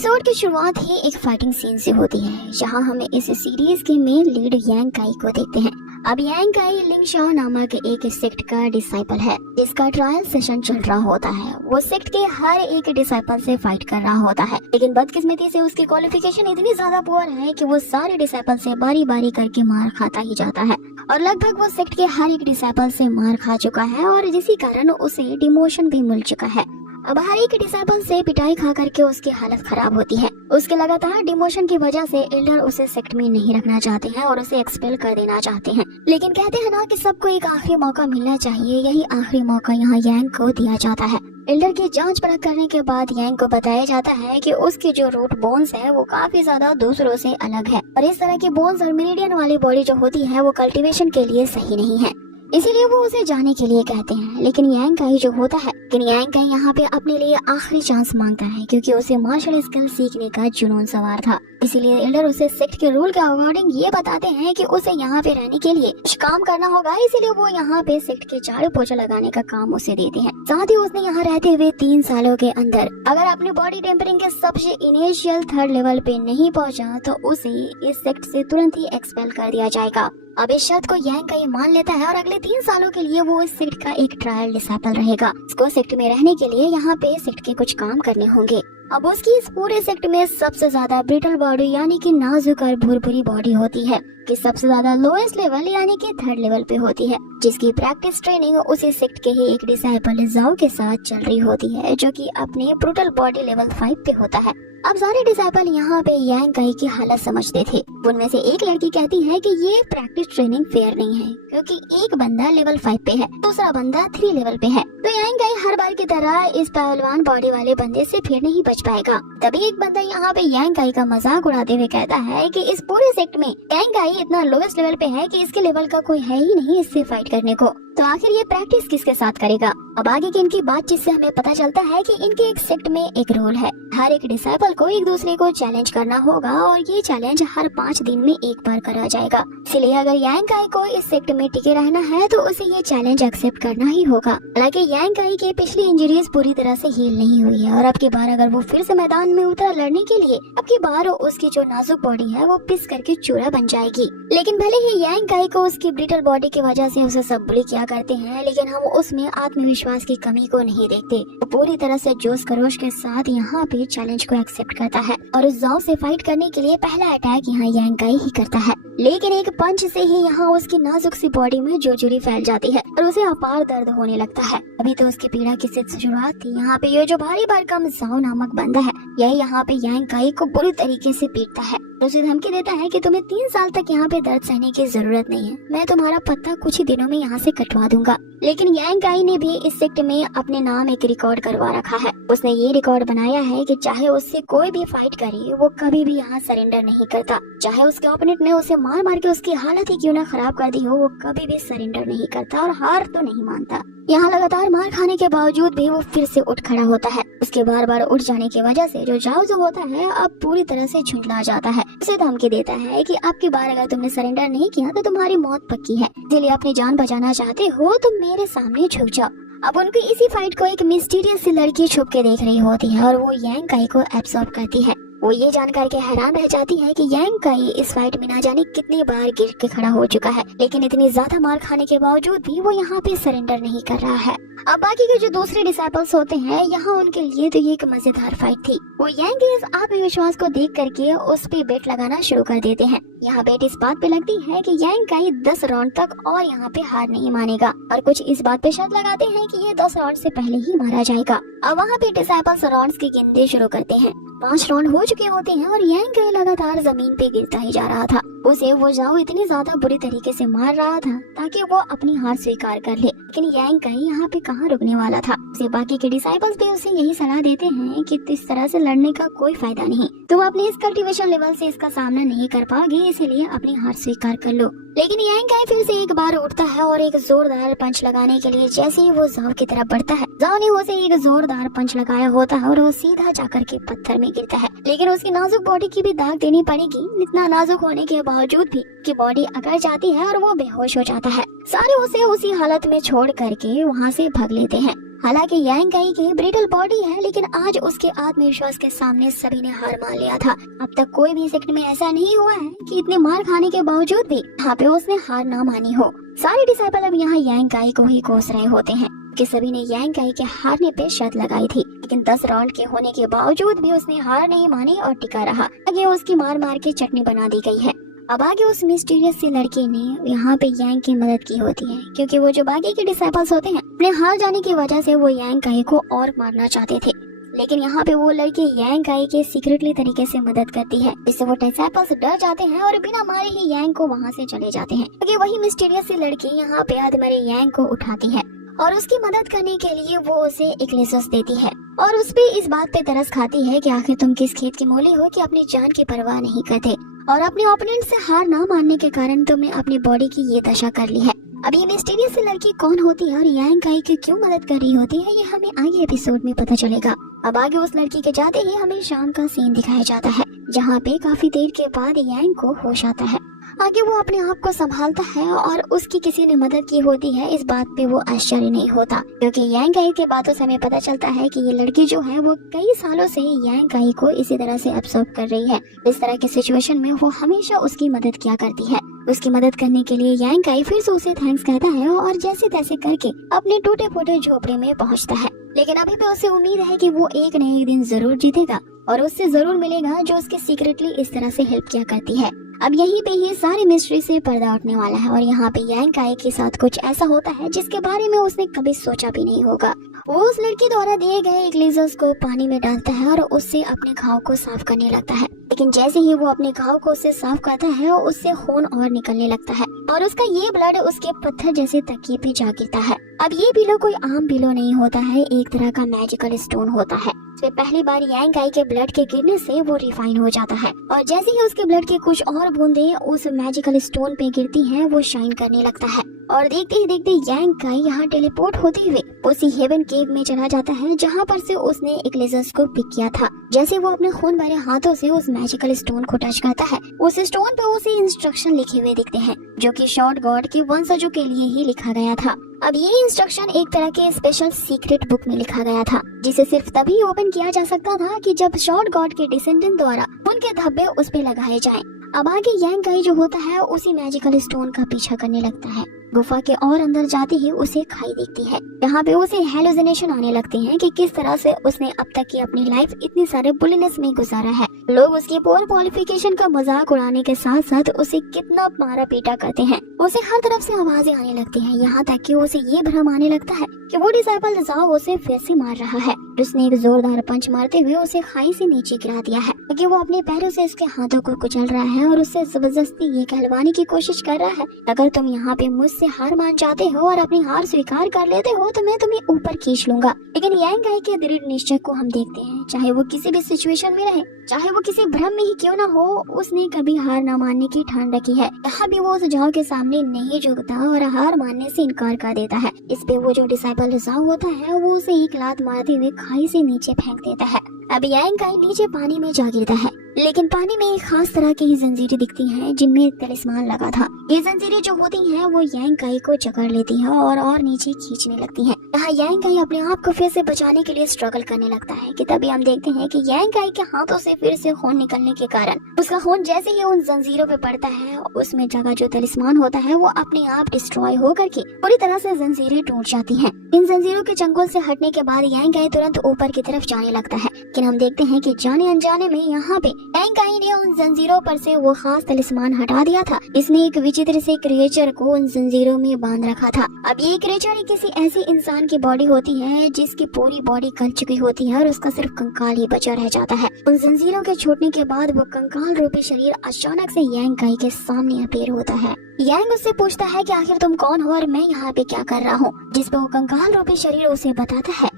Episode की शुरुआत ही एक फाइटिंग सीन से होती है, जहां हमें इस सीरीज के मेन लीड यांग काई को देखते हैं। अब यांग काई लिंगशाओ नामक एक सेक्ट का डिसाइपल है, जिसका ट्रायल सेशन चल रहा होता है। वो सेक्ट के हर एक डिसाइपल से फाइट कर रहा होता है, लेकिन बदकिस्मती से उसकी क्वालिफिकेशन इतनी ज्यादा पुअर है कि वो सारे डिसाइपल से बारी बारी करके मार खाता ही जाता है, और लगभग वो सेक्ट के हर एक डिसाइपल से मार खा चुका है, और जिसी कारण उसे डिमोशन भी मिल चुका है। अब हर एक डिसाइपल से पिटाई खा करके उसकी हालत खराब होती है। उसके लगातार डिमोशन की वजह से एल्डर उसे सेक्ट में नहीं रखना चाहते हैं और उसे एक्सपेल कर देना चाहते हैं, लेकिन कहते हैं ना कि सबको एक आखिरी मौका मिलना चाहिए। यही आखिरी मौका यहाँ यांग को दिया जाता है। एल्डर की जांच परख करने के बाद यांग को बताया जाता है कि उसकी जो रूट बोन्स है वो काफी ज्यादा दूसरों से अलग है, और इस तरह की बोन्स और मेरिडियन वाली बॉडी जो होती है वो कल्टीवेशन के लिए सही नहीं है, इसीलिए वो उसे जाने के लिए कहते हैं। लेकिन यांग काई जो होता है, यांग काई यहाँ पे अपने लिए आखिरी चांस मांगता है, क्योंकि उसे मार्शल स्किल सीखने का जुनून सवार था। इसीलिए एल्डर उसे सेक्ट के रूल के अकॉर्डिंग ये बताते हैं कि उसे यहाँ पे रहने के लिए कुछ काम करना होगा, इसीलिए वो यहाँ पे सेक्ट के झाड़ू पोछा लगाने का काम उसे देते हैं। साथ ही उसने यहाँ रहते हुए 3 सालों के अंदर अगर अपनी बॉडी टेम्परिंग के सबसे इनिशियल 3rd लेवल पे नहीं पहुँचा तो उसे इस सेक्ट से तुरंत ही एक्सपेल कर दिया जाएगा। अब इस शर्त को यांग काई मान लेता है, और अगले 3 सालों के लिए वो इस सेक्ट का एक ट्रायल डिसाइपल रहेगा। उसको सेक्ट में रहने के लिए यहाँ पे सेक्ट के कुछ काम करने होंगे। अब उसकी इस पूरे सेक्ट में सबसे ज्यादा ब्रिटल बॉडी यानी कि नाजुक और भुरभुरी बॉडी होती है, कि सबसे ज्यादा लोएस्ट लेवल यानी कि 3rd लेवल पे होती है, जिसकी प्रैक्टिस ट्रेनिंग उसी सेक्ट के ही एक डिसाइपल जाओ के साथ चल रही होती है, जो कि अपने ब्रुटल बॉडी लेवल 5 पे होता है। अब सारे डिसाइपल यहाँ पे यांग काई की हालत समझते थे। उनमें से एक लड़की कहती है कि ये प्रैक्टिस ट्रेनिंग फेयर नहीं है, क्योंकि एक बंदा लेवल 5 पे है, दूसरा बंदा 3 लेवल पे है, तो यांग काई हर बार की तरह इस पहलवान बॉडी वाले बंदे से फिर नहीं बच पाएगा। तभी एक बंदा यहाँ पे यांग काई का मजाक उड़ाते हुए कहता है कि इस पूरे सेक्ट में यांग काई इतना लोएस्ट लेवल पे है कि इसके लेवल का कोई है ही नहीं इससे फाइट करने को, तो आखिर ये प्रैक्टिस किसके साथ करेगा। अब आगे की इनकी बातचीत से हमें पता चलता है कि इनके एक सेक्ट में एक रूल है, हर एक डिसाइपल को एक दूसरे को चैलेंज करना होगा, और ये चैलेंज हर 5 दिन में एक बार करा जाएगा। इसलिए अगर यांग काई को इस सेक्ट में टिके रहना है तो उसे ये चैलेंज एक्सेप्ट करना ही होगा। हालांकि यांग काई की पिछली इंजरीज पूरी तरह से हील नहीं हुई है, और अब की बार अगर वो फिर से मैदान में उतरा लड़ने के लिए, अब की बार उसकी जो नाजुक बॉडी है वो पिस करके चूरा बन जाएगी। लेकिन भले ही यांग काई को उसकी ब्रिटल बॉडी की वजह से उसे सब बुली किया करते हैं, लेकिन हम उसमें आत्मविश्वास की कमी को नहीं देखते। वो पूरी तरह से जोश खरोश के साथ यहाँ पे चैलेंज को एक्सेप्ट करता है, और उस जाओ से फाइट करने के लिए पहला अटैक यहाँ यांग काई ही करता है। लेकिन एक पंच से ही यहाँ उसकी नाजुक सी बॉडी में जोजोरी फैल जाती है और उसे अपार दर्द होने लगता है। अभी तो उसकी पीड़ा की सिर्फ शुरुआत थी। यहाँ पे ये जो भारी भरकम जाओ नामक बंदा है, यही यहाँ पे यांग काई को बुरी तरीके से पीटता है, तो उसे धमकी देता है कि तुम्हें 3 साल तक यहाँ पे दर्द सहने की जरूरत नहीं है, मैं तुम्हारा पत्ता कुछ ही दिनों में यहाँ से कटवा दूंगा। लेकिन यांग काई ने भी इस सेक्ट में अपने नाम एक रिकॉर्ड करवा रखा है। उसने ये रिकॉर्ड बनाया है कि चाहे उससे कोई भी फाइट करे वो कभी भी यहाँ सरेंडर नहीं करता, चाहे उसके ओपोनेंट ने उसे मार मार के उसकी हालत ही क्यों ना खराब कर दी हो, वो कभी भी सरेंडर नहीं करता और हार तो नहीं मानता। यहाँ लगातार मार खाने के बावजूद भी वो फिर से उठ खड़ा होता है। उसके बार बार उठ जाने की वजह से जो जाओ जो होता है अब पूरी तरह से झुंझला जाता है। उसे धमकी देता है कि अब की बार अगर तुमने सरेंडर नहीं किया तो तुम्हारी मौत पक्की है, इसलिए अपनी जान बचाना चाहते हो तो मेरे सामने झुक जाओ। अब उनकी इसी फाइट को एक मिस्टीरियस सी लड़की छुप के देख रही होती है, और वो यांग काई को एब्सॉर्ब करती है। वो ये जानकर के हैरान रह जाती है कि यांग काई इस फाइट में ना जाने कितनी बार गिर के खड़ा हो चुका है, लेकिन इतनी ज्यादा मार खाने के बावजूद भी वो यहाँ पे सरेंडर नहीं कर रहा है। अब बाकी के जो दूसरे डिसाइपल्स होते हैं, यहाँ उनके लिए तो ये एक मजेदार फाइट थी। वो यांग के इस आत्मविश्वास को देख करके उस पे बेट लगाना शुरू कर देते हैं। यहाँ बेट इस बात पे लगती है कि यांग काई 10 राउंड तक और यहाँ पे हार नहीं मानेगा, और कुछ इस बात पे शर्त लगाते हैं कि ये 10 राउंड से पहले ही मारा जाएगा। अब वहाँ पे डिसाइपल्स राउंड्स की गिनती शुरू करते हैं। 5 राउंड हो चुके होते हैं और यांग काई लगातार जमीन पे गिरता ही जा रहा था। उसे वो जाओ इतनी ज्यादा बुरी तरीके से मार रहा था ताकि वो अपनी हार स्वीकार कर ले, लेकिन यांग काई यहाँ पे कहाँ रुकने वाला था। उसे बाकी के डिसाइपल्स भी उसे यही सलाह देते हैं कि इस तरह से लड़ने का कोई फायदा नहीं, तुम अपने इस कल्टीवेशन लेवल से इसका सामना नहीं कर पाओगे, इसीलिए अपनी हार स्वीकार कर लो। लेकिन यांग काई फिर से एक बार उठता है और एक जोरदार पंच लगाने के लिए जैसे ही वो जाओ की तरफ बढ़ता है, जाओ ने उसे एक जोरदार पंच लगाया होता है और वो सीधा जाकर के पत्थर में गिरता है। लेकिन उसकी नाजुक बॉडी की भी दाग देनी पड़ेगी, इतना नाजुक होने के बावजूद भी कि बॉडी अकड़ जाती है और वो बेहोश हो जाता है। सारे उसे उसी हालत में छोड़ करके वहाँ से भाग लेते हैं। हालांकि यांग काई की ब्रिटल बॉडी है, लेकिन आज उसके आत्मविश्वास के सामने सभी ने हार मान लिया था। अब तक कोई भी सेक्ट में ऐसा नहीं हुआ है कि इतने मार खाने के बावजूद भी यहाँ पे उसने हार ना मानी हो। सारे डिसाइपल अब यहाँ यांग काई को ही कोस रहे होते हैं कि सभी ने यांग काई के हारने पे शर्त लगाई थी, लेकिन 10 राउंड के होने के बावजूद भी उसने हार नहीं मानी और टिका रहा। आगे उसकी मार मार के चटनी बना दी गई है। अब आगे उस मिस्टीरियस सी लड़की ने यहाँ पे यांग की मदद की होती है, क्योंकि वो जो बाकी के डिसाइपल्स होते हैं अपने हार जाने की वजह से वो यांग काई को और मारना चाहते थे, लेकिन यहाँ पे वो लड़की यांग काई के सीक्रेटली तरीके से मदद करती है, जिससे वो डिसाइपल्स डर जाते हैं और बिना मारे ही यांग को वहाँ से चले जाते हैं। क्योंकि वही मिस्टीरियस सी लड़की यहाँ पे आधमरे यांग को उठाती है और उसकी मदद करने के लिए वो उसे एक लेसस देती है और उस पे इस बात पे तरस खाती है कि आखिर तुम किस खेत की मोली हो कि अपनी जान की परवाह नहीं करते और अपने ओपोनेंट से हार ना मानने के कारण तुमने अपनी बॉडी की ये दशा कर ली है। अब ये मिस्टीरियस लड़की कौन होती है और यांग काई की क्यों मदद कर रही होती है, ये हमें आगे एपिसोड में पता चलेगा। अब आगे उस लड़की के जाते ही हमें शाम का सीन दिखाया जाता है, जहाँ पे काफी देर के बाद यांग को होश आता है। आगे वो अपने आप को संभालता है और उसकी किसी ने मदद की होती है, इस बात पे वो आश्चर्य नहीं होता, क्योंकि यांग काई के बातों से हमें पता चलता है कि ये लड़की जो है वो कई सालों से यांग काई को इसी तरह से अब्सॉर्ब कर रही है। इस तरह की सिचुएशन में वो हमेशा उसकी मदद किया करती है। उसकी मदद करने के लिए यांग काई फिर से उसे थैंक्स कहता है और जैसे तैसे करके अपने टूटे फूटे झोपड़े में पहुंचता है। लेकिन अभी भी उसे उम्मीद है कि वो एक न एक दिन जरूर जीतेगा और उससे जरूर मिलेगा जो उसके सीक्रेटली इस तरह से हेल्प किया करती है। अब यहीं पे ही सारी मिस्ट्री से पर्दा उठने वाला है और यहाँ पे यांग काई के साथ कुछ ऐसा होता है जिसके बारे में उसने कभी सोचा भी नहीं होगा। वो उस लड़की द्वारा दिए गए एक लेजर्स को पानी में डालता है और उससे अपने घाव को साफ करने लगता है, लेकिन जैसे ही वो अपने घाव को उससे साफ करता है उससे खून और निकलने लगता है और उसका ये ब्लड उसके पत्थर जैसे तकिए पे जा गिरता है। अब ये पिलो कोई आम पिलो नहीं होता है, एक तरह का मैजिकल स्टोन होता है। इसमें पहली बार यांग काई के ब्लड के गिरने से वो रिफाइन हो जाता है और जैसे ही उसके ब्लड के कुछ और बूंदे उस मैजिकल स्टोन पे गिरती हैं, वो शाइन करने लगता है और देखते ही देखते यांग काई यहाँ टेलीपोर्ट होते हुए उसी हेवन केव में चला जाता है, जहाँ पर से उसने एक लेजर्स को पिक किया था। जैसे वो अपने खून भरे हाथों से उस मैजिकल स्टोन को टच करता है, उस स्टोन पे उसे इंस्ट्रक्शन लिखे हुए दिखते हैं, जो कि शॉर्ट गॉड के वंशजों के लिए ही लिखा गया था। अब ये इंस्ट्रक्शन एक तरह के स्पेशल सीक्रेट बुक में लिखा गया था, जिसे सिर्फ तभी ओपन किया जा सकता था कि जब शॉर्ट गॉड के डिसेंडेंट द्वारा उनके धब्बे उस पे लगाए जाएं। अब आगे यांग काई जो होता है उसी मैजिकल स्टोन का पीछा करने लगता है। गुफा के और अंदर जाते ही उसे खाई दिखती है, यहाँ पे उसे हेलुसिनेशन आने लगते हैं कि किस तरह से उसने अब तक की अपनी लाइफ इतनी सारे बुलिनेस में गुजारा है। लोग उसकी पोर क्वालिफिकेशन का मजाक उड़ाने के साथ साथ उसे कितना मारा पीटा करते हैं। उसे हर तरफ से आवाजें आने लगती हैं, यहाँ तक कि उसे ये भ्रम आने लगता है कि वो डिसाइपल जाओ उसे फिर से मार रहा है। उसने एक जोरदार पंच मारते हुए उसे खाई से नीचे गिरा दिया है, क्योंकि वो अपने पैरों से उसके हाथों को कुचल रहा है और उससे जबरदस्ती ये कहलवाने की कोशिश कर रहा है, अगर तुम यहाँ पे मुझसे हार मान जाते हो और अपनी हार स्वीकार कर लेते हो तो मैं तुम्हें ऊपर खींच लूंगा। लेकिन यांग काई के दृढ़ निश्चय को हम देखते हैं, चाहे वो किसी भी सिचुएशन में रहे, चाहे वो किसी भ्रम में ही क्यों ना हो, उसने कभी हार न मानने की ठान रखी है। यहाँ भी वो सुझाव के सामने नहीं झुकता और हार मानने से इनकार कर देता है। इस पे वो जो डिसाइपल रिजाव होता है वो उसे एक लात मारते हुए खाई से नीचे फेंक देता है। अब यांग काई नीचे पानी में जा गिरता है, लेकिन पानी में एक खास तरह की जंजीरें दिखती हैं जिनमें एक तलिस्मान लगा था। ये जंजीरें जो होती हैं वो यांग काई को जकड़ लेती हैं और नीचे खींचने लगती हैं। यहाँ यांग काई अपने आप को फिर से बचाने के लिए स्ट्रगल करने लगता है कि तभी हम देखते हैं कि यांग काई के हाथों से फिर से खून निकलने के कारण उसका खून जैसे ही उन जंजीरों पे पड़ता है, उसमें जगह जो तलिस्मान होता है वो अपने आप डिस्ट्रॉय हो करके पूरी तरह से जंजीरें टूट जाती हैं। इन जंजीरों के चंगुल से हटने के बाद यांग काई तुरंत ऊपर की तरफ जाने लगता है, लेकिन हम देखते हैं कि जाने अनजाने में यहाँ पे यांग काई ने उन जंजीरों पर से वो खास तलिस्मान हटा दिया था। इसने एक विचित्र से क्रिएचर को उन जंजीरों में बांध रखा था। अब ये क्रिएचर किसी ऐसे इंसान की बॉडी होती है जिसकी पूरी बॉडी गल चुकी होती है और उसका सिर्फ कंकाल ही बचा रह जाता है। उन जंजीरों के छूटने के बाद वो कंकाल रूपी शरीर अचानक से यांग काई के सामने अपीयर होता है। यांग उससे पूछता है कि आखिर तुम कौन हो और मैं यहाँ पे क्या कर रहा हूँ, जिस पे वो कंकाल रूपी शरीर उसे बताता है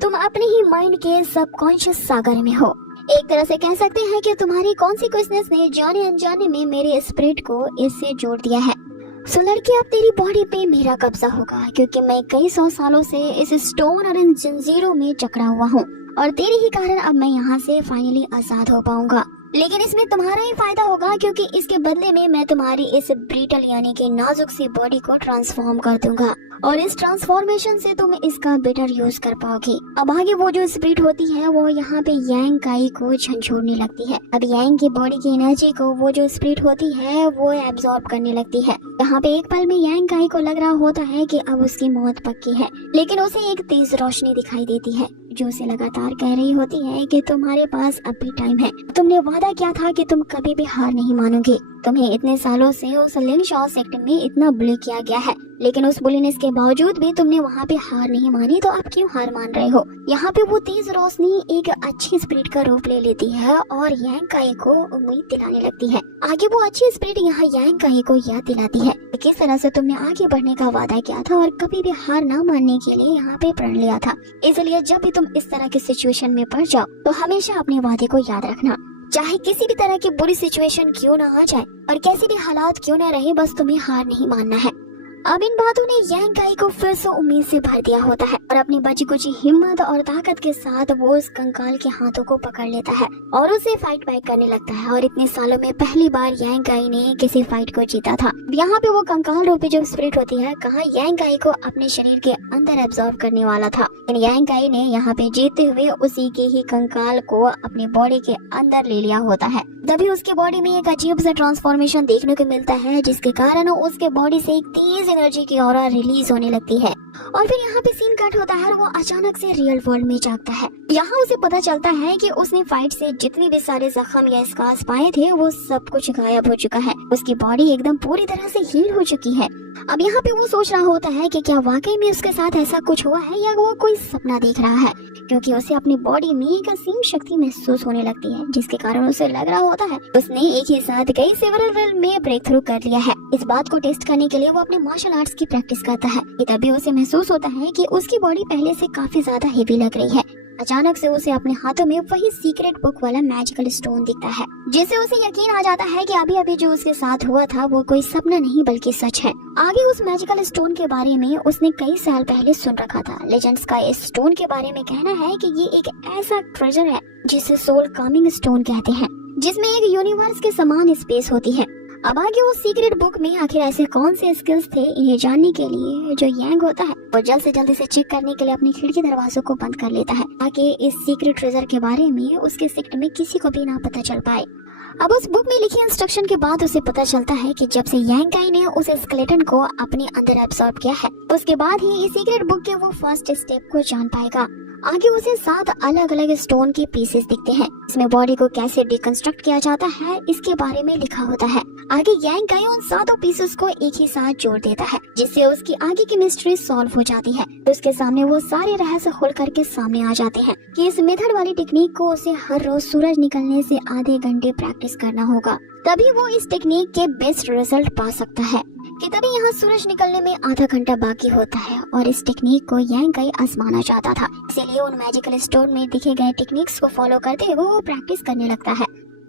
तुम अपने ही माइंड के सबकॉन्शियस सागर में हो। एक तरह से कह सकते हैं कि तुम्हारी कॉन्सिक्वेंसेस ने जाने अनजाने में मेरे स्पिरिट को इससे जोड़ दिया है। सो लड़की, अब तेरी बॉडी पे मेरा कब्जा होगा, क्योंकि मैं कई 100 सालों से इस स्टोन और इन जंजीरों में जकड़ा हुआ हूँ और तेरे ही कारण अब मैं यहाँ से फाइनली आजाद हो पाऊंगा। लेकिन इसमें तुम्हारा ही फायदा होगा, क्योंकि इसके बदले में मैं तुम्हारी इस ब्रिटल यानी कि नाजुक सी बॉडी को ट्रांसफॉर्म कर दूंगा और इस ट्रांसफॉर्मेशन से तुम इसका बेटर यूज कर पाओगी। अब आगे वो जो स्पिरिट होती है वो यहाँ पे यांग काई को झंझोड़ने लगती है। अब यांग की बॉडी की एनर्जी को वो जो स्पिरिट होती है वो एब्जॉर्ब करने लगती है। यहाँ पे एक पल में यांग काई को लग रहा होता है कि अब उसकी मौत पक्की है, लेकिन उसे एक तेज रोशनी दिखाई देती है जो उसे लगातार कह रही होती है कि तुम्हारे पास अब भी टाइम है। तुमने वादा किया था कि तुम कभी भी हार नहीं मानोगे। तुम्हें इतने सालों से उस लिंग शॉ सेक्ट में इतना बुली किया गया है, लेकिन उस बुलीनेस के बावजूद भी तुमने वहाँ पे हार नहीं मानी, तो अब क्यों हार मान रहे हो? यहाँ पे वो तेज रोशनी एक अच्छी स्पिरिट का रूप ले लेती है और यांग काई को उम्मीद दिलाने लगती है। आगे वो अच्छी स्पिरिट यहाँ यांग काई को याद दिलाती है कि किस तरह से तुमने आगे बढ़ने का वादा किया था और कभी भी हार ना मानने के लिए यहाँ पे प्रण लिया था। इसलिए जब भी तुम इस तरह की सिचुएशन में पड़ जाओ तो हमेशा अपने वादे को याद रखना, चाहे किसी भी तरह की बुरी सिचुएशन क्यों ना आ जाए और कैसे भी हालात क्यों ना रहे, बस तुम्हें हार नहीं मानना है। अब इन बातों ने यांग काई को फिर से उम्मीद से भर दिया होता है और अपनी बची कुची हिम्मत और ताकत के साथ वो उस कंकाल के हाथों को पकड़ लेता है और उसे फाइट बैक करने लगता है। और इतने सालों में पहली बार यांग काई ने किसी फाइट को जीता था। यहाँ पे वो कंकाल रूपी जो स्पिरिट होती है कहा यांग काई को अपने शरीर के अंदर एब्जॉर्ब करने वाला था, लेकिन यांग काई ने यहाँ पे जीतते हुए उसी के ही कंकाल को अपनी बॉडी के अंदर ले लिया होता है। तभी उसके बॉडी में एक अजीब सा ट्रांसफॉर्मेशन देखने को मिलता है, जिसके कारण उसके बॉडी से एक तेज एनर्जी की ऑरा रिलीज होने लगती है। और फिर यहाँ पे सीन कट होता है और वो अचानक से रियल वर्ल्ड में जागता है। यहाँ उसे पता चलता है कि उसने फाइट से जितने भी सारे जख्म या स्कार्स पाए थे वो सब कुछ गायब हो चुका है। उसकी बॉडी एकदम पूरी तरह से हील हो चुकी है। अब यहाँ पे वो सोच रहा होता है कि क्या वाकई में उसके साथ ऐसा कुछ हुआ है या वो कोई सपना देख रहा है, क्योंकि उसे अपनी बॉडी में एक असीम शक्ति महसूस होने लगती है, जिसके कारण उसे लग रहा होता है उसने एक ही साथ कई सेवरल रेल्म में ब्रेक थ्रू कर लिया है। इस बात को टेस्ट करने के लिए वो अपने मार्शल आर्ट्स की प्रैक्टिस करता है। तभी उसे महसूस होता है कि उसकी बॉडी पहले से काफी ज्यादा हेवी लग रही है। अचानक से उसे अपने हाथों में वही सीक्रेट बुक वाला मैजिकल स्टोन दिखता है, जिससे उसे यकीन आ जाता है कि अभी अभी जो उसके साथ हुआ था वो कोई सपना नहीं बल्कि सच है। आगे उस मैजिकल स्टोन के बारे में उसने कई साल पहले सुन रखा था। लेजेंड्स का इस स्टोन के बारे में कहना है कि ये एक ऐसा ट्रेजर है जिसे सोल कामिंग स्टोन कहते हैं, जिसमें एक यूनिवर्स के समान स्पेस होती है। अब आगे उस सीक्रेट बुक में आखिर ऐसे कौन से स्किल्स थे इन्हें जानने के लिए जो यांग होता है वो जल्द से जल्द इसे चेक करने के लिए अपनी खिड़की दरवाजों को बंद कर लेता है, ताकि इस सीक्रेट ट्रेजर के बारे में उसके सेक्ट में किसी को भी ना पता चल पाए। अब उस बुक में लिखी इंस्ट्रक्शन के बाद उसे पता चलता है कि जब से यांग काई ने उस स्केलेटन को अपने अंदर एब्सॉर्ब किया है, उसके बाद ही इस सीक्रेट बुक के वो फर्स्ट स्टेप को जान पाएगा। आगे उसे 7 अलग अलग स्टोन के पीसेस दिखते हैं। इसमें बॉडी को कैसे डिकंस्ट्रक्ट किया जाता है इसके बारे में लिखा होता है। आगे यांग काई उन 7 पीसेस को एक ही साथ जोड़ देता है, जिससे उसकी आगे की मिस्ट्री सॉल्व हो जाती है। तो उसके सामने वो सारे रहस्य खोल करके सामने आ जाते हैं कि इस मेथड वाली टेक्निक को उसे हर रोज सूरज निकलने से आधे घंटे प्रैक्टिस करना होगा, तभी वो इस टेक्निक के बेस्ट रिजल्ट पा सकता है। कि तभी यहाँ सूरज निकलने में आधा घंटा बाकी होता है और इस टेक्निक को यांग काई आजमाना चाहता था, इसीलिए उन मैजिकल स्टोन में दिखे गए टेक्निक्स को फॉलो करते हुए वो प्रैक्टिस करने लगता है।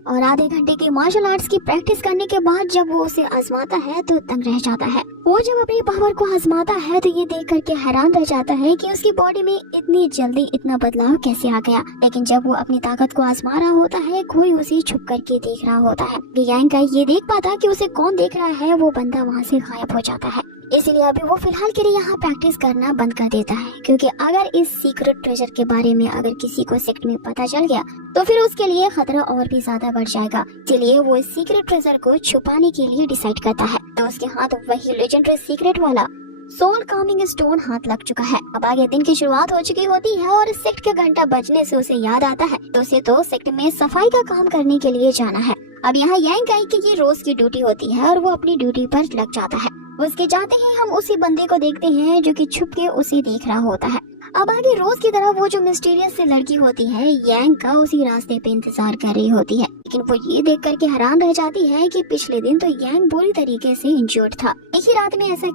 और आधे घंटे की मार्शल आर्ट्स की प्रैक्टिस करने के बाद जब वो उसे आजमाता है तो दंग रह जाता है। वो जब अपनी पावर को आजमाता है तो ये देख करके हैरान रह जाता है कि उसकी बॉडी में इतनी जल्दी इतना बदलाव कैसे आ गया। लेकिन जब वो अपनी ताकत को आजमा रहा होता है, कोई उसे छुप करके देख रहा होता है। यांग काई ये देख पाता कि उसे कौन देख रहा है, वो बंदा वहाँ से गायब हो जाता है। इसीलिए अभी वो फिलहाल के लिए यहाँ प्रैक्टिस करना बंद कर देता है, क्योंकि अगर इस सीक्रेट ट्रेजर के बारे में अगर किसी को सेक्ट में पता चल गया तो फिर उसके लिए खतरा और भी ज्यादा बढ़ जाएगा। इसलिए वो इस सीक्रेट ट्रेजर को छुपाने के लिए डिसाइड करता है। तो उसके हाथ वही लेजेंडरी सीक्रेट वाला सोल कामिंग स्टोन हाथ लग चुका है। अब आगे दिन की शुरुआत हो चुकी होती है और सेक्ट का घंटा बजने से उसे याद आता है तो उसे तो सेक्ट में सफाई का काम करने के लिए जाना है। अब यहाँ यांग काई की ये रोज की ड्यूटी होती है और वो अपनी ड्यूटी पर लग जाता है। उसके जाते ही हम उसी बंदे को देखते हैं जो कि छुप के उसे देख रहा होता है। अब आगे रोज की तरह वो जो मिस्टीरियस सी लड़की होती है यांग का उसी रास्ते पे इंतजार कर रही होती है, लेकिन वो ये देख करके हैरान रह जाती है कि पिछले दिन तो यांग बुरी तरीके से इंजर्ड था। एक ही रात में ऐसा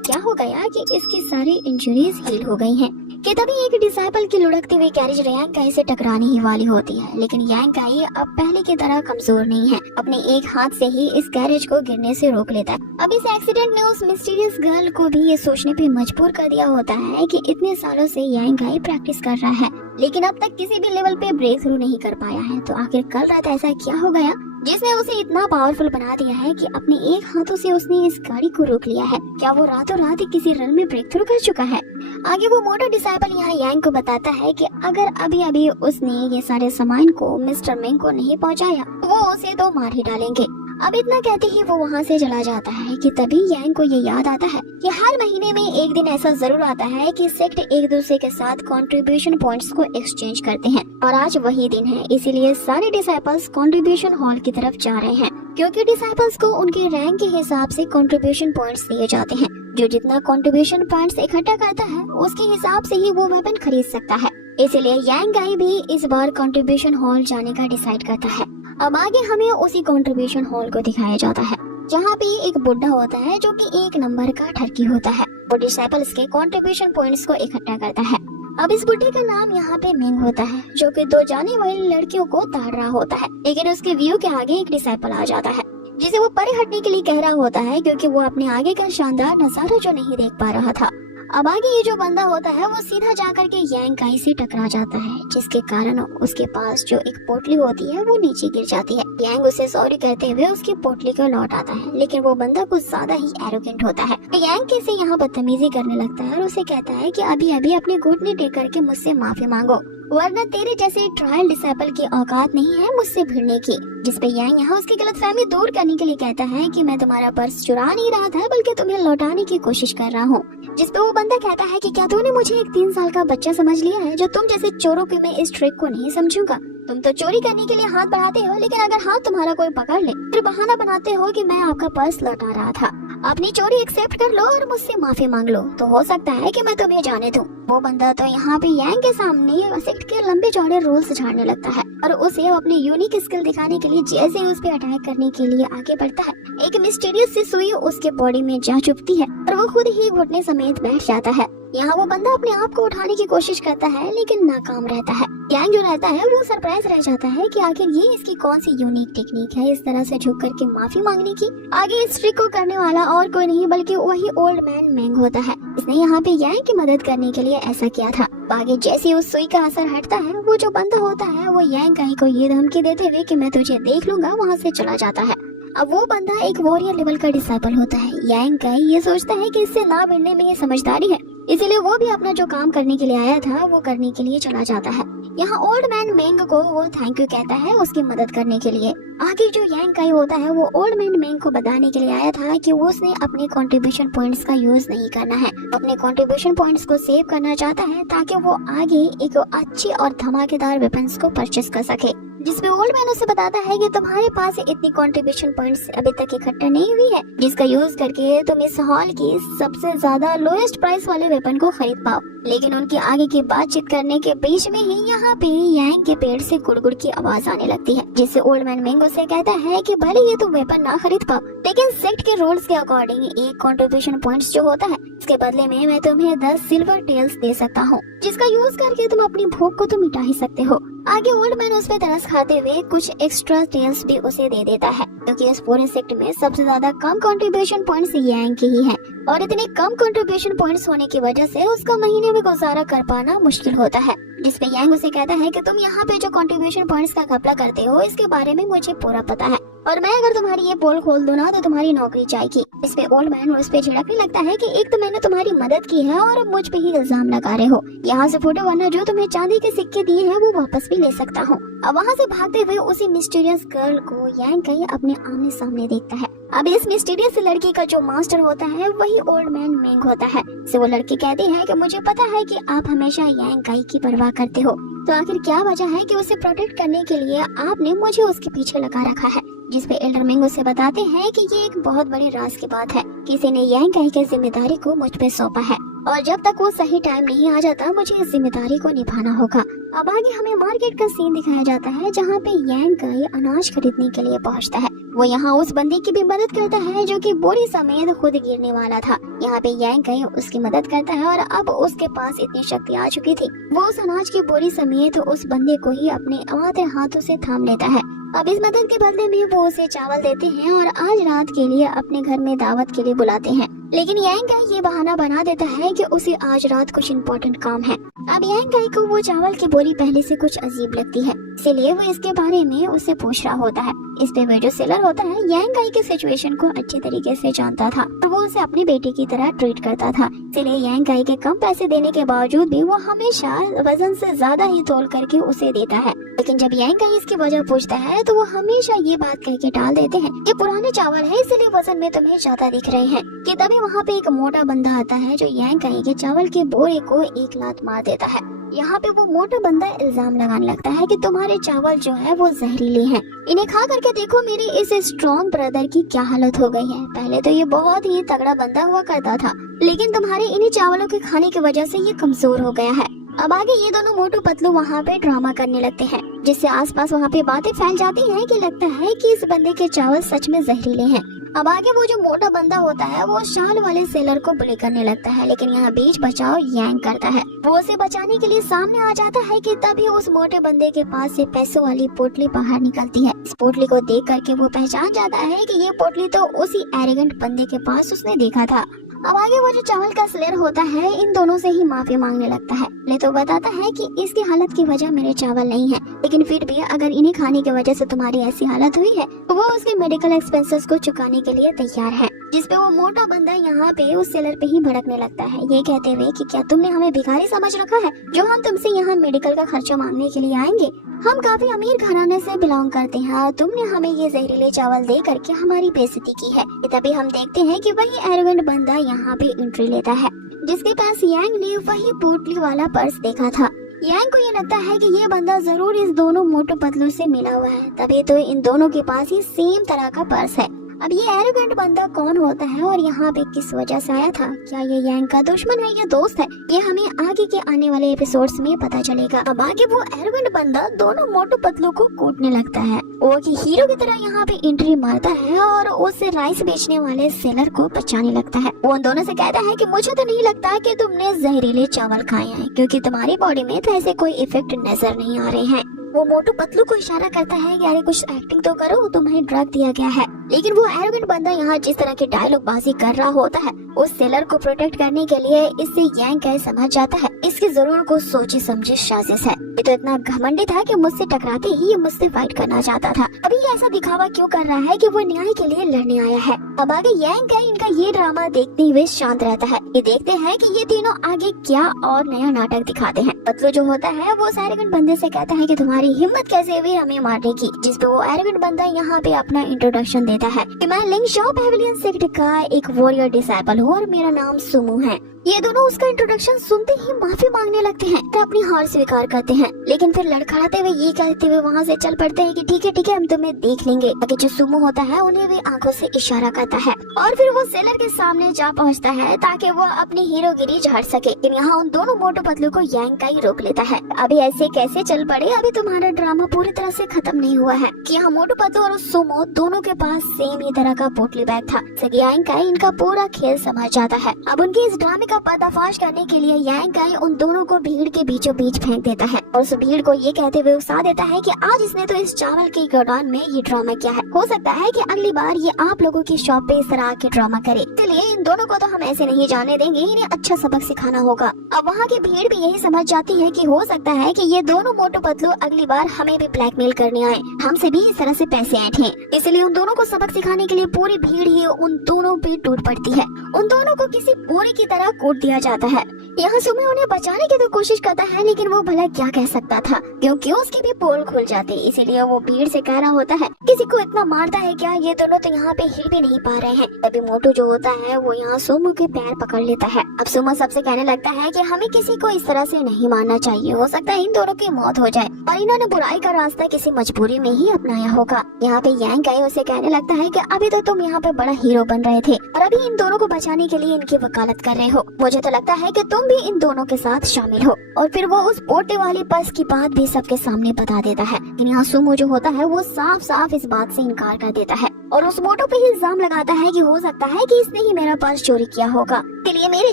क्या हो गया कि इसकी सारी इंजरीज हील हो गई हैं। कि तभी एक डिसाइपल की लुढ़कती हुई कैरेज यांग काई से टकराने ही वाली होती है। लेकिन यांग काई अब पहले की तरह कमजोर नहीं है, अपने एक हाथ से ही इस कैरेज को गिरने से रोक लेता है। अब इस एक्सीडेंट ने उस मिस्टीरियस गर्ल को भी ये सोचने पे मजबूर कर दिया होता है कि इतने सालों से यांग काई प्रैक्टिस कर रहा है, लेकिन अब तक किसी भी लेवल पे ब्रेक थ्रू नहीं कर पाया है। तो आखिर कल रात ऐसा क्या हो गया जिसने उसे इतना पावरफुल बना दिया है कि अपने एक हाथों से उसने इस गाड़ी को रोक लिया है? क्या वो रातों रात ही किसी रन में ब्रेक थ्रू कर चुका है? आगे वो मोटा डिसाइपल यहाँ यांग को बताता है कि अगर अभी अभी उसने ये सारे सामान को मिस्टर मेंग को नहीं पहुँचाया वो उसे तो मार ही डालेंगे। अब इतना कहते ही वो वहाँ से चला जाता है कि तभी यांग को ये याद आता है कि हर महीने में एक दिन ऐसा जरूर आता है कि सेक्ट एक दूसरे के साथ कंट्रीब्यूशन पॉइंट्स को एक्सचेंज करते हैं, और आज वही दिन है। इसीलिए सारे डिसाइपल्स कंट्रीब्यूशन हॉल की तरफ जा रहे हैं, क्योंकि डिसाइपल्स को उनके रैंक के हिसाब से कंट्रीब्यूशन पॉइंट्स दिए जाते हैं। जो जितना कंट्रीब्यूशन पॉइंट्स इकट्ठा करता है उसके हिसाब से ही वो वेपन खरीद सकता है। इसीलिए यांग काई भी इस बार कंट्रीब्यूशन हॉल जाने का डिसाइड करता है। अब आगे हमें उसी कंट्रीब्यूशन हॉल को दिखाया जाता है, जहाँ पे एक बुड्ढा होता है जो कि एक नंबर का ठरकी होता है। वो डिसाइपल्स के कंट्रीब्यूशन पॉइंट्स को इकट्ठा करता है। अब इस बुड्ढे का नाम यहाँ पे मेंग होता है, जो कि दो जाने वाली लड़कियों को ताड़ रहा होता है। लेकिन उसके व्यू के आगे एक डिसाइपल आ जाता है, जिसे वो परे हटने के लिए कह रहा होता है, क्योंकि वो अपने आगे का शानदार नजारा जो नहीं देख पा रहा था। अब आगे ये जो बंदा होता है वो सीधा जाकर के यांग काई से टकरा जाता है, जिसके कारण उसके पास जो एक पोटली होती है वो नीचे गिर जाती है। यांग उसे सॉरी कहते हुए उसकी पोटली को लौट आता है, लेकिन वो बंदा कुछ ज्यादा ही एरोगेंट होता है। यांग कैसे यहाँ बदतमीजी करने लगता है और उसे कहता है कि अभी अभी अपने घुटने टेक करके मुझसे माफी मांगो, वरना तेरे जैसे ट्रायल डिसाइपल की औकात नहीं है मुझसे भिड़ने की। जिसपे यांग यहाँ उसकी गलतफहमी दूर करने के लिए कहता है कि मैं तुम्हारा पर्स चुरा नहीं रहा था, बल्कि तुम्हें लौटाने की कोशिश कर रहा हूँ। जिसपे वो बंदा कहता है कि क्या तूने मुझे एक 3 साल का बच्चा समझ लिया है? जो तुम जैसे चोरों के मैं इस ट्रिक को नहीं समझूंगा। तुम तो चोरी करने के लिए हाथ बढ़ाते हो, लेकिन अगर हाथ तुम्हारा कोई पकड़ ले फिर बहाना बनाते हो कि मैं आपका पर्स लौटा रहा था। अपनी चोरी एक्सेप्ट कर लो और मुझसे माफी मांग लो, तो हो सकता है कि मैं तुम्हें जाने दूं। वो बंदा तो यहाँ पे यांग के सामने सेक्ट के लंबे चौड़े रूल्स झाड़ने लगता है, और उसे अपने यूनिक स्किल दिखाने के लिए जैसे उस पे अटैक करने के लिए आगे बढ़ता है, एक मिस्टीरियस सी सुई उसके बॉडी में जा चुभती है और वो खुद ही घुटने समेत बैठ जाता है। यहाँ वो बंदा अपने आप को उठाने की कोशिश करता है, लेकिन नाकाम रहता है। यांग जो रहता है वो सरप्राइज रह जाता है कि आखिर ये इसकी कौन सी यूनिक टेक्निक है इस तरह से झुक करके माफी मांगने की। आगे इस ट्रिक को करने वाला और कोई नहीं बल्कि वही ओल्ड मैन मेंग होता है। इसने यहाँ पे यांग की मदद करने के लिए ऐसा किया था। आगे जैसे उस सुई का असर हटता है, वो जो बंदा होता है वो यांग काई को ये धमकी देते हुए कि मैं तुझे देख लूंगा वहाँ से चला जाता है। अब वो बंदा एक वॉरियर लेवल का डिसाइपल होता है। यांग काई ये सोचता है कि इससे ना भिड़ने में ये समझदारी है, इसीलिए वो भी अपना जो काम करने के लिए आया था वो करने के लिए चला जाता है। यहाँ ओल्ड मैन मेंग को वो थैंक यू कहता है उसकी मदद करने के लिए। आगे जो यांग काई होता है वो ओल्ड मैन मेंग को बताने के लिए आया था कि वो उसने अपने कंट्रीब्यूशन पॉइंट्स का यूज नहीं करना है, अपने कंट्रीब्यूशन पॉइंट्स को सेव करना चाहता है ताकि वो आगे एक अच्छी और धमाकेदार वेपन्स को परचेस कर सके। जिसमें ओल्ड मैन उसे बताता है कि तुम्हारे पास इतनी कंट्रीब्यूशन पॉइंट्स अभी तक इकट्ठा नहीं हुई है, जिसका यूज करके तुम इस हॉल की सबसे ज्यादा लोएस्ट प्राइस वाले वेपन को खरीद पाओ। लेकिन उनकी आगे की बातचीत करने के बीच में ही यहाँ पे यांग के पेड़ से गुड़गुड़ की आवाज आने लगती है, जिससे ओल्ड मैन मेंग उसे कहता है कि भले ये तुम वेपन ना खरीद पाओ, लेकिन सेक्ट के रूल्स के अकॉर्डिंग एक कंट्रीब्यूशन पॉइंट्स जो होता है इसके बदले में मैं तुम्हें 10 सिल्वर टेल्स दे सकता हूँ, जिसका यूज करके तुम अपनी भूख को तो मिटा ही सकते हो। आगे ओल्ड मैन उस पे तरस खाते हुए कुछ एक्स्ट्रा टेल्स भी उसे दे देता है, क्योंकि इस पूरे सेक्ट में सबसे ज्यादा कम कंट्रीब्यूशन पॉइंट्स यांग के ही हैं, और इतने कम कंट्रीब्यूशन पॉइंट्स होने की वजह से उसका महीने में गुजारा कर पाना मुश्किल होता है। जिसपे यांग उसे कहता है कि तुम यहाँ पे जो कंट्रीब्यूशन पॉइंट्स का घपला करते हो इसके बारे में मुझे पूरा पता है, और मैं अगर तुम्हारी ये पोल खोल दूं ना तो तुम्हारी नौकरी जाएगी। इस पे ओल्ड मैन उस पे झिड़कने लगता है कि एक तो मैंने तुम्हारी मदद की है और अब मुझ पे ही इल्जाम लगा रहे हो। यहाँ से फूटो वरना जो तुम्हें चांदी के सिक्के दिए हैं वो वापस भी ले सकता हूँ। अब वहाँ से भागते हुए उसी मिस्टीरियस गर्ल को यांग काई अपने आमने सामने देखता है। अब इस मिस्टीरियस लड़की का जो मास्टर होता है वही ओल्ड मैन मेंग होता है। से वो लड़की कहती है कि मुझे पता है कि आप हमेशा यांग काई की परवाह करते हो, तो आखिर क्या वजह है कि उसे प्रोटेक्ट करने के लिए आपने मुझे उसके पीछे लगा रखा है। जिसपे एल्डर मेंग उसे बताते हैं कि ये एक बहुत बड़ी राज की बात है, किसी ने यांग काई की जिम्मेदारी को मुझ पे सौंपा है और जब तक वो सही टाइम नहीं आ जाता मुझे इस जिम्मेदारी को निभाना होगा। अब आगे हमें मार्केट का सीन दिखाया जाता है जहाँ पे यांग काई अनाज खरीदने के लिए पहुँचता है। वो यहाँ उस बंदे की भी मदद करता है जो कि बोरी समेत खुद गिरने वाला था। यहाँ पे यांग काई उसकी मदद करता है और अब उसके पास इतनी शक्ति आ चुकी थी, वो उस अनाज की बोरी समेत उस बंदे को ही अपने अमाते हाथों से थाम लेता है। अब इस मदद के बदले में वो उसे चावल देते हैं और आज रात के लिए अपने घर में दावत के लिए बुलाते हैं। लेकिन यांग काई ये बहाना बना देता है कि उसे आज रात कुछ इम्पोर्टेंट काम है। अब यांग काई को वो चावल की बोरी पहले से कुछ अजीब लगती है, इसलिए वो इसके बारे में उससे पूछ रहा होता है। इस पे वो जो सेलर होता है यांग काई के सिचुएशन को अच्छे तरीके से जानता था, तो वो उसे अपनी बेटी की तरह ट्रीट करता था। इसलिए यांग काई के कम पैसे देने के बावजूद भी वो हमेशा वजन से ज्यादा ही तोल करके उसे देता है। लेकिन जब यांग काई इसकी वजह पूछता है तो वो हमेशा ये बात कह के टाल देते हैं कि पुराने चावल है इसलिए वजन में तुम्हें ज्यादा दिख रहे हैं। कि तभी वहाँ पे एक मोटा बंदा आता है जो यांग काई के चावल के बोरे को एक लात मार देता है। यहाँ पे वो मोटा बंदा इल्जाम लगाने लगता है कि तुम्हारे चावल जो है वो जहरीले हैं, इन्हें खा करके देखो मेरे इस स्ट्रॉन्ग ब्रदर की क्या हालत हो गई है। पहले तो ये बहुत ही तगड़ा बंदा हुआ करता था, लेकिन तुम्हारे इन्हीं चावलों के खाने की वजह से ये कमजोर हो गया है। अब आगे ये दोनों मोटू पतलू वहाँ पे ड्रामा करने लगते हैं, जिससे आसपास वहाँ पे बातें फैल जाती हैं कि लगता है कि इस बंदे के चावल सच में जहरीले हैं। अब आगे वो जो मोटा बंदा होता है वो शाल वाले सेलर को बुली करने लगता है, लेकिन यहाँ बीच बचाव यांग करता है। वो उसे बचाने के लिए सामने आ जाता है कि तभी उस मोटे बंदे के पास से पैसों वाली पोटली बाहर निकलती है। इस पोटली को देख करके वो पहचान जाता है कि ये पोटली तो उसी एरोगेंट बंदे के पास उसने देखा था। अब आगे वो जो चावल का सेलर होता है इन दोनों से ही माफी मांगने लगता है, ले तो बताता है कि इसकी हालत की वजह मेरे चावल नहीं है, लेकिन फिर भी अगर इन्हें खाने की वजह से तुम्हारी ऐसी हालत हुई है तो वो उसके मेडिकल एक्सपेंसेस को चुकाने के लिए तैयार है। जिसपे वो मोटा बंदा यहाँ पे उस सेलर पे ही भड़कने लगता है, ये कहते हुए कि क्या तुमने हमें भिखारी समझ रखा है जो हम तुमसे यहाँ मेडिकल का खर्चा मांगने के लिए आएंगे। हम काफी अमीर घराने से बिलोंग करते हैं और तुमने हमें ये जहरीले चावल दे करके हमारी बेइज्जती की है। तभी हम देखते हैं कि वही एरोगेंट बंदा यहाँ पे एंट्री लेता है, जिसके पास यांग ने वही पोटली वाला पर्स देखा था। यांग को ये लगता है कि ये बंदा जरूर इस दोनों मोटू पतलू से मिला हुआ है, तभी तो इन दोनों के पास ही सेम तरह का पर्स है। अब ये एरोगेंट बंदा कौन होता है और यहाँ पे किस वजह से आया था, क्या ये यांग का दुश्मन है या दोस्त है, ये हमें आगे के आने वाले एपिसोड्स में पता चलेगा। अब आगे वो एरोगेंट बंदा दोनों मोटू पतलू को कूटने लगता है, वो कि हीरो की तरह यहाँ पे एंट्री मारता है और उससे राइस बेचने वाले सेलर को बचाने लगता है। वो उन दोनों से कहता है कि मुझे तो नहीं लगता कि तुमने जहरीले चावल खाए हैं, क्योंकि तुम्हारी बॉडी में तो ऐसे कोई इफेक्ट नजर नहीं आ रहे हैं। वो मोटू पतलू को इशारा करता है कि अरे कुछ एक्टिंग तो करो, तुम्हें ड्रग दिया गया है। लेकिन वो एरोगेंट बंदा यहाँ जिस तरह की डायलॉग बाजी कर रहा होता है, उस सेलर को प्रोटेक्ट करने के लिए इससे यांग काई समझ जाता है इसकी जरूर कुछ सोची समझी साजिश है। ये तो इतना घमंडी था कि मुझसे टकराते ही ये मुझसे फाइट करना चाहता था। अभी ये ऐसा दिखावा क्यों कर रहा है कि वो न्याय के लिए लड़ने आया है। अब आगे यांग काई इनका ये ड्रामा देखते हुए शांत रहता है। ये देखते हैं कि ये तीनों आगे क्या और नया नाटक दिखाते हैं। पतलू जो होता है वो एरोगेंट बंदे से कहता है कि तुम्हारी हिम्मत कैसे हुई हमें मारने की, जिसपे वो एरोगेंट बंदा यहाँ पे अपना इंट्रोडक्शन देता है कि मैं लिंग शाओ पैवेलियन सेक्ट का एक वॉरियर डिसाइपल हूँ और मेरा नाम सुमू है। ये दोनों उसका इंट्रोडक्शन सुनते ही माफी मांगने लगते हैं, तो अपनी हार स्वीकार करते हैं, लेकिन फिर लड़खड़ाते हुए ये कहते हुए वहाँ से चल पड़ते हैं कि ठीक है हम तुम्हें देख लेंगे। आगे जो सुमू होता है उन्हें भी आंखों से इशारा करता है और फिर वो सेलर के सामने जा पहुँचता है ताकि वो अपनी हीरोगिरी झाड़ सके। लेकिन यहाँ उन दोनों मोटू पतलू को यांग काई रोक लेता है। अभी ऐसे कैसे चल पड़े, अभी तुम्हारा ड्रामा पूरी तरह से खत्म नहीं हुआ है। कि यहाँ मोटू पतलू और सुमो दोनों के पास सेम ही तरह का पोटली बैग था। यांग काई इनका पूरा खेल समझ जाता है। अब उनके इस ड्रामे का पर्दाफाश करने के लिए यांग काई उन दोनों को भीड़ के बीचों बीच फेंक देता है और उस भीड़ को ये कहते हुए उकसा देता है कि आज इसने तो इस चावल के गोडाउन में ये ड्रामा किया है, हो सकता है कि अगली बार ये आप लोगों की शॉप पे इस तरह के ड्रामा करे। चलिए इन दोनों को तो हम ऐसे नहीं जाने देंगे, इन्हें अच्छा सबक सिखाना होगा। अब वहाँ की भीड़ भी यही समझ जाती है कि हो सकता है कि ये दोनों मोटू पतलू अगली बार हमें भी ब्लैकमेल करने आए, हमसे भी इस तरह से पैसे ऐंठे। इसलिए उन दोनों को सबक सिखाने के लिए पूरी भीड़ ही उन दोनों पे टूट पड़ती है। उन दोनों को किसी बोरे की तरह कूट दिया जाता है। यहाँ सुमे उन्हें बचाने की तो कोशिश करता है, लेकिन वो भला क्या कह सकता था, क्योंकि उसकी भी पोल खुल जाती। इसीलिए वो भीड़ से कह रहा होता है किसी को इतना मारता है क्या, ये दोनों तो यहाँ पे हिल भी नहीं पा रहे हैं। तभी मोटू जो होता है वो यहाँ सुमो के पैर पकड़ लेता है। अब सुमो सबसे कहने लगता है कि हमें किसी को इस तरह से नहीं मारना चाहिए, हो सकता है इन दोनों की मौत हो जाए और इन्होंने बुराई का रास्ता किसी मजबूरी में ही अपनाया होगा। यहाँ पे यांग काई उसे कहने लगता है कि अभी तो तुम यहाँ पे बड़ा हीरो बन रहे थे और अभी इन दोनों को बचाने के लिए इनकी वकालत कर रहे हो। मुझे तो लगता है कि तुम भी इन दोनों के साथ शामिल हो। और फिर वो उस पोटे वाली पर्स की बात भी सबके सामने बता देता है। लेकिन यहाँ सुमो जो होता है वो साफ साफ इस बात से इनकार कर देता है और उस मोटो पे ही इल्जाम लगाता है कि हो सकता है कि इसने ही मेरा पर्स चोरी किया होगा, इसलिए मेरे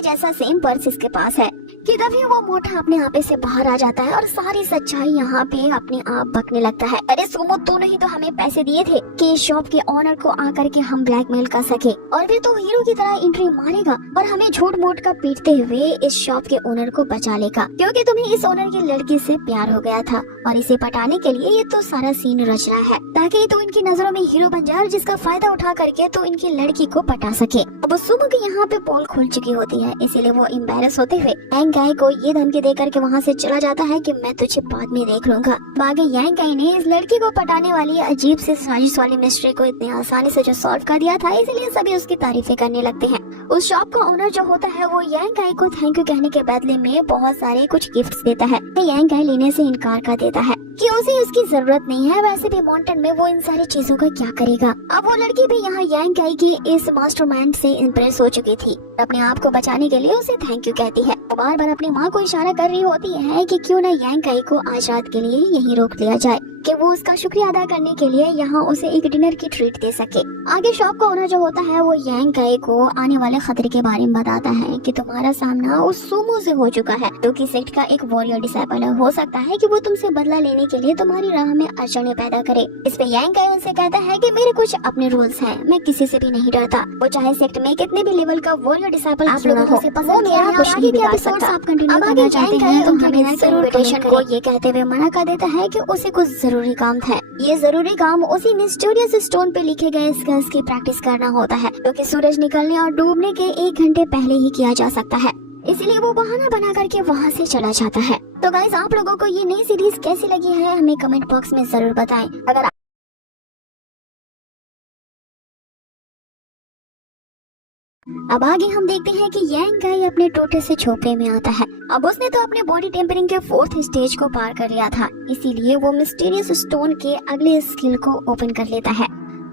जैसा सेम पर्स इसके पास है। कि तभी वो मोटा अपने आपे से बाहर आ जाता है और सारी सच्चाई यहाँ पे अपने आप बकने लगता है। अरे सुमो, तूने ही तो हमें पैसे दिए थे कि इस शॉप के ऑनर को आकर के हम ब्लैकमेल कर सके, और फिर तो हीरो की तरह एंट्री मारेगा और हमें झूठ मूठ का पीटते हुए इस शॉप के ओनर को बचा लेगा, क्योंकि तुम्हें इस ओनर की लड़की से प्यार हो गया था और इसे पटाने के लिए ये तो सारा सीन रच रहा है ताकि तो इनकी नजरों में हीरो बन जाए, जिसका फायदा उठा करके तो इनकी लड़की को पटा सके। अब सुमो की यहाँ पे पोल खुल चुकी होती है, इसीलिए वो एम्बैरस होते हुए यांग काई को ये धमकी देकर के वहाँ से चला जाता है कि मैं तुझे बाद में देख लूंगा। बाकी यांग काई ने इस लड़की को पटाने वाली अजीब से साजिश वाली मिस्ट्री को इतनी आसानी से जो सॉल्व कर दिया था, इसलिए सभी उसकी तारीफें करने लगते हैं। उस शॉप का ओनर जो होता है वो यांग काई को थैंक यू कहने के बदले में बहुत सारे कुछ गिफ्ट्स देता है। यांग काई लेने से इनकार कर देता है कि उसे उसकी जरूरत नहीं है, वैसे भी माउंटेन में वो इन सारी चीजों का क्या करेगा। अब वो लड़की भी यहाँ यांग काई की इस मास्टरमाइंड से इम्प्रेस हो चुकी थी, अपने आप को बचाने के लिए उसे थैंक यू कहती है। बार बार अपनी माँ को इशारा कर रही होती है कि क्यों न यांग काई को आज रात के लिए यहीं रोक लिया जाए कि वो उसका शुक्रिया अदा करने के लिए यहाँ उसे एक डिनर की ट्रीट दे सके। आगे शॉप का ओनर जो होता है वो यांग काई को आने वाले खतरे के बारे में बताता है कि तुम्हारा सामना उस सुमो से हो चुका है जो कि सेक्ट का एक वॉरियर डिसाइपल है। हो सकता है कि वो तुमसे बदला लेने के लिए तुम्हारी राह में अड़चनें पैदा करे। इस पे यांग काई उनसे कहता है कि मेरे कुछ अपने रूल्स हैं, मैं किसी से भी नहीं डरता, वो चाहे सेक्ट में कितने भी लेवल का वॉरियर डिसाइपल आप लोगों को पसंद है, कुछ नहीं बिगाड़ सकता। आप कंटिन्यू करना चाहते हैं तो हमें इन्विटेशन को ये कहते हुए मना कर देता है कि उसे कुछ जरूरी काम है। ये जरूरी काम उसी मिस्टीरियस स्टोन पे लिखे गए स्किल्स की प्रैक्टिस करना होता है, जो कि सूरज निकलने और डूबने के 1 घंटे पहले ही किया जा सकता है। इसलिए वो बहाना बना करके वहाँ से चला जाता है। तो गाइस, आप लोगों को ये नई सीरीज कैसी लगी है हमें कमेंट बॉक्स में जरूर बताएं। अगर अब आगे हम देखते हैं कि यांग काई अपने टोटे से झोपड़े में आता है। अब उसने तो अपने बॉडी टेम्परिंग के 4th स्टेज को पार कर लिया था, इसीलिए वो मिस्टीरियस स्टोन के अगले स्किल को ओपन कर लेता है।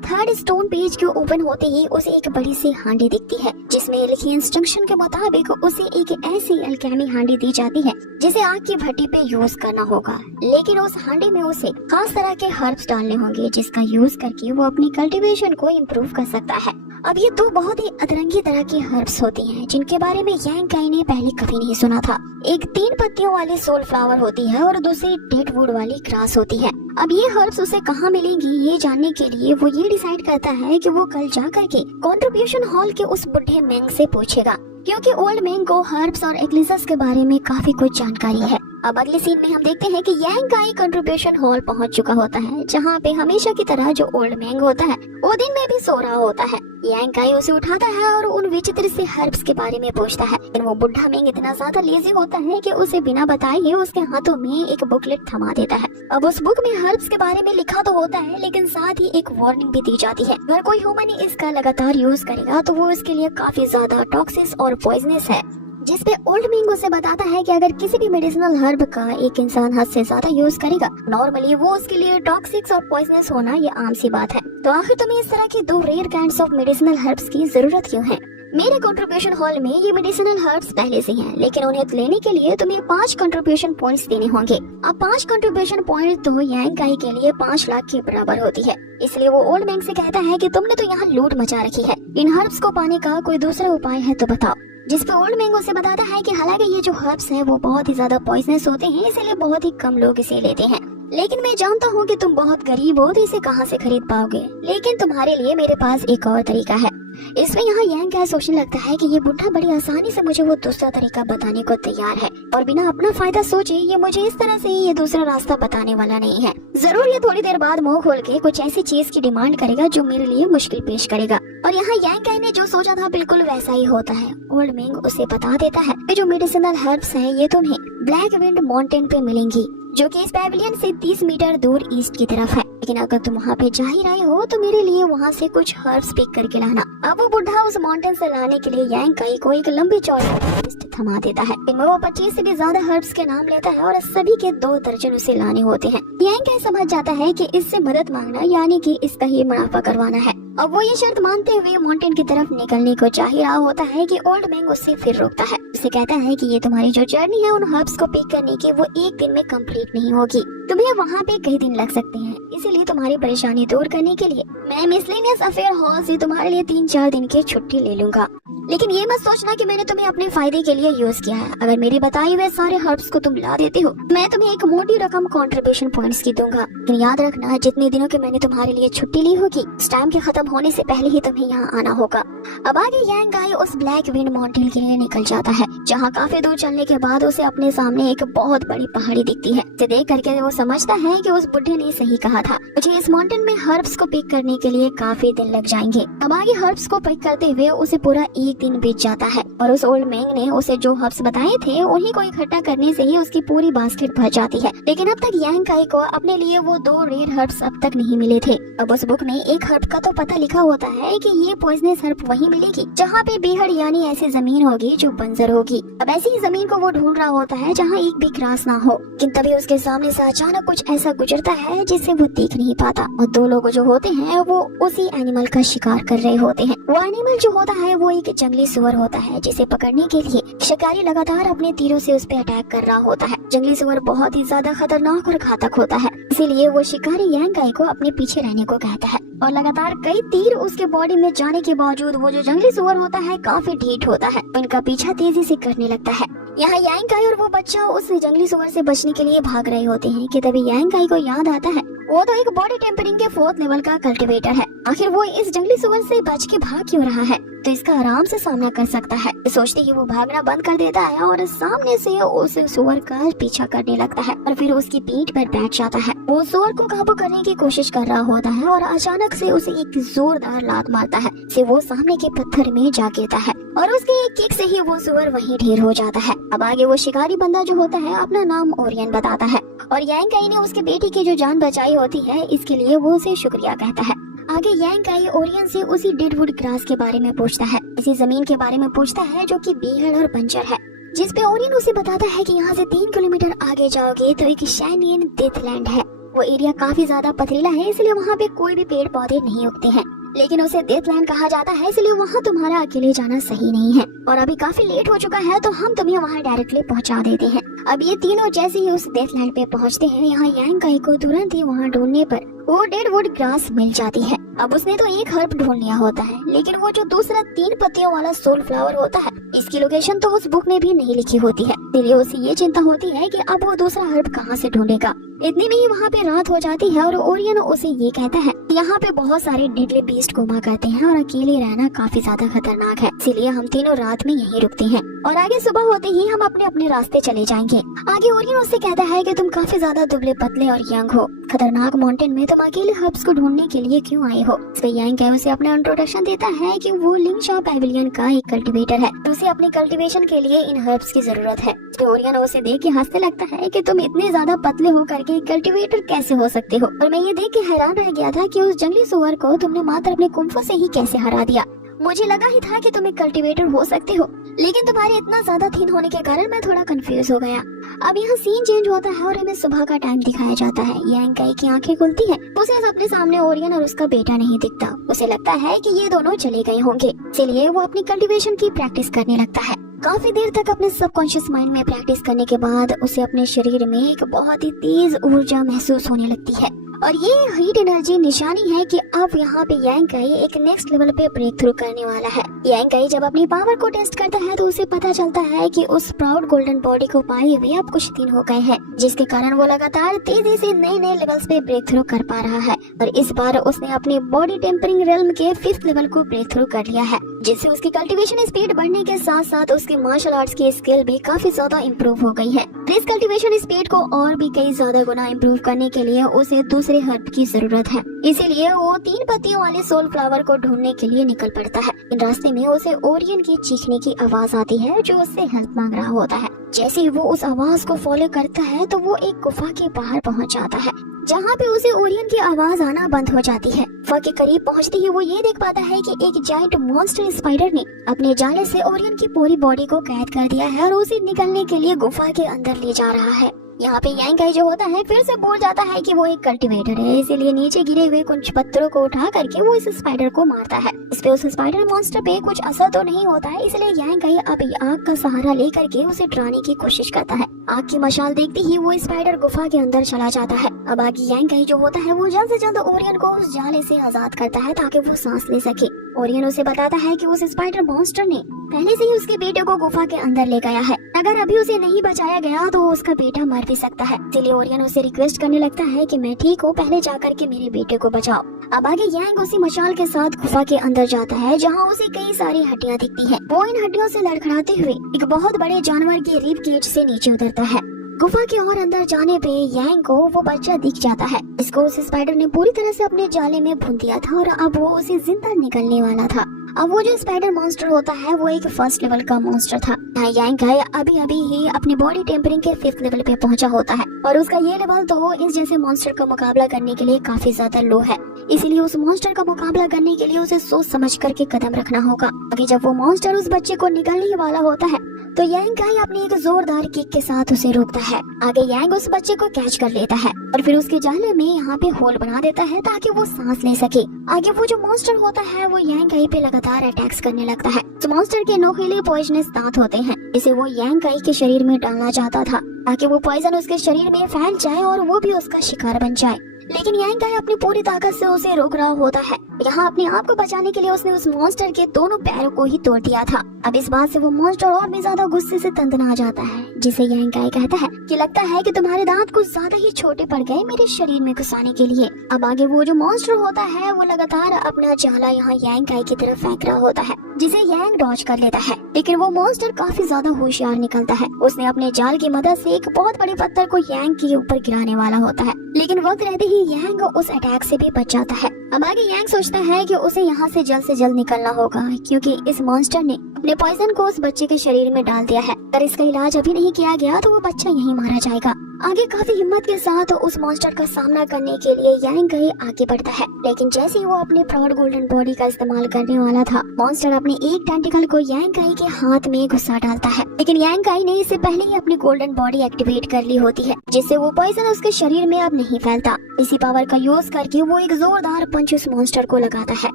3rd स्टोन पेज के ओपन होते ही उसे एक बड़ी सी हांडी दिखती है, जिसमें लिखी इंस्ट्रक्शन के मुताबिक उसे एक ऐसी अल्केमी हांडी दी जाती है जिसे आग की भट्टी पे यूज करना होगा, लेकिन उस हांडी में उसे खास तरह के हर्ब्स डालने होंगे जिसका यूज करके वो अपनी कल्टीवेशन को इम्प्रूव कर सकता है। अब ये 2 बहुत ही अतरंगी तरह की हर्ब्स होती हैं जिनके बारे में यांग काई ने पहले कभी नहीं सुना था। एक 3 पत्तियों वाली सोल फ्लावर होती है और दूसरी डेड वुड वाली ग्रास होती है। अब ये हर्ब्स उसे कहाँ मिलेंगी ये जानने के लिए वो ये डिसाइड करता है कि वो कल जा करके कंट्रीब्यूशन हॉल के उस बुढ़े मैंग से पूछेगा, क्योंकि ओल्ड मैंग को हर्ब्स और एक्लिसस के बारे में काफी कुछ जानकारी है। अब अगले सीन में हम देखते हैं कि यांग काई कंट्रीब्यूशन हॉल पहुंच चुका होता है, जहां पे हमेशा की तरह जो ओल्ड मैंग होता है वो दिन में भी सो रहा होता है। यांग काई उसे उठाता है और उन विचित्र से हर्ब्स के बारे में पूछता है, लेकिन वो बुढ़ा मैंग इतना ज्यादा लेजी होता है कि उसे बिना बताए ही उसके हाथों में एक बुकलेट थमा देता है। अब उस बुक में हर्ब्स के बारे में लिखा तो होता है, लेकिन साथ ही एक वार्निंग भी दी जाती है, अगर कोई ह्यूमन इसका लगातार यूज करेगा तो वो इसके लिए काफी ज्यादा टॉक्सिक और पॉइजनस है। जिसपे ओल्ड मैंग उसे बताता है कि अगर किसी भी मेडिसिनल हर्ब का एक इंसान हद से ज्यादा यूज करेगा नॉर्मली वो उसके लिए टॉक्सिक और पॉइजनस होना ये आम सी बात है। तो आखिर तुम्हें इस तरह की 2 rare kinds of medicinal herbs की जरूरत क्यों है? मेरे कंट्रीब्यूशन हॉल में ये मेडिसिनल हर्ब्स पहले से हैं, लेकिन उन्हें लेने के लिए तुम्हें 5 कंट्रीब्यूशन पॉइंट्स देने होंगे। अब 5 कंट्रीब्यूशन पॉइंट तो यांग काई के लिए 5 लाख के बराबर होती है। इसलिए वो ओल्ड मैंग से कहता है कि तुमने तो यहाँ लूट मचा रखी है, इन हर्ब्स को पाने का कोई दूसरा उपाय है तो बताओ। जिसपे ओल्ड मैंग उसे बताता है कि हालांकि ये जो हर्ब्स हैं वो बहुत ही ज्यादा पॉइजनस होते हैं, इसलिए बहुत ही कम लोग इसे लेते हैं, लेकिन मैं जानता हूँ कि तुम बहुत गरीब हो तो इसे कहाँ से खरीद पाओगे, लेकिन तुम्हारे लिए मेरे पास एक और तरीका है। इसमें यहाँ यांग काई सोचने लगता है कि ये बुढ़ा बड़ी आसानी से मुझे वो दूसरा तरीका बताने को तैयार है और बिना अपना फायदा सोचे ये मुझे इस तरह से ये दूसरा रास्ता बताने वाला नहीं है। जरूर ये थोड़ी देर बाद मुंह खोल के कुछ ऐसी चीज की डिमांड करेगा जो मेरे लिए मुश्किल पेश करेगा। और यहाँ यांग काई ने जो सोचा था बिल्कुल वैसा ही होता है। ओल्ड मैंग उसे बता देता है कि जो मेडिसिनल हर्ब्स हैं ये तुम्हें ब्लैक विंड माउंटेन पे मिलेंगी, जो कि इस पैविलियन से 30 मीटर दूर ईस्ट की तरफ है, लेकिन अगर तुम वहाँ पे जा ही रहे हो तो मेरे लिए वहाँ से कुछ हर्ब्स पिक करके लाना। अब वो बुढ़ा उस माउंटेन से लाने के लिए यांग काई को एक लंबी चौड़ी लिस्ट थमा देता है। इनमें वो 25 से भी ज्यादा हर्ब्स के नाम लेता है और सभी के 2 दर्जन उसे लाने होते हैं। यांग काई समझ जाता है कि इससे मदद मांगना यानी कि इसका ही मुनाफा करवाना है। अब वो ये शर्त मानते हुए माउंटेन की तरफ निकलने को चाह ही रहा होता है कि ओल्ड मैंग उससे फिर रोकता है। उसे कहता है कि ये तुम्हारी जो जर्नी है उन हर्ब्स को पिक करने की वो एक दिन में कंप्लीट नहीं होगी, तुम्हें वहाँ पे कई दिन लग सकते हैं। इसीलिए तुम्हारी परेशानी दूर करने के लिए मैं मिसलेनियस अफेयर हॉल से तुम्हारे लिए 3-4 दिन की छुट्टी ले लूंगा। लेकिन ये मत सोचना कि मैंने तुम्हें अपने फायदे के लिए यूज किया है। अगर मेरे बताए हुए सारे हर्ब्स को तुम ला देते हो, मैं तुम्हें एक मोटी रकम कंट्रीब्यूशन पॉइंट्स की दूंगा। लेकिन याद रखना, जितने दिनों के मैंने तुम्हारे लिए छुट्टी ली होगी, उस टाइम के खत्म होने से पहले ही तुम्हें यहाँ आना होगा। अब आगे यांग काई उस ब्लैक विंड माउंटेन के लिए निकल जाता है, जहाँ काफी दूर चलने के बाद उसे अपने सामने एक बहुत बड़ी पहाड़ी दिखती है। इसे देख करके वो समझता है कि उस बुढ़े ने सही कहा था, मुझे इस माउंटेन में हर्ब्स को पिक करने के लिए काफी दिन लग जाएंगे। अब आगे हर्ब्स को पिक करते हुए उसे पूरा एक दिन बीत जाता है और उस ओल्ड मैंग ने उसे जो हर्ब्स बताए थे उन्हीं को इकट्ठा करने से ही उसकी पूरी बास्केट भर जाती है। लेकिन अब तक यांग काई को अपने लिए वो 2 रेयर हर्ब्स अब तक नहीं मिले थे। अब उस बुक में एक हर्ब का तो पता लिखा होता है कि ये पॉइजनस हर्ब वहीं मिलेगी जहाँ पे बेहद यानी ऐसी जमीन होगी जो बंजर होगी। अब ऐसी ही जमीन को वो ढूंढ रहा होता है जहाँ एक भी ग्रास ना हो। लेकिन तभी उसके सामने से अचानक कुछ ऐसा गुजरता है जिसे वो देख नहीं पाता और 2 लोग जो होते हैं वो उसी एनिमल का शिकार कर रहे होते हैं। वो एनिमल जो होता है वो एक जंगली सुअर होता है, जिसे पकड़ने के लिए शिकारी लगातार अपने तीरों से उस पे अटैक कर रहा होता है। जंगली सुअर बहुत ही ज्यादा खतरनाक और घातक होता है, इसीलिए वो शिकारी यांग काई को अपने पीछे रहने को कहता है। और लगातार कई तीर उसके बॉडी में जाने के बावजूद वो जो जंगली सुअर होता है काफी ढीठ होता है, उनका पीछा तेजी से करने लगता है। यहाँ यांग काई और वो बच्चा उस जंगली सुअर से बचने के लिए भाग रहे होते हैं कि तभी यांग काई को याद आता है वो तो एक बॉडी टेम्परिंग के 4th लेवल का कल्टीवेटर है। आखिर वो इस जंगली सुअर से बच के भाग क्यों रहा है, तो इसका आराम से सामना कर सकता है। सोचते ही वो भागना बंद कर देता है और सामने से उस सुअर का पीछा करने लगता है और फिर उसकी पीठ पर बैठ जाता है। वो सुअर को काबू करने की कोशिश कर रहा होता है और अचानक से उसे एक जोरदार लात मारता है, से वो सामने के पत्थर में जा गिरता है और उसके एक किक से ही वो सुअर वहीं ढेर हो जाता है। अब आगे वो शिकारी बंदा जो होता है अपना नाम ओरियन बताता है और यांग काई ने उसके बेटी की जो जान बचाई होती है इसके लिए वो उसे शुक्रिया कहता है। आगे यांग काई ओरियन से उसी डेडवुड ग्रास के बारे में पूछता है, इसी जमीन के बारे में पूछता है जो कि बेहद और बंजर है, जिस पे ओरियन उसे बताता है कि यहाँ से 3 किलोमीटर आगे जाओगे तो एक शैनियन डेथलैंड है। वो एरिया काफी ज्यादा पथरीला है, इसलिए वहाँ पे कोई भी पेड़ पौधे नहीं उगते हैं, लेकिन उसे डेथलैंड कहा जाता है, इसलिए वहाँ तुम्हारा अकेले जाना सही नहीं है। और अभी काफी लेट हो चुका है तो हम तुम्हें वहाँ डायरेक्टली पहुँचा देते हैं। अब ये तीनों जैसे ही उस डेथलैंड पे पहुँचते हैं, यहाँ यांग काई को तुरंत ही वहाँ ढूंढने पर वो डेडवुड ग्रास मिल जाती है। अब उसने तो एक हर्ब ढूंढ लिया होता है, लेकिन वो जो दूसरा 3 पत्तियों वाला सोल फ्लावर होता है इसकी लोकेशन तो उस बुक में भी नहीं लिखी होती है, इसलिए उसे ये चिंता होती है कि अब वो दूसरा हर्ब कहाँ से ढूंढेगा। इतने में ही वहाँ पे रात हो जाती है और ओरियन उसे ये कहता है यहाँ पे बहुत सारे डेडली बीस्ट घुमा करते हैं और अकेले रहना काफी ज्यादा खतरनाक है, इसीलिए हम तीनों रात में यहीं रुकते हैं और आगे सुबह होते ही हम अपने अपने रास्ते चले जाएंगे। आगे ओरियन उससे कहता है कि तुम काफी ज्यादा दुबले पतले और यंग हो, खतरनाक माउंटेन में तुम अकेले हर्ब्स को ढूंढने के लिए क्यों आए हो। इस पे यांग काई उसे अपना इंट्रोडक्शन देता है कि वो लिंगशाओ पैविलियन का एक कल्टीवेटर है, उसे अपने कल्टीवेशन के लिए इन हर्ब्स की जरूरत है। ओरियन उसे देख के हंसने लगता है कि तुम इतने ज्यादा पतले हो करके कल्टीवेटर कैसे हो सकते हो, और मैं ये देख के हैरान रह गया था कि उस जंगली सुअर को तुमने मात्र अपने कुंफू से ही कैसे हरा दिया। मुझे लगा ही था कि तुम एक कल्टीवेटर हो सकते हो, लेकिन तुम्हारे इतना ज्यादा थिन होने के कारण मैं थोड़ा कंफ्यूज हो गया। अब यहाँ सीन चेंज होता है और हमें सुबह का टाइम दिखाया जाता है। यांग काई की आंखें खुलती है, उसे अपने सामने ओरियन और उसका बेटा नहीं दिखता। उसे लगता है कि ये दोनों चले गए होंगे, इसलिए वो अपनी कल्टीवेशन की प्रैक्टिस करने लगता है। काफी देर तक अपने सबकॉन्शियस माइंड में प्रैक्टिस करने के बाद उसे अपने शरीर में एक बहुत ही तेज ऊर्जा महसूस होने लगती है, और ये हीट एनर्जी निशानी है कि अब यहाँ पे यांग काई एक नेक्स्ट लेवल पे ब्रेक थ्रू करने वाला है। यांग काई जब अपनी पावर को टेस्ट करता है तो उसे पता चलता है कि उस प्राउड गोल्डन बॉडी को पाए हुए अब कुछ दिन हो गए हैं, जिसके कारण वो लगातार तेजी से नए नए लेवल्स पे ब्रेक थ्रू कर पा रहा है। और इस बार उसने अपने बॉडी टेम्परिंग रेल्म के 5th लेवल को ब्रेक थ्रू कर लिया है, जिससे उसकी कल्टीवेशन स्पीड बढ़ने के साथ साथ उसके मार्शल आर्ट्स की स्किल भी काफी ज्यादा इम्प्रूव हो गई है। इस कल्टीवेशन स्पीड को और भी कई ज्यादा गुना इम्प्रूव करने के लिए उसे दूसरे हर्ब की जरूरत है, इसीलिए वो 3 पत्तियों वाले सोल फ्लावर को ढूंढने के लिए निकल पड़ता है। इन रास्ते में उसे ओरियन की चीखने की आवाज आती है जो उससे हेल्प मांग रहा होता है। जैसे ही वो उस आवाज को फॉलो करता है तो वो एक गुफा के बाहर पहुंच जाता है, जहाँ पे उसे ओरियन की आवाज आना बंद हो जाती है। गुफा के करीब पहुँचते ही वो ये देख पाता है कि एक जायंट मॉन्स्टर स्पाइडर ने अपने जाले से ओरियन की पूरी बॉडी को कैद कर दिया है और उसे निकलने के लिए गुफा के अंदर ले जा रहा है। यहाँ पे यांग काई जो होता है फिर से भूल जाता है कि वो एक कल्टीवेटर है, इसीलिए नीचे गिरे हुए कुछ पत्थरों को उठा करके वो इस स्पाइडर को मारता है। इस पे उस स्पाइडर मॉन्स्टर पे कुछ असर तो नहीं होता है, इसलिए यांग काई अब आग का सहारा लेकर के उसे डराने की कोशिश करता है। आग की मशाल देखते ही वो स्पाइडर गुफा के अंदर चला जाता है। अब आगे यांग काई जो होता है वो जल्द से जल्द ओरियन को उस जाले से आजाद करता है ताकि वो सांस ले सके। ओरियन उसे बताता है कि उस स्पाइडर मॉन्स्टर ने पहले से ही उसके बेटे को गुफा के अंदर ले गया है, अगर अभी उसे नहीं बचाया गया तो उसका बेटा मर भी सकता है। इसलिए ओरियन उसे रिक्वेस्ट करने लगता है कि मैं ठीक हूँ, पहले जाकर के मेरे बेटे को बचाओ। अब आगे यांग उसी मशाल के साथ गुफा के अंदर जाता है जहाँ उसे कई सारी हड्डियाँ दिखती है। वो इन हड्डियों से लड़खड़ाते हुए एक बहुत बड़े जानवर के रिब केज से नीचे उतरता है। गुफा के और अंदर जाने पे यांग को वो बच्चा दिख जाता है। इसको उस स्पाइडर ने पूरी तरह से अपने जाले में भून दिया था और अब वो उसे जिंदा निकलने वाला था। अब वो जो स्पाइडर मॉन्स्टर होता है वो एक फर्स्ट लेवल का मॉन्स्टर था। यांग काई अभी अभी ही अपनी बॉडी टेम्परिंग के 5th लेवल पे पहुंचा होता है और उसका ये लेवल तो इस जैसे मॉन्स्टर का मुकाबला करने के लिए काफी ज्यादा लो है, इसीलिए उस मॉन्स्टर का मुकाबला करने के लिए उसे सोच समझ करके कदम रखना होगा। आगे जब वो मॉन्स्टर उस बच्चे को निगलने ही वाला होता है तो यांग काई अपनी एक जोरदार किक के साथ उसे रोकता है। आगे यांग उस बच्चे को कैच कर लेता है और फिर उसके जाले में यहाँ पे होल बना देता है ताकि वो सांस ले सके। आगे वो जो मॉन्स्टर होता है वो यांग काई पे लगातार अटैक्स करने लगता है। तो मॉन्स्टर के नोकीले पॉइजनस दांत होते हैं, इसे वो यांग काई के शरीर में डालना चाहता था ताकि वो पॉइजन उसके शरीर में फैल जाए और वो भी उसका शिकार बन जाए। लेकिन यांग काई अपनी पूरी ताकत से उसे रोक रहा होता है। यहाँ अपने आप को बचाने के लिए उसने उस मॉन्स्टर के दोनों पैरों को ही तोड़ दिया था। अब इस बात से वो मॉन्स्टर और भी ज्यादा गुस्से से तंतना जाता है, जिसे यांग काई कहता है कि लगता है कि तुम्हारे दांत कुछ ज्यादा ही छोटे पड़ गए मेरे शरीर में घुसाने के लिए। अब आगे वो जो मॉन्स्टर होता है वो लगातार अपना जाला यहाँ यांग काई की तरफ फेंक रहा होता है, जिसे यांग डॉज कर लेता है। लेकिन वो मॉन्स्टर काफी ज्यादा होशियार निकलता है। उसने अपने जाल की मदद से एक बहुत बड़े पत्थर को यांग के ऊपर गिराने वाला होता है, लेकिन वक्त रहते ही यांग उस अटैक से भी बच जाता है। अब आगे यांग सोचता है कि उसे यहाँ से जल्द निकलना होगा, क्योंकि इस मॉन्स्टर ने अपने पॉइजन को उस बच्चे के शरीर में डाल दिया है। अगर इसका इलाज अभी नहीं किया गया तो वो बच्चा यहीं मारा जाएगा। आगे काफी हिम्मत के साथ उस मॉन्स्टर का सामना करने के लिए यांग काई आगे बढ़ता है, लेकिन जैसे ही वो अपने प्रॉड गोल्डन बॉडी का इस्तेमाल करने वाला था, मॉन्स्टर अपने एक टेंटिकल को यांग काई के हाथ में घुसा डालता है। लेकिन यांग काई ने इससे पहले ही अपनी गोल्डन बॉडी एक्टिवेट कर ली होती है, जिससे वो पॉइजन उसके शरीर में अब नहीं फैलता। इसी पावर का यूज करके वो एक जोरदार पंच उस मॉन्स्टर को लगाता है।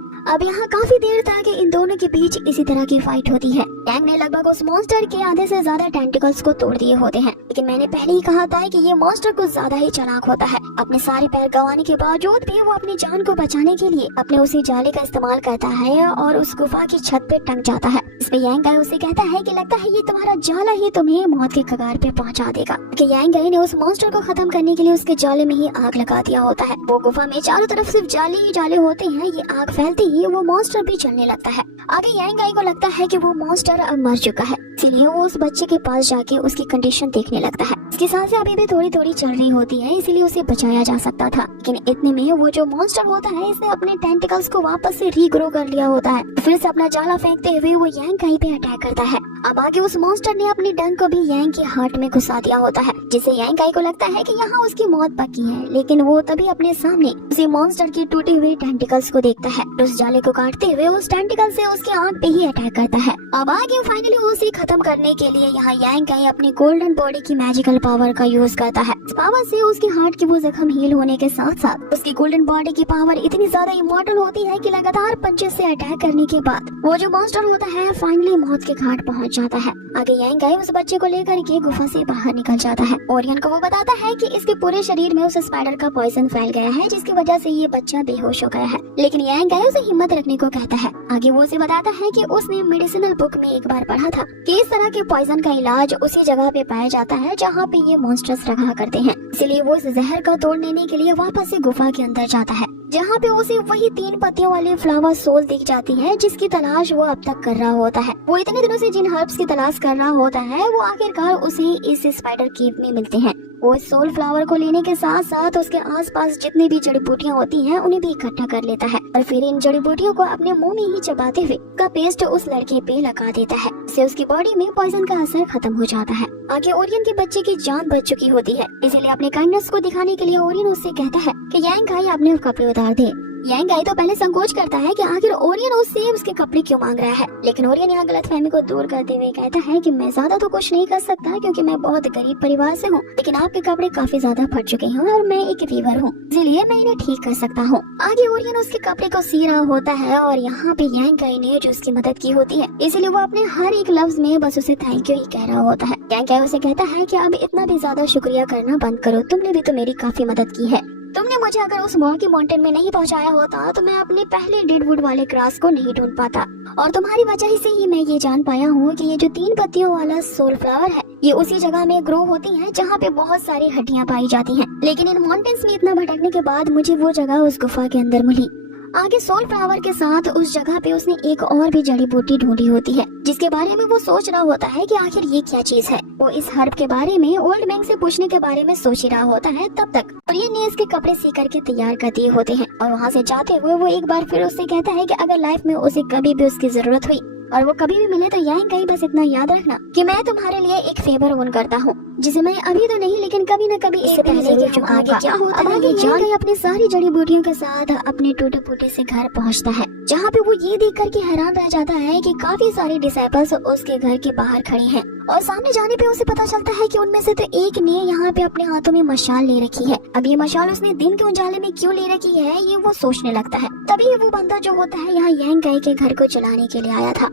अब यहाँ काफी देर तक इन दोनों के बीच इसी तरह की फाइट होती है। यांग ने लगभग उस मॉन्स्टर के आधे से ज्यादा टेंटिकल्स को तोड़ दिए होते हैं, लेकिन मैंने पहले ही कहा था कि ये मॉन्स्टर कुछ ज्यादा ही चालाक होता है। अपने सारे पैर गंवाने के बावजूद भी वो अपनी जान को बचाने के लिए अपने उसी जाले का इस्तेमाल करता है और उस गुफा की छत पे टंग जाता है। इसमें यांग काई उसे कहता है कि लगता है ये तुम्हारा जाला ही तुम्हें मौत के कगार पे पहुंचा देगा। कि यांग काई ने उस मॉन्स्टर को खत्म करने के लिए उसके जाले में ही आग लगा दिया होता है। वो गुफा में चारों तरफ सिर्फ जाले ही जाले होते हैं। ये आग फैलते ही वो मॉन्स्टर भी जलने लगता है। आगे यांग काई को लगता है कि वो मॉन्स्टर अब मर चुका है, इसीलिए वो उस बच्चे के पास जाके उसकी कंडीशन देखने लगता है। उसकी सांसें अभी भी थोड़ी थोड़ी चल रही होती है, इसीलिए उसे बचाया जा सकता था। लेकिन इतने में वो जो मॉन्स्टर होता है इसने अपने टेंटिकल्स को वापस से रीग्रो कर लिया होता है। फिर से अपना जाला फेंकते हुए वो यांग काई पे अटैक करता है। अब आगे उस मॉन्स्टर ने अपनी डंक को भी यांग के हार्ट में घुसा दिया होता है, जिससे यांग काई को लगता है कि यहाँ उसकी मौत पक्की है। लेकिन वो तभी अपने सामने उसी मॉन्स्टर की टूटी हुई टेंटिकल्स को देखता है। उस जाले को काटते हुए उस टेंटिकल से उसके आंख पे ही अटैक करता है। अब आगे फाइनली उसे खत्म करने के लिए यहाँ यांग काई अपनी गोल्डन बॉडी की मैजिकल पावर का यूज करता है। इस पावर से उसकी हार्ट की वो जख्म हील होने के साथ साथ उसकी गोल्डन बॉडी की पावर इतनी ज्यादा इमॉर्टल होती है कि लगातार पंचेस से अटैक करने के बाद वो जो मॉन्स्टर होता है फाइनली मौत के घाट पहुंच जाता है। आगे यांग काई उस बच्चे को लेकर के गुफा से बाहर निकल जाता है। ओरियन को वो बताता है कि इसके पूरे शरीर में उस स्पाइडर का पॉइजन फैल गया है, जिसकी वजह से ये बच्चा बेहोश हो गया है। लेकिन यांग काई उसे हिम्मत रखने को कहता है। आगे वो उसे बताता है कि उसने मेडिसिनल बुक में एक बार पढ़ा था कि इस तरह के पॉइजन का इलाज उसी जगह पे पाया जाता है जहाँ पे ये मॉन्स्टर्स रहा करते हैं। इसलिए वो इस जहर का तोड़ लेने के लिए वापस से गुफा के अंदर जाता है, जहाँ पे उसे वही 3 पत्तियों वाली फ्लावर सोल दिख जाती है, जिसकी तलाश वो अब तक कर रहा होता है। वो इतने दिनों से जिन हर्ब्स की तलाश कर रहा होता है वो आखिरकार उसे इस स्पाइडर केव में मिलते हैं। वो इस सोल फ्लावर को लेने के साथ साथ उसके आसपास जितनी भी जड़ी बूटियाँ होती हैं उन्हें भी इकट्ठा कर लेता है और फिर इन जड़ी बूटियों को अपने मुंह में ही चबाते हुए का पेस्ट उस लड़के पे लगा देता है। इससे उसकी बॉडी में पॉइजन का असर खत्म हो जाता है। आगे ओरियन के बच्चे की जान बच चुकी होती है, इसलिए अपने काइंडनेस को दिखाने के लिए ओरियन उससे कहता है कि यांग काई अपने कपड़े उतार दे। यांग आई तो पहले संकोच करता है कि आखिर ओरियन उससे उसके कपड़े क्यों मांग रहा है, लेकिन ओरियन यहाँ गलतफहमी को दूर करते हुए कहता है कि मैं ज्यादा तो कुछ नहीं कर सकता क्योंकि मैं बहुत गरीब परिवार से हूँ, लेकिन आपके कपड़े काफी ज्यादा फट चुके हैं और मैं एक वीवर हूँ, इसलिए मैं इन्हें ठीक कर सकता हूँ। आगे ओरियन उसके कपड़े को सी रहा होता है और यहाँ पे यांग आई ने जो उसकी मदद की होती है, इसलिए वो अपने हर एक लफ्ज में बस उसे थैंक यू ही कह रहा होता है। यांग आई उसे कहता है कि अब इतना भी ज्यादा शुक्रिया करना बंद करो, तुमने भी तो मेरी काफी मदद की है। तुमने मुझे अगर उस मॉर्की माउंटेन में नहीं पहुंचाया होता तो मैं अपने पहले डेडवुड वाले ग्रास को नहीं ढूंढ पाता, और तुम्हारी वजह से ही मैं ये जान पाया हूँ कि ये जो 3 पत्तियों वाला सोल फ्लावर है ये उसी जगह में ग्रो होती है जहाँ पे बहुत सारी हड्डियाँ पाई जाती हैं। लेकिन इन माउंटेन्स में इतना भटकने के बाद मुझे वो जगह उस गुफा के अंदर मिली। आगे सोल फ्लावर के साथ उस जगह पे उसने एक और भी जड़ी बूटी ढूंढी होती है जिसके बारे में वो सोच रहा होता है कि आखिर ये क्या चीज है। वो इस हर्ब के बारे में ओल्ड मैन से पूछने के बारे में सोच ही रहा होता है तब तक ओरियन ने इसके कपड़े सी करके तैयार कर दिए होते हैं, और वहाँ से जाते हुए वो एक बार फिर उससे कहता है कि अगर लाइफ में उसे कभी भी उसकी जरूरत हुई और वो कभी भी मिले तो यांग आई बस इतना याद रखना कि मैं तुम्हारे लिए एक फेवर ओन करता हूँ जिसे मैं अभी तो नहीं लेकिन कभी न कभी इससे पहले जरूर आगे क्या होता है। आगे यांग आई अपनी सारी जड़ी बूटियों के साथ अपने टूटे फूटे से घर पहुँचता है, जहाँ पे वो ये देख कर के हैरान रह जाता है कि काफी सारे डिसाइपल्स उसके घर के बाहर खड़े हैं, और सामने जाने पे उसे पता चलता है कि उनमें से तो एक ने यहाँ पे अपने हाथों में मशाल ले रखी है। अब ये मशाल उसने दिन के उजाले में क्यों ले रखी है ये वो सोचने लगता है। तभी वो बंदा जो होता है यहाँ यांग आई के घर को जलाने के लिए आया था,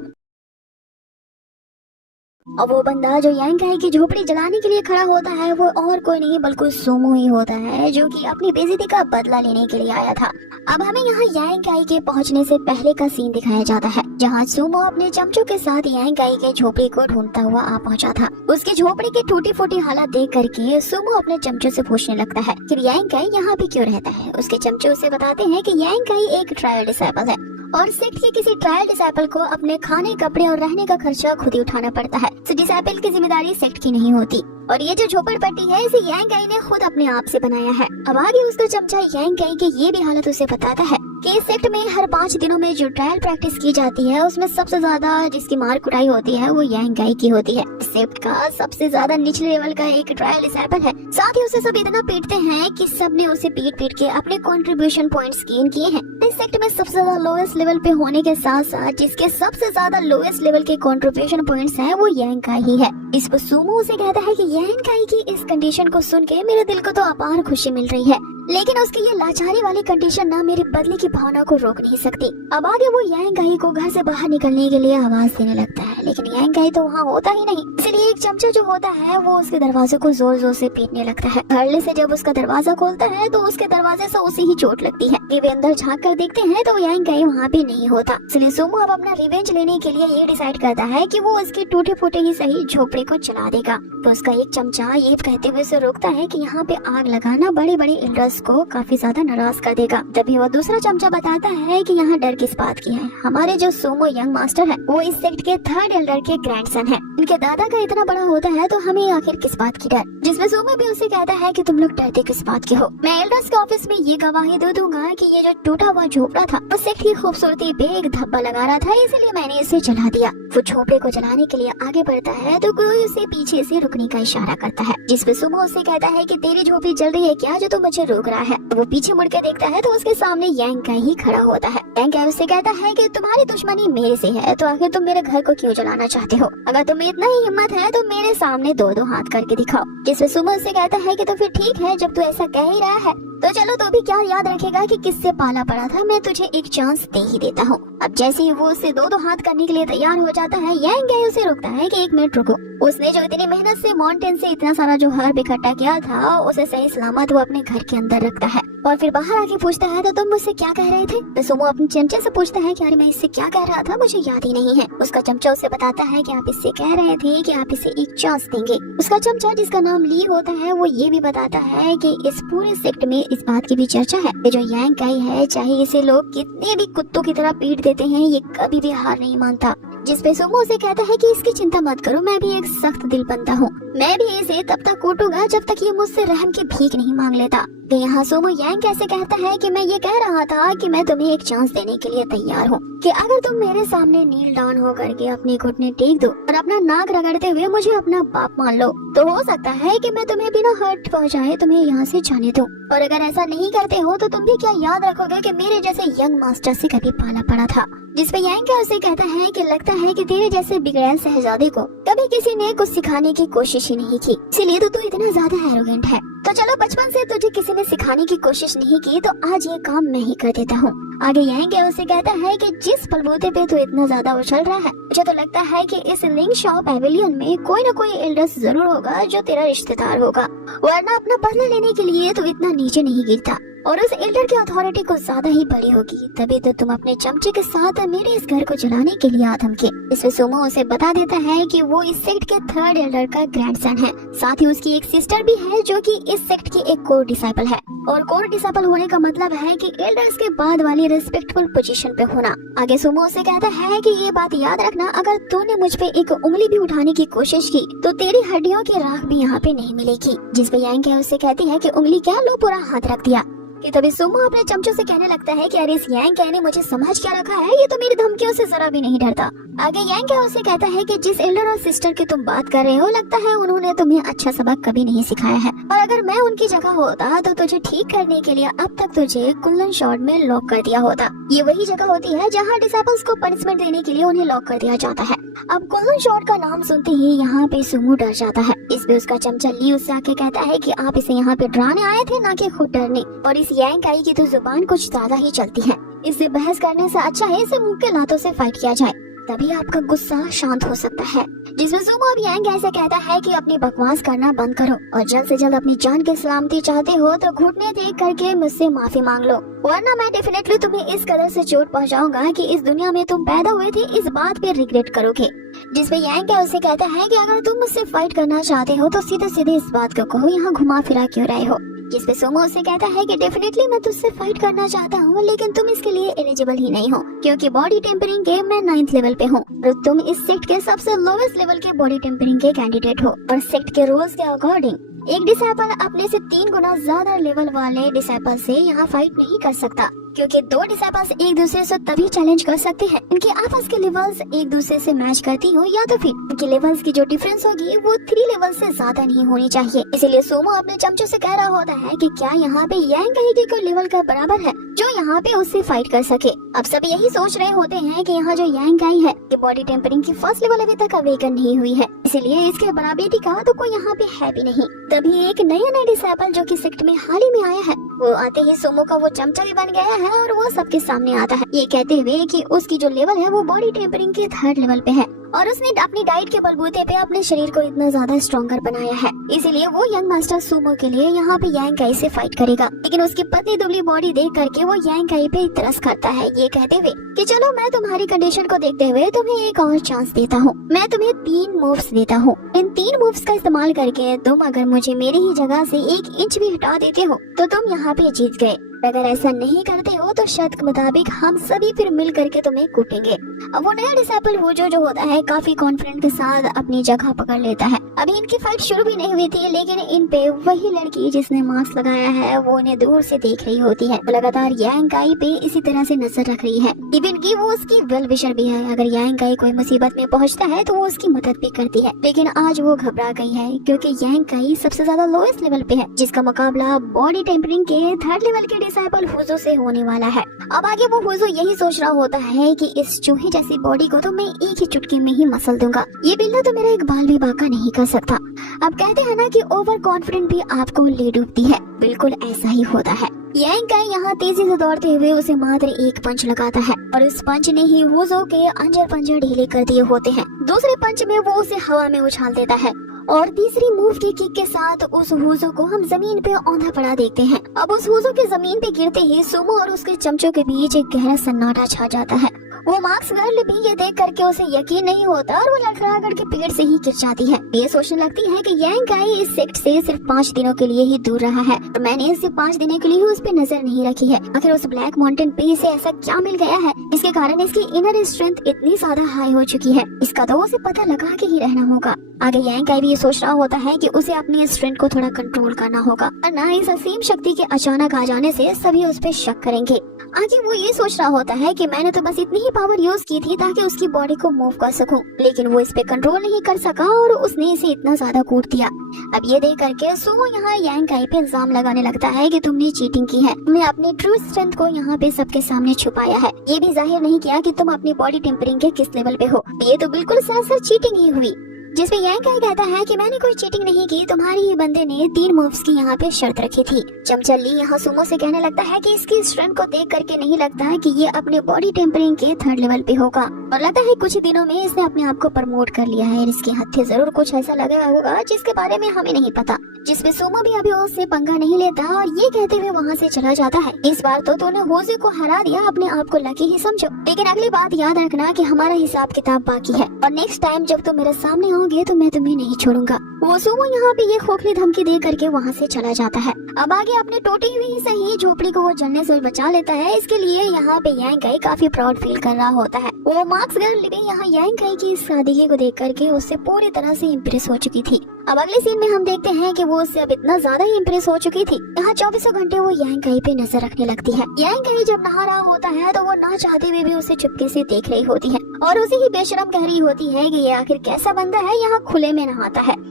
और वो बंदा जो यांग आई की झोपड़ी जलाने के लिए खड़ा होता है वो और कोई नहीं बल्कि सूमो ही होता है, जो कि अपनी बेइज्जती का बदला लेने के लिए आया था। अब हमें यहाँ यांग आई के पहुँचने से पहले का सीन दिखाया जाता है, जहाँ सूमो अपने चमचों के साथ यांग आई के झोपड़ी को ढूंढता हुआ आ पहुँचा था। उसकी झोपड़ी की टूटी फूटी हालत देख करके सूमो अपने चमचों से पूछने लगता है कि यांग आई यहाँ पे क्यों रहता है। उसके चमचे उसे बताते हैं कि यांग आई एक ट्रायल डिसाइपल है और सेक्ट के किसी ट्रायल डिसाइपल को अपने खाने, कपड़े और रहने का खर्चा खुद ही उठाना पड़ता है। डिसाइपल की जिम्मेदारी सेक्ट की नहीं होती, और ये जो झोपड़पट्टी है इसे यांग आई ने खुद अपने आप से बनाया है। अब आगे उसका चमचा यांग आई की ये भी हालत उसे बताता है कि इस सेक्ट में हर 5 दिनों में जो ट्रायल प्रैक्टिस की जाती है उसमें सबसे ज्यादा जिसकी मार कुटाई होती है वो यांग आई की होती है। सेक्ट का सबसे ज्यादा निचले लेवल का एक ट्रायल डिसाइपल है, साथ ही उसे सब इतना पीटते हैं कि सबने उसे पीट पीट के अपने कंट्रीब्यूशन पॉइंट्स गेन किए हैं। इस सेक्ट में सबसे ज्यादा लोएस्ट लेवल पे होने के साथ साथ जिसके सबसे ज्यादा लोएस्ट लेवल के कंट्रीब्यूशन पॉइंट्स हैं वो यांग आई ही है। इसको सूमो उसे कहता है कि यांग आई की इस कंडीशन को सुन के मेरे दिल को तो अपार खुशी मिल रही है, लेकिन उसकी ये लाचारी वाली कंडीशन ना मेरी बदले की भावना को रोक नहीं सकती। अब आगे वो यांग आई को घर से बाहर निकलने के लिए आवाज देने लगता है, लेकिन यांग आई तो वहाँ होता ही नहीं, इसलिए एक चमचा जो होता है वो उसके दरवाजे को जोर जोर से पीटने लगता है। धड़ल्ले से जब उसका दरवाजा खोलता है तो उसके दरवाजे से उसे ही चोट लगती है। वे अंदर झाँक कर देखते हैं तो यांग आई वहाँ पे नहीं होता, इसलिए सूमो अब अपना रिवेंज लेने के लिए ये डिसाइड करता है कि वो उसके टूटे फूटे ही सही झोपड़े को जला देगा। तो उसका एक चमचा ये कहते हुए उसे रोकता है कि यहाँ पे आग लगाना बड़े बड़े एल्डर्स को काफी ज्यादा नाराज कर देगा। तभी वो दूसरा चमचा बताता है कि यहाँ डर किस बात की है, हमारे जो सूमो यंग मास्टर है वो इस सेक्ट के 3rd एल्डर के ग्रैंडसन है, इनके दादा का इतना बड़ा होता है तो हमें आखिर किस बात की डर। जिसमें सूमो भी उसे कहता है कि तुम लोग डरते किस बात के हो, मैं एल्डर्स के ऑफिस में ये गवाही दे दूंगा कि ये जो टूटा हुआ झोपड़ा था वो सेक्ट की खूबसूरती पे एक धब्बा लगा रहा था, इसलिए मैंने इसे जला दिया। वो झोपड़े को जलाने के लिए आगे बढ़ता है तो कोई उसे पीछे से रुकने का इशारा करता है, जिसपे सूमो उसे कहता है कि तेरी झोपड़ी जल रही है क्या जो तू मुझे रोक रहा है। वो पीछे मुड़ के देखता है तो उसके सामने यांग आई ही खड़ा होता है। यांग आई उससे कहता है कि तुम्हारी दुश्मनी मेरे से है तो आखिर तुम मेरे घर को क्यों जलाना चाहते हो, अगर तुम्हें इतना ही हिम्मत है तो मेरे सामने 2-2 हाथ करके दिखाओ। जिसपे सूमो उससे कहता है कि तो फिर ठीक है, जब तू ऐसा कह ही रहा है तो चलो तो भी क्या याद रखेगा कि किससे पाला पड़ा था, मैं तुझे एक चांस दे ही देता हूँ। अब जैसे ही वो उससे 2-2 हाथ करने के लिए तैयार हो जाता है यांग आई उसे रोकता है कि 1 मिनट रुको। उसने जो इतनी मेहनत से माउंटेन से इतना सारा जो हर्ब इकट्ठा किया था उसे सही सलामत वो अपने घर के अंदर रखता है, और फिर बाहर आके पूछता है तो तुम मुझसे क्या कह रहे थे। तो सूमो अपने चमचे से पूछता है कि अरे मैं इससे क्या कह रहा था मुझे याद ही नहीं है। उसका चमचा उसे बताता है कि आप इससे कह रहे थे कि आप इसे एक चांस देंगे। उसका चमचा जिसका नाम ली होता है वो ये भी बताता है कि इस पूरे सेक्ट में इस बात की भी चर्चा है कि जो यांग आई है चाहे इसे लोग कितने भी कुत्तों की तरह पीट देते हैं ये कभी भी हार नहीं मानता। जिसपे सुमो उसे कहता है कि इसकी चिंता मत करो, मैं भी एक सख्त दिल बंदा हूँ, मैं भी इसे तब तक कूटूंगा जब तक ये मुझसे रहम की भीख नहीं मांग लेता। तो यहाँ सुमो यांग कैसे कहता है कि मैं ये कह रहा था कि मैं तुम्हें एक चांस देने के लिए तैयार हूँ, कि अगर तुम मेरे सामने नील डाउन होकर के अपने घुटने टेक दो और अपना नाक रगड़ते हुए मुझे अपना बाप मान लो, तो हो सकता है कि मैं तुम्हें बिना हर्ट पहुँचाए तुम्हें यहाँ से जाने दूं। और अगर ऐसा नहीं करते हो तो तुम भी क्या याद रखोगे कि मेरे जैसे यंग मास्टर से कभी पाला पड़ा था। जिसपे यांग उसे कहता है कि लगता है कि तेरे जैसे बिगड़ैल शहजादे को कभी किसी ने कुछ सिखाने की कोशिश ही नहीं की, इसीलिए तो तू इतना ज्यादा एरोगेंट है। तो चलो, बचपन से तुझे किसी ने सिखाने की कोशिश नहीं की तो आज ये काम मैं ही कर देता हूँ। आगे यांग उसे कहता है कि जिस बलबूते पे तू इतना ज्यादा उछल रहा है, मुझे तो लगता है कि इस लिंग शॉ पैवेलियन में कोई न कोई एल्डर्स जरूर होगा जो तेरा रिश्तेदार होगा, वरना अपना बदला लेने के लिए तू इतना नीचे नहीं गिरता और उस एल्डर की अथॉरिटी को ज्यादा ही बड़ी होगी, तभी तो तुम अपने चमचे के साथ मेरे इस घर को जलाने के लिए आ धमके। इसमें सुमो उसे बता देता है कि वो इस सेक्ट के थर्ड एल्डर का ग्रैंडसन है, साथ ही उसकी एक सिस्टर भी है जो कि इस सेक्ट की एक कोर डिसाइपल है, और कोर डिसाइपल होने का मतलब है कि एल्डर्स के बाद वाली रिस्पेक्टफुल पोजीशन पे होना। आगे सुमो उसे कहता है कि ये बात याद रखना, अगर तूने मुझ पे एक उंगली भी उठाने की कोशिश की तो तेरी हड्डियों की राख भी यहाँ पे नहीं मिलेगी। जिसपे यांग उसे कहती है कि उंगली क्या, लो पूरा हाथ रख दिया। कि तभी सुमो अपने चमचों से कहने लगता है कि अरे इस यांग ने मुझे समझ क्या रखा है, ये तो मेरी धमकियों से जरा भी नहीं डरता। आगे यांग उसे कहता है कि जिस एल्डर और सिस्टर की तुम बात कर रहे हो, लगता है उन्होंने तुम्हें अच्छा सबक कभी नहीं सिखाया है, और अगर मैं उनकी जगह होता तो तुझे ठीक करने के लिए अब तक तुझे कुल्लन शॉट में लॉक कर दिया होता। ये वही जगह होती है जहाँ डिसाइपल्स को पनिशमेंट देने के लिए उन्हें लॉक कर दिया जाता है। अब कुल्लन शॉट का नाम सुनते ही यहाँ पे सुमो डर जाता है। इसमें उसका चमचा ली उससे आके कहता है कि आप इसे यहाँ पे डराने आए थे, ना कि खुद डरने, और इस यांग की तो जुबान कुछ ज्यादा ही चलती है, इससे बहस करने से अच्छा है इसे मुंह के लातों से फाइट किया जाए, तभी आपका गुस्सा शांत हो सकता है। जिसमें सुमो अब यांग ऐसे कहता है कि अपनी बकवास करना बंद करो और जल्द से जल्द अपनी जान की सलामती चाहते हो तो घुटने टेक करके मुझसे माफी मांग लो, वरना मैं डेफिनेटली तुम्हें इस कदर से चोट पहुंचाऊंगा कि इस दुनिया में तुम पैदा हुए थे इस बात पे रिग्रेट करोगे। जिसपे यांग उसे कहता है कि अगर तुम मुझसे फाइट करना चाहते हो तो सीधे सीधे इस बात को कहो, यहाँ घुमा फिरा क्यों रहे हो। जिसपे सुमो उसे कहता है कि डेफिनेटली मैं तुझसे फाइट करना चाहता हूँ, लेकिन तुम इसके लिए एलिजिबल ही नहीं हो, क्योंकि बॉडी टेम्परिंग के मैं 9th लेवल पे हूँ और तुम इस सेक्ट के सबसे लोवेस्ट लेवल के बॉडी टेम्परिंग के कैंडिडेट हो, और सेक्ट के रूल्स के अकॉर्डिंग एक डिसाइपल अपने से 3 गुना ज्यादा लेवल वाले डिसाइपल से यहाँ फाइट नहीं कर सकता, क्योंकि 2 डिसाइपल्स एक दूसरे से तभी चैलेंज कर सकते हैं इनके आपस के लेवल्स एक दूसरे से मैच करती हो, या तो फिर इनके लेवल्स की जो डिफरेंस होगी वो 3 लेवल से ज्यादा नहीं होनी चाहिए। इसीलिए सोमो अपने चमचों से कह रहा होता है कि क्या यहाँ पे यांग की कोई लेवल का बराबर है जो यहाँ पे उससे फाइट कर सके। अब सब यही सोच रहे होते हैं कि यहाँ जो यांग है कि बॉडी टेम्परिंग की फर्स्ट लेवल अभी तक अवेकन नहीं हुई है, इसलिए इसके बराबरी का तो कोई यहाँ पे है भी नहीं। तभी एक नया डिसाइपल जो कि सेक्ट में हाल ही में आया है, वो आते ही सोमो का वो चमचा भी बन गया है और वो सबके सामने आता है, ये कहते हुए कि उसकी जो लेवल है वो बॉडी टेम्परिंग के 3rd लेवल पे है और उसने अपनी डाइट के बलबूते पे अपने शरीर को इतना ज्यादा स्ट्रॉन्गर बनाया है, इसीलिए वो यंग मास्टर सुमो के लिए यहाँ पे यांग काई से फाइट करेगा। लेकिन उसकी पतली दुबली बॉडी देख करके वो यांग काई पे तरस करता है, ये कहते हुए कि चलो मैं तुम्हारी कंडीशन को देखते हुए तुम्हें एक और चांस देता हूँ, मैं तुम्हें 3 मूव्स देता हूँ। इन 3 मूव्स का इस्तेमाल करके तुम अगर मुझे मेरी ही जगह से 1 इंच भी हटा देते हो तो तुम यहाँ पे जीत गए। अगर ऐसा नहीं करते हो तो शर्त के मुताबिक हम सभी फिर मिल करके तुम्हें कूटेंगे। अब वो नया डिसाइपल वो जो होता है काफी कॉन्फिडेंट के साथ अपनी जगह पकड़ लेता है। अभी इनकी फाइट शुरू भी नहीं हुई थी, लेकिन इन पे वही लड़की जिसने मास्क लगाया है वो उन्हें दूर से देख रही होती है, लगातार यांग काई पे इसी तरह से नजर रख रही है। इवन की वो उसकी वेल विशर भी है, अगर यांग काई कोई मुसीबत में पहुंचता है तो वो उसकी मदद भी करती है। लेकिन आज वो घबरा गई है क्योंकि यांग काई सबसे ज्यादा लोएस्ट लेवल पे है, जिसका मुकाबला बॉडी टेम्परिंग के 3rd लेवल के डिसाइपल हुजो से होने वाला है। अब आगे वो हुजो यही सोच रहा होता है कि इस चूहे जैसी बॉडी को तो मैं एक ही चुटकी में ही मसल दूंगा, ये बिल्ला तो मेरा एक बाल भी बाका नहीं कर सकता। अब कहते हैं ना कि ओवर कॉन्फिडेंट भी आपको ले डूबती है, बिल्कुल ऐसा ही होता है। यांग काई यहाँ तेजी से दौड़ते हुए उसे मात्र 1 पंच लगाता है और इस पंच ने ही हुजो के अंजर पंजर ढीले कर दिए होते हैं। दूसरे पंच में वो उसे हवा में उछाल देता है और तीसरी मूव की किक के साथ उस हुजो को हम जमीन पे औंधा पड़ा देखते हैं। अब उस हुजो के जमीन पे गिरते ही सुमो और उसके चमचों के बीच एक गहरा सन्नाटा छा जाता है वो मार्क्स गर्ल भी ये देख करके उसे यकीन नहीं होता और वो लड़खड़ा कर के पेड़ से ही गिर जाती है। ये सोचने लगती है कि यांग काई इस सेक्ट से सिर्फ 5 दिनों के लिए ही दूर रहा है और मैंने इसे 5 दिनों के लिए उस पे नजर नहीं रखी है। आखिर उस ब्लैक माउंटेन पे इसे ऐसा क्या मिल गया है जिसके कारण इसकी इनर स्ट्रेंथ इतनी ज्यादा हाई हो चुकी है। इसका तो उसे पता लगा के ही रहना होगा। आगे यांग काई भी ये सोच रहा होता है कि उसे अपनी स्ट्रेंथ को थोड़ा कंट्रोल करना होगा और ना इस असीम शक्ति के अचानक आ जाने से सभी उस पर शक करेंगे। आगे वो ये सोच रहा होता है कि मैंने तो बस इतनी ही पावर यूज की थी ताकि उसकी बॉडी को मूव कर सकूं, लेकिन वो इस पे कंट्रोल नहीं कर सका और उसने इसे इतना ज्यादा कूट दिया। अब ये देख करके सुमो यहाँ यांग काई पे इल्जाम लगाने लगता है कि तुमने चीटिंग की है, तुमने अपनी ट्रू स्ट्रेंथ को यहाँ पे सबके सामने छुपाया है, ये भी जाहिर नहीं किया कि तुम अपनी बॉडी टेम्परिंग के किस लेवल पे हो। ये तो बिल्कुल सरासर चीटिंग ही हुई। जिसमें यांग काई कहता है कि मैंने कोई चीटिंग नहीं की, तुम्हारे ही बंदे ने 3 मूव्स की यहाँ पे शर्त रखी थी। चमचल ली यहाँ सुमो से कहने लगता है कि इसकी स्ट्रेंथ को देख करके नहीं लगता है कि ये अपने बॉडी टेम्परिंग के 3rd लेवल पे होगा और लगता है कुछ ही दिनों में इसने अपने आप को प्रमोट कर लिया है। इसके हत्थे जरूर कुछ ऐसा लगा होगा जिसके बारे में हमें नहीं पता। जिसमें सुमो भी अभी उससे पंगा नहीं लेता और ये कहते हुए वहाँ से चला जाता है। इस बार तो तूने होज़े को हरा दिया, अपने आप को लकी ही समझो, लेकिन अगली बात याद रखना कि हमारा हिसाब किताब बाकी है और नेक्स्ट टाइम जब तुम मेरे सामने आओगे तो मैं तुम्हें नहीं छोड़ूंगा। वो सुमो यहाँ पे ये खोखली धमकी दे करके वहाँ से चला जाता है। अब आगे अपने टूटी हुई सही झोपड़ी को वो जलने से बचा लेता है। इसके लिए यहाँ पे यांग काई काफी प्राउड फील कर रहा होता है। वो मार्क्स गर्ल भी यहाँ यांग काई की इस सादगी को देख करके उससे पूरी तरह से इम्प्रेस हो चुकी थी। अब अगले सीन में हम देखते हैं कि वो उससे अब इतना ज्यादा इम्प्रेस हो चुकी थी, यहाँ 24 घंटे वो यांग काई पे नजर रखने लगती है। यांग काई जब नहा रहा होता है तो वो ना चाहते हुए भी उसे चुपके से देख रही होती है और उसे ही बेशरम कह रही होती है कि ये आखिर कैसा बंदा है, यहाँ खुले में नहाता है।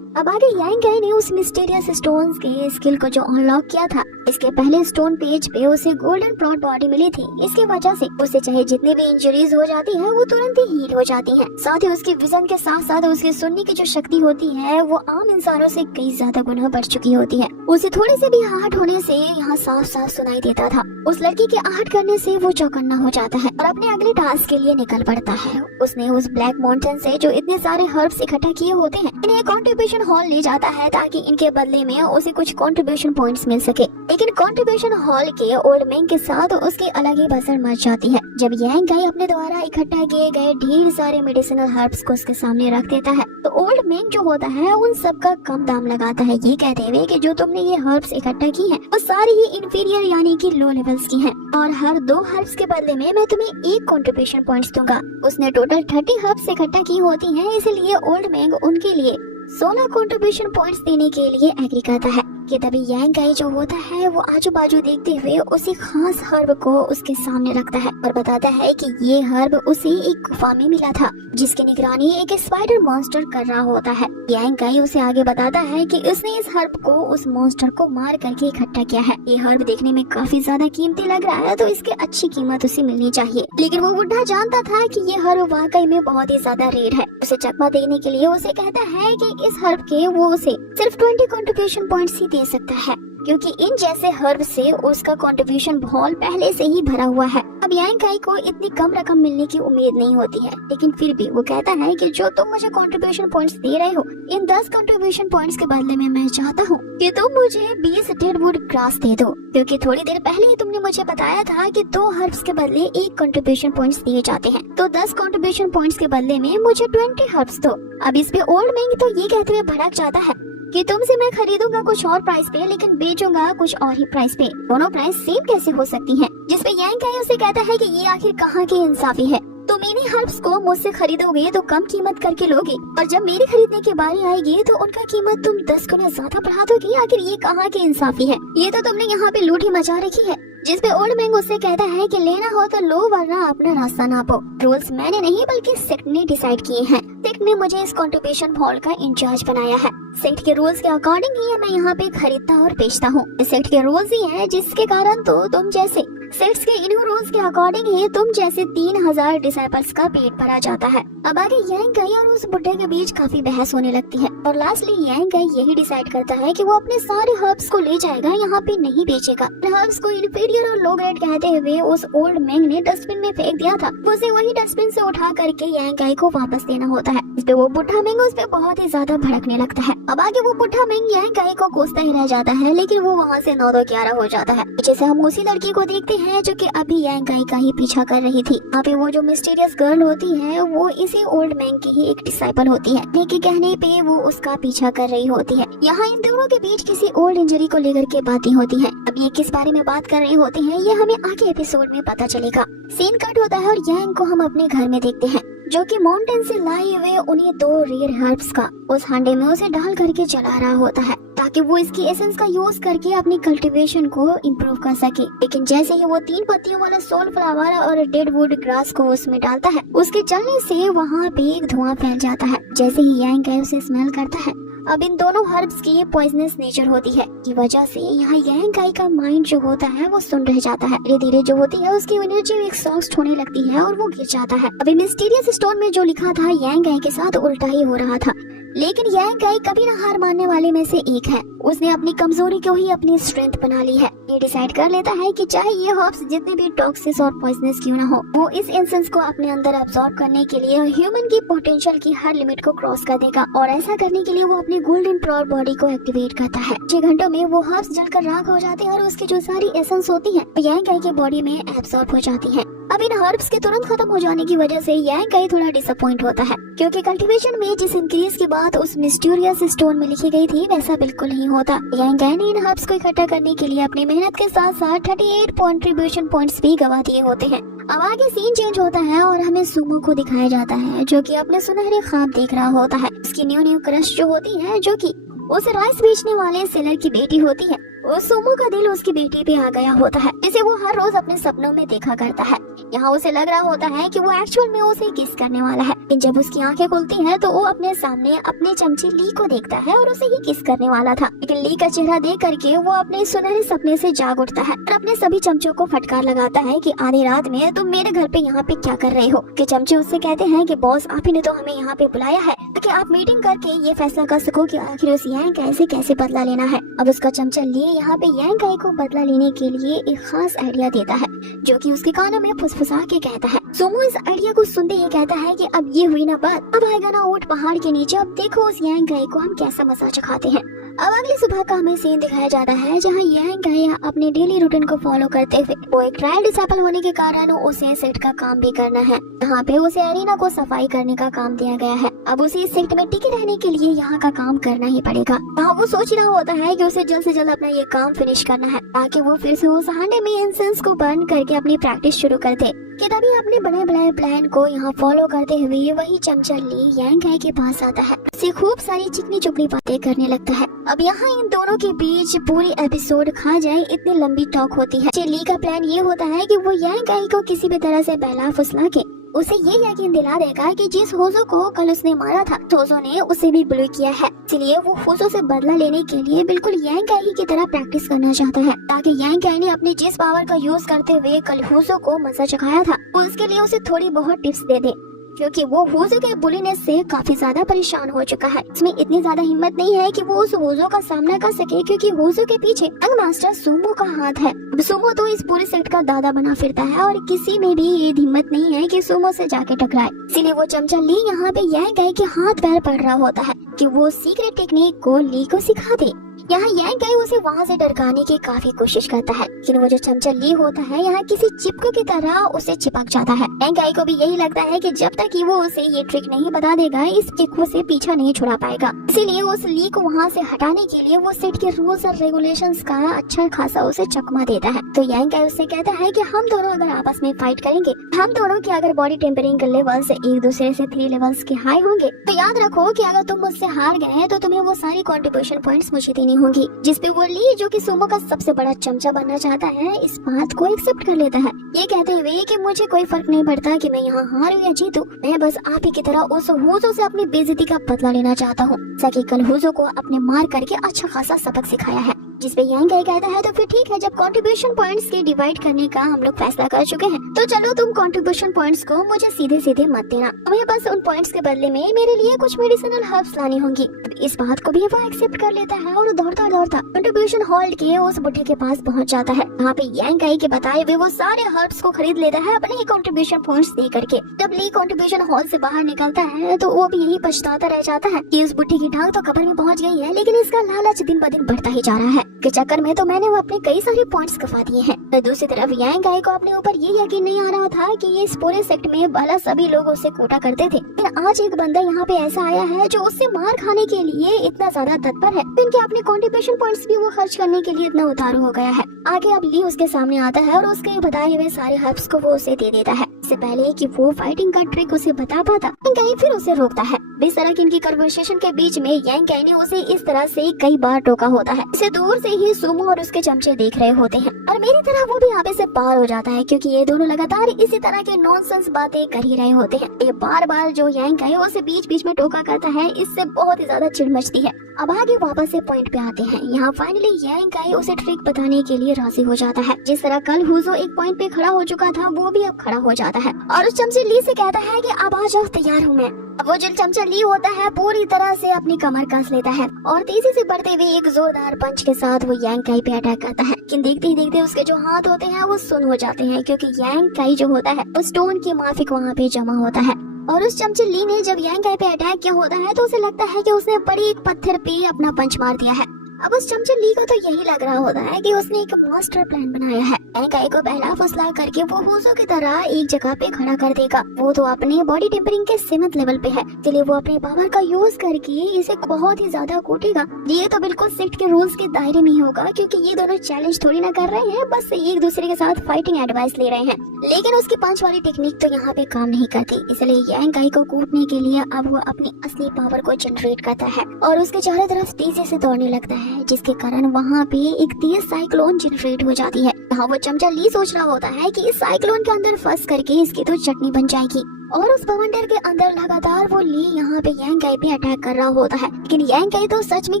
अब आगे यांग काई ने उस मिस्टीरियस स्टोन्स के स्किल को जो अनलॉक किया था, इसके पहले स्टोन पेज पे उसे गोल्डन प्लॉट बॉडी मिली थी। इसकी वजह से उसे चाहे जितनी भी इंजरीज हो जाती है वो तुरंत ही हील हो जाती हैं। साथ ही उसकी विजन के साथ साथ उसकी सुनने की जो शक्ति होती है वो आम इंसानों से कई ज्यादा गुना बढ़ चुकी होती है। उसे थोड़े से भी आहट होने से यहाँ साफ साफ सुनाई देता था। उस लड़की के आहट करने से वो चौकन्ना हो जाता है और अपने अगले टास्क के लिए निकल पड़ता है। उसने उस ब्लैक माउंटेन से जो इतने सारे हर्ब्स इकट्ठा किए होते हैं, इन्हें कंट्रीब्यूशन हॉल ले जाता है ताकि इनके बदले में उसे कुछ कंट्रीब्यूशन पॉइंट्स मिल सके। लेकिन कंट्रीब्यूशन हॉल के ओल्ड मैन के साथ उसकी अलग ही बसर मच जाती है जब यांग काई अपने द्वारा इकट्ठा किए गए ढेर सारे मेडिसिनल हर्ब्स को उसके सामने रख देता है। तो ओल्ड मैन जो होता है उन सब का कम दाम लगाता है, ये कहते हुए कि जो तुमने ये हर्ब्स इकट्ठा की हैं वो सारी ही इंफीरियर यानी कि लो लेवल्स की हैं और हर 2 हर्ब्स के बदले में मैं तुम्हें 1 कंट्रीब्यूशन पॉइंट्स दूंगा। उसने टोटल 30 हर्ब्स इकट्ठा की होती हैं, इसलिए ओल्ड मैन उनके लिए 16 कंट्रीब्यूशन पॉइंट्स देने के लिए एग्री करता है। कि तभी यांग काई जो होता है वो आजू बाजू देखते हुए उसी खास हर्ब को उसके सामने रखता है और बताता है कि ये हर्ब उसे एक गुफा में मिला था जिसकी निगरानी एक स्पाइडर मॉन्स्टर कर रहा होता है। यांग काई उसे आगे बताता है कि उसने इस हर्ब को उस मॉन्स्टर को मार करके इकट्ठा किया है। ये हर्ब देखने में काफी ज्यादा कीमती लग रहा है तो इसकी अच्छी कीमत उसे मिलनी चाहिए। लेकिन वो बुढ़ा जानता था कि ये हर्ब वाकई में बहुत ही ज्यादा रेयर है। उसे चकमा देने के लिए उसे कहता है कि इस हर्ब के वो उसे सिर्फ 20 कंट्रीब्यूशन पॉइंट्स ही दे सकता है क्योंकि इन जैसे हर्ब से उसका कंट्रीब्यूशन हॉल पहले से ही भरा हुआ है। अब यांग काई को इतनी कम रकम मिलने की उम्मीद नहीं होती है, लेकिन फिर भी वो कहता है कि जो तुम मुझे कंट्रीब्यूशन पॉइंट्स दे रहे हो, इन 10 कंट्रीब्यूशन पॉइंट्स के बदले में मैं चाहता हूँ कि तुम मुझे 20 डेडवुड ग्रास दे दो, क्योंकि थोड़ी देर पहले ही तुमने मुझे बताया था कि 2 हर्ब्स के बदले 1 कंट्रीब्यूशन पॉइंट्स दिए जाते हैं, तो 10 कंट्रीब्यूशन पॉइंट्स के बदले में मुझे 20 हर्ब्स दो। अब इस पे ओल्ड मैन तो ये कहते हुए भड़क जाता है कि तुमसे मैं खरीदूंगा कुछ और प्राइस पे लेकिन बेचूंगा कुछ और ही प्राइस पे, दोनों प्राइस सेम कैसे हो सकती हैं? जिसपे यांग काई उसे कहता है कि ये आखिर कहाँ की इंसाफी है, तुम इन्हीं हर्ब्स को मुझसे खरीदोगे तो कम कीमत करके लोगे और जब मेरी खरीदने की बारी आएगी तो उनका कीमत तुम 10 गुना ज्यादा बढ़ा दोगे। आखिर ये कहाँ की इंसाफी है? ये तो तुमने यहाँ पे लूट ही मचा रखी है। जिसपे ओल्ड मैन उससे कहता है कि लेना हो तो लो वरना अपना रास्ता नापो। रूल्स मैंने नहीं बल्कि सेक्ट ने डिसाइड किए हैं। सेक्ट ने मुझे इस कंट्रीब्यूशन हॉल का इंचार्ज बनाया है। सेक्ट के रूल्स के अकॉर्डिंग ही मैं यहाँ पे खरीदता और बेचता हूँ। सेक्ट के रूल्स ही हैं जिसके कारण तो तुम जैसे सेक्ट्स के इन रूल्स के अकॉर्डिंग ही तुम जैसे 3000 डिसाइपल्स का पेट भरा जाता है। अब आगे यांग काई और उस बुड्ढे के बीच काफी बहस होने लगती है और लास्टली यांग काई यही डिसाइड करता है कि वो अपने सारे हर्ब्स को ले जाएगा, यहाँ पे नहीं बेचेगा। हर्ब्स को इंफीरियर और लो ग्रेड कहते हुए उस ओल्ड मैन ने डस्टबिन में फेंक दिया था, उसे वही डस्टबिन से उठा करके यांग काई को वापस देना होता है। इस पे वो बुढ़ा मैंग उस पे बहुत ही ज्यादा भड़कने लगता है। अब आगे वो बुढ़ा मैंग यांग काई को कोसता ही रह जाता है, लेकिन वो वहाँ से 9-11 हो जाता है। पीछे से हम उसी लड़की को देखते हैं जो कि अभी यांग काई का ही पीछा कर रही थी। यहाँ पे वो जो मिस्टीरियस गर्ल होती है वो इसी ओल्ड मैन की ही एक डिसाइपल होती है, के कहने पे वो उसका पीछा कर रही होती है। यहाँ इन दोनों के बीच किसी ओल्ड इंजरी को लेकर के बातें होती हैं। अब ये किस बारे में बात कर रही होती हैं ये हमें आगे एपिसोड में पता चलेगा। सीन कट होता है और यांग को हम अपने घर में देखते हैं जो कि माउंटेन से लाए हुए उन्हीं 2 रेयर हर्ब्स का उस हांडे में उसे डाल करके चला रहा होता है ताकि वो इसकी एसेंस का यूज करके अपनी कल्टीवेशन को इम्प्रूव कर सके। लेकिन जैसे ही वो 3 पत्तियों वाला सोल फ्लावर और डेड वुड ग्रास को उसमें डालता है उसके जलने से वहाँ पे एक धुआं फैल जाता है। जैसे ही यांग काई उसे स्मेल करता है अब इन दोनों हर्ब्स की पॉइजनस नेचर होती है की वजह से यहाँ यांग काई का माइंड जो होता है वो सुन रह जाता है। धीरे धीरे जो होती है उसकी एनर्जी एग्जॉस्ट होने लगती है और वो गिर जाता है। अभी मिस्टीरियस स्टोन में जो लिखा था यांग काई के साथ उल्टा ही हो रहा था, लेकिन यांग काई कभी न हार मानने वाले में से एक है। उसने अपनी कमजोरी को ही अपनी स्ट्रेंथ बना ली है। ये डिसाइड कर लेता है कि चाहे ये हर्ब्स जितने भी टॉक्सिक और पॉइजनस क्यों ना हो वो इस एसेंस को अपने अंदर अब्सॉर्ब करने के लिए ह्यूमन की पोटेंशियल की हर लिमिट को क्रॉस कर देगा और ऐसा करने के लिए वो अपनी गोल्डन प्रॉर बॉडी को एक्टिवेट करता है। 6 घंटों में वो हर्ब्स जलकर राख हो जाते हैं और उसकी जो सारी एसेंस होती है यांग काई के बॉडी में एब्सॉर्ब हो जाती है। अब इन हर्ब्स के तुरंत खत्म हो जाने की वजह से यांग काई थोड़ा डिसअपॉइंट होता है क्योंकि कल्टीवेशन में जिस इंक्रीज की बात उस मिस्टीरियस स्टोन में लिखी गई थी वैसा बिल्कुल नहीं होता। यांग काई ने इन हर्ब्स को इकट्ठा करने के लिए अपनी मेहनत के साथ साथ 38 कंट्रीब्यूशन पॉइंट्स भी गवा दिए होते हैं। अब आगे सीन चेंज होता है और हमें सुमो को दिखाया जाता है जो कि अपने सुनहरे ख्वाब देख रहा होता है। उसकी न्यू क्रश जो होती है जो कि उस राइस बेचने वाले सेलर की बेटी होती है। उस सुमो का दिल उसकी बेटी पे आ गया होता है जिसे वो हर रोज अपने सपनों में देखा करता है। यहाँ उसे लग रहा होता है कि वो एक्चुअल में उसे किस करने वाला है, लेकिन जब उसकी आंखें खुलती हैं तो वो अपने सामने अपने चमची ली को देखता है और उसे ही किस करने वाला था। लेकिन ली का चेहरा देख करके वो अपने सुनहरे सपने से जाग उठता है और अपने सभी चमचों को फटकार लगाता है कि आधी रात में तुम मेरे घर पे यहाँ पे क्या कर रहे हो। कि चमचे उससे कहते हैं कि बॉस आप ही ने तो हमें यहाँ पे बुलाया है ताकि आप मीटिंग करके ये फैसला कर सको कि आखिर उस यांग काई से कैसे बदला लेना है। अब उसका चमचा ली यहाँ पे यांग काई को बदला लेने के लिए एक खास आइडिया देता है जो कि उसके कानों में फुसफुसा के कहता है। सुमो इस आइडिया को सुनते ही कहता है कि अब ये हुई ना बात, अब आएगा ना ऊंट पहाड़ के नीचे, अब देखो उस यांग काई को हम कैसा मजा चखाते हैं। अब अगली सुबह का हमें सीन दिखाया जाता है जहाँ यांग काई अपने डेली रूटीन को फॉलो करते हुए वो एक ट्रायल डिसाइपल होने के कारण उसे सेट का काम भी करना है। यहाँ पे उसे एरिना को सफाई करने का काम दिया गया है। अब उसे इस सेट में टिके रहने के लिए यहाँ का काम करना ही पड़ेगा। यहाँ वो सोच रहा होता है कि उसे जल्द से जल्द अपना ये काम फिनिश करना है ताकि वो फिर से उस हांडे में इंसेंस को बर्न करके अपनी प्रैक्टिस शुरू कर दे। कि तभी अपने बने बनाए प्लान को यहाँ फॉलो करते हुए वही चमचा ली यांग काई के पास आता है, उसे खूब सारी चिकनी चुपड़ी बातें करने लगता है। अब यहाँ इन दोनों के बीच पूरी एपिसोड खा जाए इतनी लंबी टॉक होती है। ली का प्लान ये होता है कि वो यांग काई को किसी भी तरह से बहला फुसला के उसे ये यकीन दिला देगा कि जिस होजो को कल उसने मारा था होजो ने उसे भी ब्लू किया है, इसलिए वो होजो से बदला लेने के लिए बिल्कुल यांग काई की तरह प्रैक्टिस करना चाहता है ताकि यांग काई ने अपने जिस पावर का यूज करते हुए कल होजो को मजा चखाया था उसके लिए उसे थोड़ी बहुत टिप्स दे दे क्योंकि वो होजो के बुलीनेस से काफी ज्यादा परेशान हो चुका है। इसमें इतनी ज्यादा हिम्मत नहीं है कि वो उस होजो का सामना कर सके क्योंकि होजो के पीछे यंग मास्टर सुमो का हाथ है। सुमो तो इस पूरे सेट का दादा बना फिरता है और किसी में भी ये हिम्मत नहीं है कि सुमो से जाके टकराए। इसीलिए वो चमचा ली यहाँ पे यांग काई के हाथ पैर पड़ रहा होता है कि वो सीक्रेट टेक्निक को ली को सिखा दे। यहाँ यांग काई उसे वहाँ से डरकाने की काफी कोशिश करता है, लेकिन वो जो चमचा ली होता है यहाँ किसी चिपको की तरह उसे चिपक जाता है। यांग काई को भी यही लगता है कि जब तक वो उसे ये ट्रिक नहीं बता देगा इस चिपको से पीछा नहीं छुड़ा पाएगा। इसीलिए उस ली को वहाँ से हटाने के लिए वो सेट के रूल्स और रेगुलेशंस का अच्छा खासा उसे चकमा देता है। तो यांग काई उससे कहता है कि हम दोनों अगर आपस में फाइट करेंगे, हम दोनों की अगर बॉडी टेम्परिंग लेवल्स एक दूसरे से 3 लेवल्स के हाई होंगे तो याद रखो कि अगर तुम मुझसे हार गए तो तुम्हें वो सारी कंट्रीब्यूशन पॉइंट्स मुझे देनी होंगी। जिसपे वो ली जो कि सुमो का सबसे बड़ा चमचा बनना चाहता है इस बात को एक्सेप्ट कर लेता है, ये कहते हुए कि मुझे कोई फर्क नहीं पड़ता कि मैं यहाँ हारूं या जीतूं, मैं बस आप ही की तरह उस होजो से अपनी बेइज्जती का बदला लेना चाहता हूँ ताकि कल होजो को अपने मार करके अच्छा खासा सबक सिखाया है। जिसपे यांग काई कहता है तो फिर ठीक है, जब कंट्रीब्यूशन पॉइंट्स के डिवाइड करने का हम लोग फैसला कर चुके हैं तो चलो तुम कंट्रीब्यूशन पॉइंट्स को मुझे सीधे सीधे मत देना, तुम्हें बस उन पॉइंट्स के बदले में मेरे लिए कुछ मेडिसिनल हर्ब्स लानी होंगी। इस बात को भी वो एक्सेप्ट कर लेता है और दौड़ता दौड़ता कंट्रीब्यूशन हॉल के उस बुढ़े के पास पहुंच जाता है। यहाँ पे यांग काई के बताए हुए वो सारे हर्ब्स को खरीद लेता है अपने ही कंट्रीब्यूशन पॉइंट्स दे करके। जब ली कंट्रीब्यूशन हॉल से बाहर निकलता है तो वो भी यही पछताता रह जाता है कि उस बुढ़ी की टांग तो कब्र में पहुंच गई है, लेकिन इसका लालच दिन ब दिन बढ़ता ही जा रहा है। के चक्कर में तो मैंने वो अपने कई सारे पॉइंट्स गवा दिए हैं। तो दूसरी तरफ यांग काई को अपने ऊपर ये यकीन नहीं आ रहा था कि ये इस पूरे सेक्ट में भला सभी लोग उसे कूटा करते थे, लेकिन आज एक बंदा यहाँ पे ऐसा आया है जो उससे मार खाने के लिए इतना ज्यादा तत्पर है, इनके अपने कंट्रीब्यूशन पॉइंट्स भी वो खर्च करने के लिए इतना उतारू हो गया है। आगे अब ली उसके सामने आता है और उसके बताए हुए सारे हर्ब्स को वो उसे दे देता है, इससे पहले कि वो फाइटिंग का ट्रिक उसे बता पाता। यांग काई फिर उसे रोकता है। इस तरह की इनकी कन्वर्सेशन के बीच में यांग काई ने उसे इस तरह से कई बार टोका होता है। इसे दूर से ही सुमो और उसके चमचे देख रहे होते हैं और मेरी तरह वो भी आगे से पार हो जाता है, क्योंकि ये दोनों लगातार इसी तरह के नॉनसेंस बातें कर ही रहे होते हैं। ये बार बार जो यांग काई उसे बीच बीच में टोका करता है, इससे बहुत ही ज्यादा चिढ़ मचती है। अब आगे वापस से पॉइंट पे आते हैं। यहाँ फाइनली यांग काई उसे ट्रिक बताने के लिए राजी हो जाता है। जिस तरह कल हुजो एक पॉइंट पे खड़ा हो चुका था, वो भी अब खड़ा हो जाता है और उस चमचे ली से कहता है कि अब आ जाओ, तैयार हूँ मैं। अब वो जो चमचा ली होता है पूरी तरह से अपनी कमर कस लेता है और तेजी से बढ़ते हुए एक जोरदार पंच के साथ वो यांग काई पे अटैक करता है। लेकिन देखते ही देखते उसके जो हाथ होते हैं वो सुन्न हो जाते हैं, क्योंकि यांग काई जो होता है वो स्टोन की माफिक वहाँ पे जमा होता है। और उस चमचे ली ने जब यांग काई पे अटैक किया होता है तो उसे लगता है कि उसने बड़ी एक पत्थर पे अपना पंच मार दिया है। अब उस चमचे ली को तो यही लग रहा होता है कि उसने एक मास्टर प्लान बनाया है। यांग काई को बहला फुसला करके वो हुजो की तरह एक जगह पे खड़ा कर देगा। वो तो अपने बॉडी टेम्परिंग के 7th लेवल पे है, इसलिए वो अपने पावर का यूज करके इसे बहुत ही ज्यादा कूटेगा। ये तो बिल्कुल सेक्ट के रूल्स के दायरे में ही होगा, क्योंकि ये दोनों चैलेंज थोड़ी ना कर रहे हैं, बस एक दूसरे के साथ फाइटिंग एडवाइस ले रहे हैं। लेकिन उसकी पंच वाली टेक्निक तो यहाँ पे काम नहीं करती, इसलिए यांग काई को कूटने के लिए अब वो अपनी असली पावर को जनरेट करता है और उसके चारों तरफ तेजी से दौड़ने लगता है, जिसके कारण वहाँ पे एक तेज साइक्लोन जनरेट हो जाती है। यहाँ वो चमचा ली सोच रहा होता है कि इस साइक्लोन के अंदर फंस करके इसकी तो चटनी बन जाएगी और उस बवंडर के अंदर लगातार वो ली यहाँ पे यांग काई पे अटैक कर रहा होता है। लेकिन यांग काई तो सच में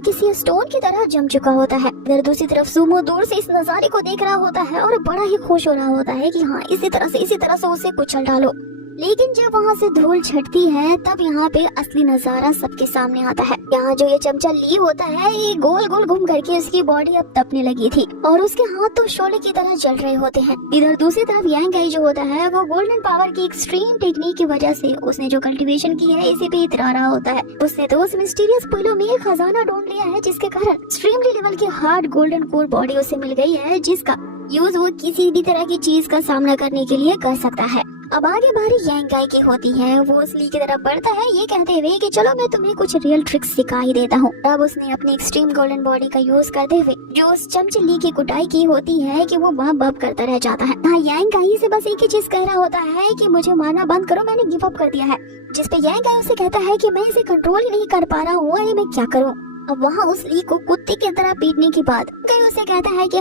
किसी स्टोन की तरह जम चुका होता है। इधर दूसरी तरफ सुमो दूर से इस नजारे को देख रहा होता है और बड़ा ही खुश हो रहा होता है कि हाँ, इसी तरह से उसे कुचल डालो। लेकिन जब वहाँ से धूल छटती है तब यहाँ पे असली नजारा सबके सामने आता है। यहाँ जो ये चमचा ली होता है ये गोल गोल घूम करके उसकी बॉडी अब तपने लगी थी और उसके हाथ तो शोले की तरह जल रहे होते हैं। इधर दूसरी तरफ यांग काई जो होता है वो गोल्डन पावर की एक्सट्रीम टेक्निक की वजह से उसने जो कल्टीवेशन की है इसी पे इतरा रहा होता है। उसने तो उस मिस्टीरियस पुलों में एक खजाना ढूंढ लिया है, जिसके कारण एक्सट्रीमली लेवल की हार्ड गोल्डन कोर बॉडी उसे मिल गई है, जिसका यूज वो किसी भी तरह की चीज का सामना करने के लिए कर सकता है। अब आगे बारी यांग काई की होती है। वो उस ली की तरफ बढ़ता है ये कहते हुए कि चलो मैं तुम्हें कुछ रियल ट्रिक्स सिखा ही देता हूँ। तब उसने अपनी एक्सट्रीम गोल्डन बॉडी का यूज करते हुए जो उस चमचे ली की कुटाई की होती है कि वो बब बब करता रह जाता है। हाँ, यांग काई से बस एक ही चीज कह रहा होता है कि मुझे मारना बंद करो, मैंने गिव अप कर दिया है। जिस पे यांग काई उसे कहता है कि मैं इसे कंट्रोल ही नहीं कर पा रहा हूँ, अरे मैं क्या करूँ। अब वहाँ उस ली को कुत्ते की तरह पीटने के बाद काई उसे कहता है कि